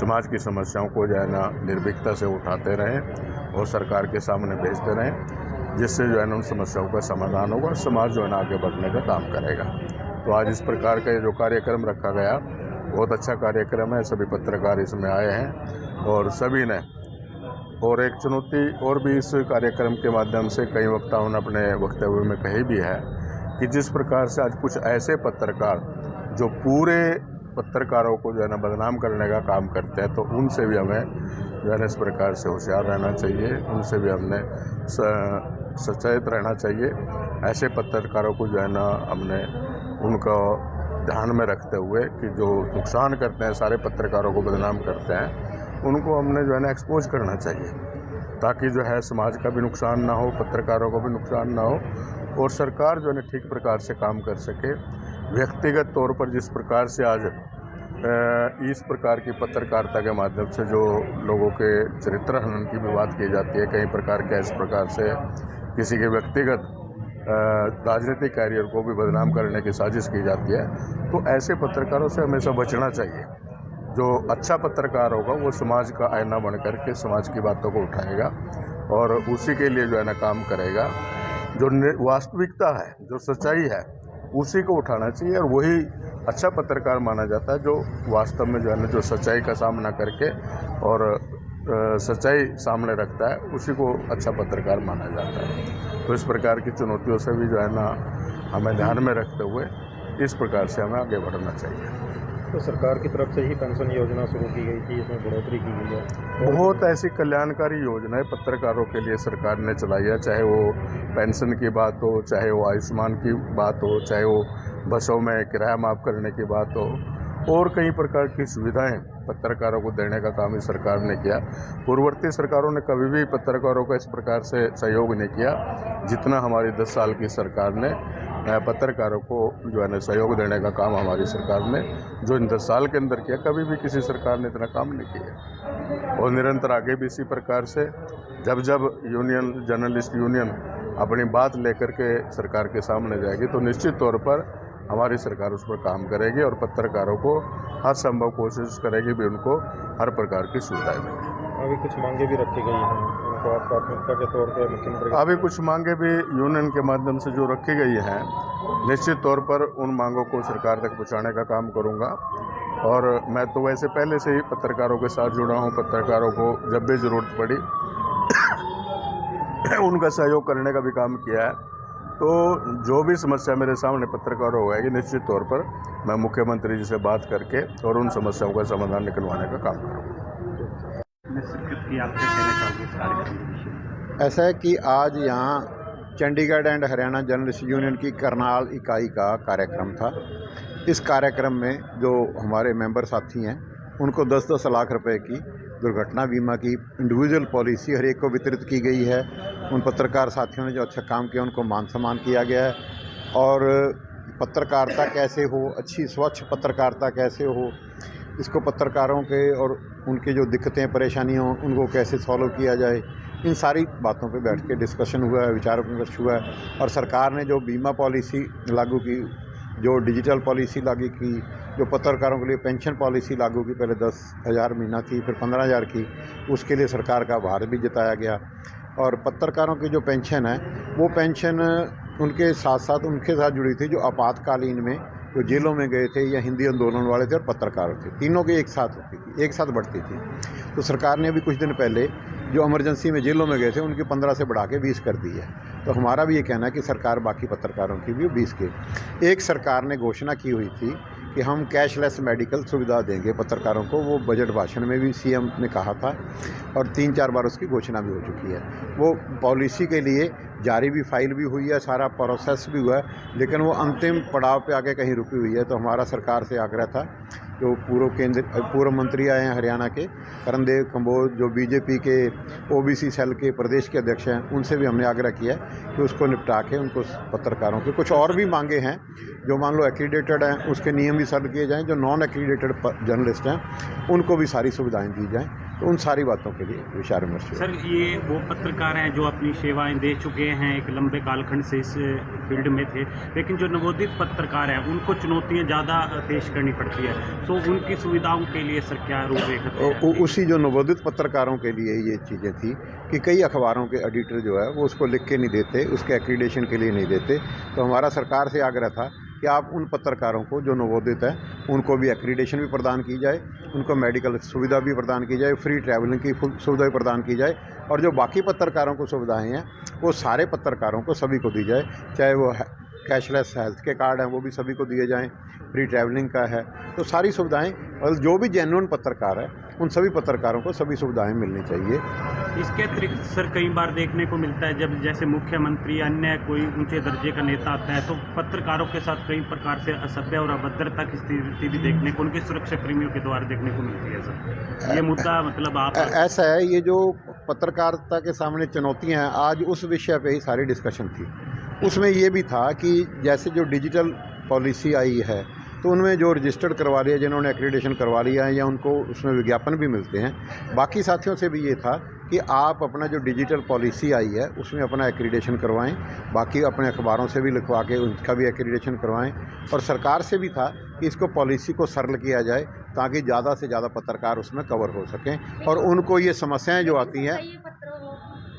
समाज की समस्याओं को जो है ना निर्भीकता से उठाते रहें और सरकार के सामने भेजते रहें, जिससे जो है ना उन समस्याओं का समाधान होगा और समाज जो है ना आगे बढ़ने का काम करेगा। तो आज इस प्रकार का ये जो कार्यक्रम रखा गया बहुत अच्छा कार्यक्रम है, सभी पत्रकार इसमें आए हैं और सभी ने और एक चुनौती और भी इस कार्यक्रम के माध्यम से कई वक्ताओं ने अपने वक्तव्य में कही भी है कि जिस प्रकार से आज कुछ ऐसे पत्रकार जो पूरे पत्रकारों को जो है ना बदनाम करने का काम करते हैं, तो उनसे भी हमें जो है ना इस प्रकार से होशियार रहना चाहिए, उनसे भी हमने सचेत रहना चाहिए। ऐसे पत्रकारों को जो है ना हमने उनको ध्यान में रखते हुए कि जो नुकसान करते हैं, सारे पत्रकारों को बदनाम करते हैं, उनको हमने जो है ना एक्सपोज करना चाहिए, ताकि जो है समाज का भी नुकसान ना हो, पत्रकारों को भी नुकसान ना हो और सरकार जो है ना ठीक प्रकार से काम कर सके। व्यक्तिगत तौर पर जिस प्रकार से आज इस प्रकार की पत्रकारिता के माध्यम से जो लोगों के चरित्र हनन की भी बात की जाती है, कई प्रकार के इस प्रकार से किसी के व्यक्तिगत राजनीतिक कैरियर को भी बदनाम करने की साजिश की जाती है, तो ऐसे पत्रकारों से हमेशा बचना चाहिए। जो अच्छा पत्रकार होगा वो समाज का आईना बन करके समाज की बातों को उठाएगा और उसी के लिए जो है ना काम करेगा। जो वास्तविकता है, जो सच्चाई है, उसी को उठाना चाहिए और वही अच्छा पत्रकार माना जाता है, जो वास्तव में जो है ना जो सच्चाई का सामना करके और सच्चाई सामने रखता है, उसी को अच्छा पत्रकार माना जाता है। तो इस प्रकार की चुनौतियों से भी जो है ना हमें ध्यान में रखते हुए इस प्रकार से हमें आगे बढ़ना चाहिए। तो सरकार की तरफ से ही पेंशन योजना शुरू की गई थी, इसमें बढ़ोतरी की गई है। बहुत ऐसी कल्याणकारी योजनाएं पत्रकारों के लिए सरकार ने चलाई है, चाहे वो पेंशन की बात हो, चाहे वो आयुष्मान की बात हो, चाहे वो बसों में किराया माफ़ करने की बात हो और कई प्रकार की सुविधाएं पत्रकारों को देने का काम इस सरकार ने किया। पूर्ववर्ती सरकारों ने कभी भी पत्रकारों का इस प्रकार से सहयोग नहीं किया जितना हमारी 10 साल की सरकार ने पत्रकारों को जो है ना सहयोग देने का काम हमारी सरकार ने जो इन 10 साल के अंदर किया, कभी भी किसी सरकार ने इतना काम नहीं किया और निरंतर आगे भी इसी प्रकार से जब जब यूनियन जर्नलिस्ट यूनियन अपनी बात लेकर के सरकार के सामने जाएगी तो निश्चित तौर पर हमारी सरकार उस पर काम करेगी और पत्रकारों को हर संभव कोशिश करेगी भी उनको हर प्रकार की सुविधाएं मिले। अभी कुछ मांगे भी रखी गई हैं, उनको आप प्राथमिकता के तौर पर मुख्यमंत्री अभी कुछ मांगे भी यूनियन के माध्यम से जो रखी गई हैं, निश्चित तौर पर उन मांगों को सरकार तक पहुँचाने का काम करूँगा और मैं तो वैसे पहले से ही पत्रकारों के साथ जुड़ा हूँ। पत्रकारों को जब भी ज़रूरत पड़ी उनका सहयोग करने का भी काम किया है। तो जो भी समस्या मेरे सामने पत्रकारों को आएगी, निश्चित तौर पर मैं मुख्यमंत्री जी से बात करके और उन समस्याओं का समाधान निकलवाने का काम करूँगा। ऐसा है कि आज यहाँ Chandigarh and Haryana journalist union की करनाल इकाई का कार्यक्रम था। इस कार्यक्रम में जो हमारे मेंबर साथी हैं उनको 10-10 लाख रुपए की दुर्घटना बीमा की इंडिविजुअल पॉलिसी हर एक को वितरित की गई है। उन पत्रकार साथियों ने जो अच्छा काम किया उनको मान सम्मान किया गया है और पत्रकारिता कैसे हो, अच्छी स्वच्छ पत्रकारिता कैसे हो, इसको पत्रकारों के और उनकी जो दिक्कतें परेशानियाँ उनको कैसे सॉल्व किया जाए, इन सारी बातों पे बैठ के डिस्कशन हुआ है, विचार विमर्श हुआ है। और सरकार ने जो बीमा पॉलिसी लागू की, जो डिजिटल पॉलिसी लागू की, जो पत्रकारों के लिए पेंशन पॉलिसी लागू की, पहले 10,000 महीना थी फिर 15,000 की, उसके लिए सरकार का आभार भी जताया गया। और पत्रकारों की जो पेंशन है वो पेंशन उनके साथ साथ उनके साथ जुड़ी थी जो आपातकालीन में जो जेलों में गए थे या हिंदी आंदोलन वाले थे और पत्रकार थे, तीनों की एक साथ होती थी, एक साथ बढ़ती थी। तो सरकार ने अभी कुछ दिन पहले जो इमरजेंसी में जेलों में गए थे उनकी 15 से बढ़ा के 20 कर दी है। तो हमारा भी ये कहना है कि सरकार बाकी पत्रकारों की भी 20 के। एक सरकार ने घोषणा की हुई थी कि हम कैशलेस मेडिकल सुविधा देंगे पत्रकारों को, वो बजट भाषण में भी सीएम ने कहा था और 3-4 बार उसकी घोषणा भी हो चुकी है। वो पॉलिसी के लिए जारी भी फाइल भी हुई है, सारा प्रोसेस भी हुआ है, लेकिन वो अंतिम पड़ाव पे आके कहीं रुकी हुई है। तो हमारा सरकार से आग्रह था जो पूर्व मंत्री आए हैं हरियाणा के करणदेव कंबोज, जो बीजेपी के ओबीसी सेल के प्रदेश के अध्यक्ष हैं, उनसे भी हमने आग्रह किया है कि उसको निपटा के उनको पत्रकारों के कुछ और भी मांगे हैं जो मान लो एक्रीडेटेड हैं उसके नियम भी सरल किए जाएं, जो नॉन एक्रीडेटेड जर्नलिस्ट हैं उनको भी सारी सुविधाएं दी जाएं। तो उन सारी बातों के लिए विचार विमर्श। सर, ये वो पत्रकार हैं जो अपनी सेवाएं दे चुके हैं, एक लंबे कालखंड से इस फील्ड में थे, लेकिन जो नवोदित पत्रकार हैं उनको चुनौतियां ज़्यादा पेश करनी पड़ती है, तो उनकी सुविधाओं के लिए सर क्या रूपरेखा? उसी जो नवोदित पत्रकारों के लिए ये चीज़ें थी कि कई अखबारों के एडिटर जो है वो उसको लिख के नहीं देते, उसके एक्रीडेशन के लिए नहीं देते। तो हमारा सरकार से आग्रह था कि आप उन पत्रकारों को जो नवोदित हैं उनको भी एक्रीडेशन भी प्रदान की जाए, उनको मेडिकल सुविधा भी प्रदान की जाए, फ्री ट्रैवलिंग की सुविधा भी प्रदान की जाए, और जो बाकी पत्रकारों को सुविधाएं हैं वो सारे पत्रकारों को सभी को दी जाए, चाहे वो कैशलेस हेल्थ के कार्ड हैं वो भी सभी को दिए जाएं, फ्री ट्रैवलिंग का है, तो सारी सुविधाएं, और जो भी जेन्युइन पत्रकार है उन सभी पत्रकारों को सभी सुविधाएं मिलनी चाहिए। इसके अतिरिक्त सर कई बार देखने को मिलता है जब जैसे मुख्यमंत्री अन्य कोई ऊंचे दर्जे का नेता आता है तो पत्रकारों के साथ कई प्रकार से असभ्य और अभद्रता की स्थिति भी देखने को उनके सुरक्षा कर्मियों के द्वारा देखने को मिलती है। सर ये मुद्दा मतलब आप ऐसा है, ये जो पत्रकारिता के सामने चुनौतियाँ हैं, आज उस विषय पर ही सारी डिस्कशन थी। उसमें ये भी था कि जैसे जो डिजिटल पॉलिसी आई है तो उनमें जो रजिस्टर्ड करवा लिया, जिन्होंने एक्रीडेशन करवा लिया है या उनको उसमें विज्ञापन भी मिलते हैं, बाकी साथियों से भी ये था कि आप अपना जो डिजिटल पॉलिसी आई है उसमें अपना एक्रीडेशन करवाएं, बाकी अपने अखबारों से भी लिखवा के उनका भी एक्रीडेशन करवाएं, और सरकार से भी था कि इसको पॉलिसी को सरल किया जाए ताकि ज़्यादा से ज़्यादा पत्रकार उसमें कवर हो सकें, और उनको ये समस्याएँ जो आती हैं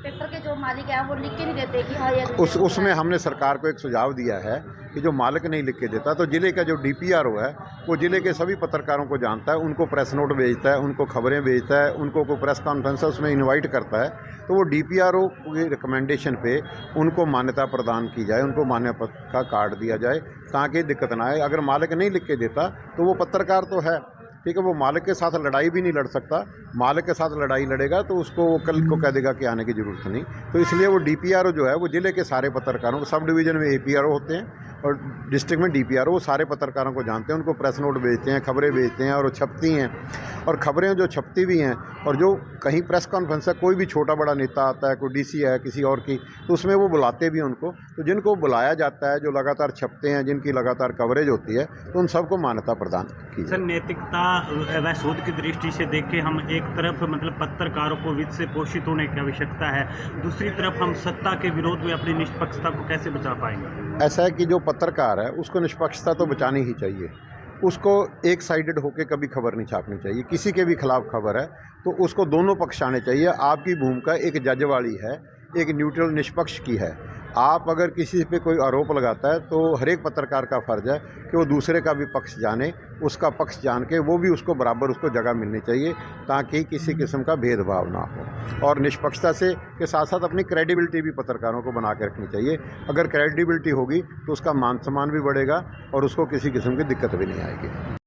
पेपर के जो मालिक हैं वो लिख के नहीं देते कि हाँ ये उसमें हमने सरकार को एक सुझाव दिया है कि जो मालिक नहीं लिख के देता तो जिले का जो DPRO है वो जिले के सभी पत्रकारों को जानता है, उनको प्रेस नोट भेजता है, उनको खबरें भेजता है, उनको कोई प्रेस कॉन्फ्रेंस है उसमें इनवाइट करता है, तो वो DPRO की रिकमेंडेशन पे उनको मान्यता प्रदान की जाए, उनको मान्यता का कार्ड दिया जाए ताकि दिक्कत ना आए। अगर मालिक नहीं लिख के देता तो वो पत्रकार तो है, ठीक है, वो मालिक के साथ लड़ाई भी नहीं लड़ सकता, मालिक के साथ लड़ाई लड़ेगा तो उसको वो कल को कह देगा कि आने की ज़रूरत नहीं। तो इसलिए वो DPRO जो है वो ज़िले के सारे पत्रकारों को, सब डिवीज़न में APRO होते हैं और डिस्ट्रिक्ट में DPRO, वो सारे पत्रकारों को जानते हैं, उनको प्रेस नोट भेजते हैं, खबरें भेजते हैं और वो छपती हैं, और खबरें जो छपती भी हैं, और जो कहीं प्रेस कॉन्फ्रेंस है कोई भी छोटा बड़ा नेता आता है, कोई DC है किसी और की, तो उसमें वो बुलाते भी उनको, तो जिनको बुलाया जाता है, जो लगातार छपते हैं, जिनकी लगातार कवरेज होती है, तो उन सबको मान्यता प्रदान की। सर, नैतिकता व शोध की दृष्टि से देखें, हम एक तरफ मतलब पत्रकारों को वित्त से पोषित होने की आवश्यकता है, दूसरी तरफ हम सत्ता के विरोध में अपनी निष्पक्षता को कैसे बचा पाएंगे? ऐसा है कि जो पत्रकार है उसको निष्पक्षता तो बचानी ही चाहिए, उसको एक साइडेड होकर कभी खबर नहीं छापनी चाहिए, किसी के भी खिलाफ खबर है तो उसको दोनों पक्ष आने चाहिए। आपकी भूमिका एक जज वाली है, एक न्यूट्रल निष्पक्ष की है। आप अगर किसी पे कोई आरोप लगाता है तो हर एक पत्रकार का फ़र्ज है कि वो दूसरे का भी पक्ष जाने, उसका पक्ष जान के वो भी उसको बराबर उसको जगह मिलनी चाहिए ताकि किसी किस्म का भेदभाव ना हो, और निष्पक्षता से के साथ साथ अपनी क्रेडिबिलिटी भी पत्रकारों को बना के रखनी चाहिए। अगर क्रेडिबिलिटी होगी तो उसका मान सम्मान भी बढ़ेगा और उसको किसी किस्म की दिक्कत भी नहीं आएगी।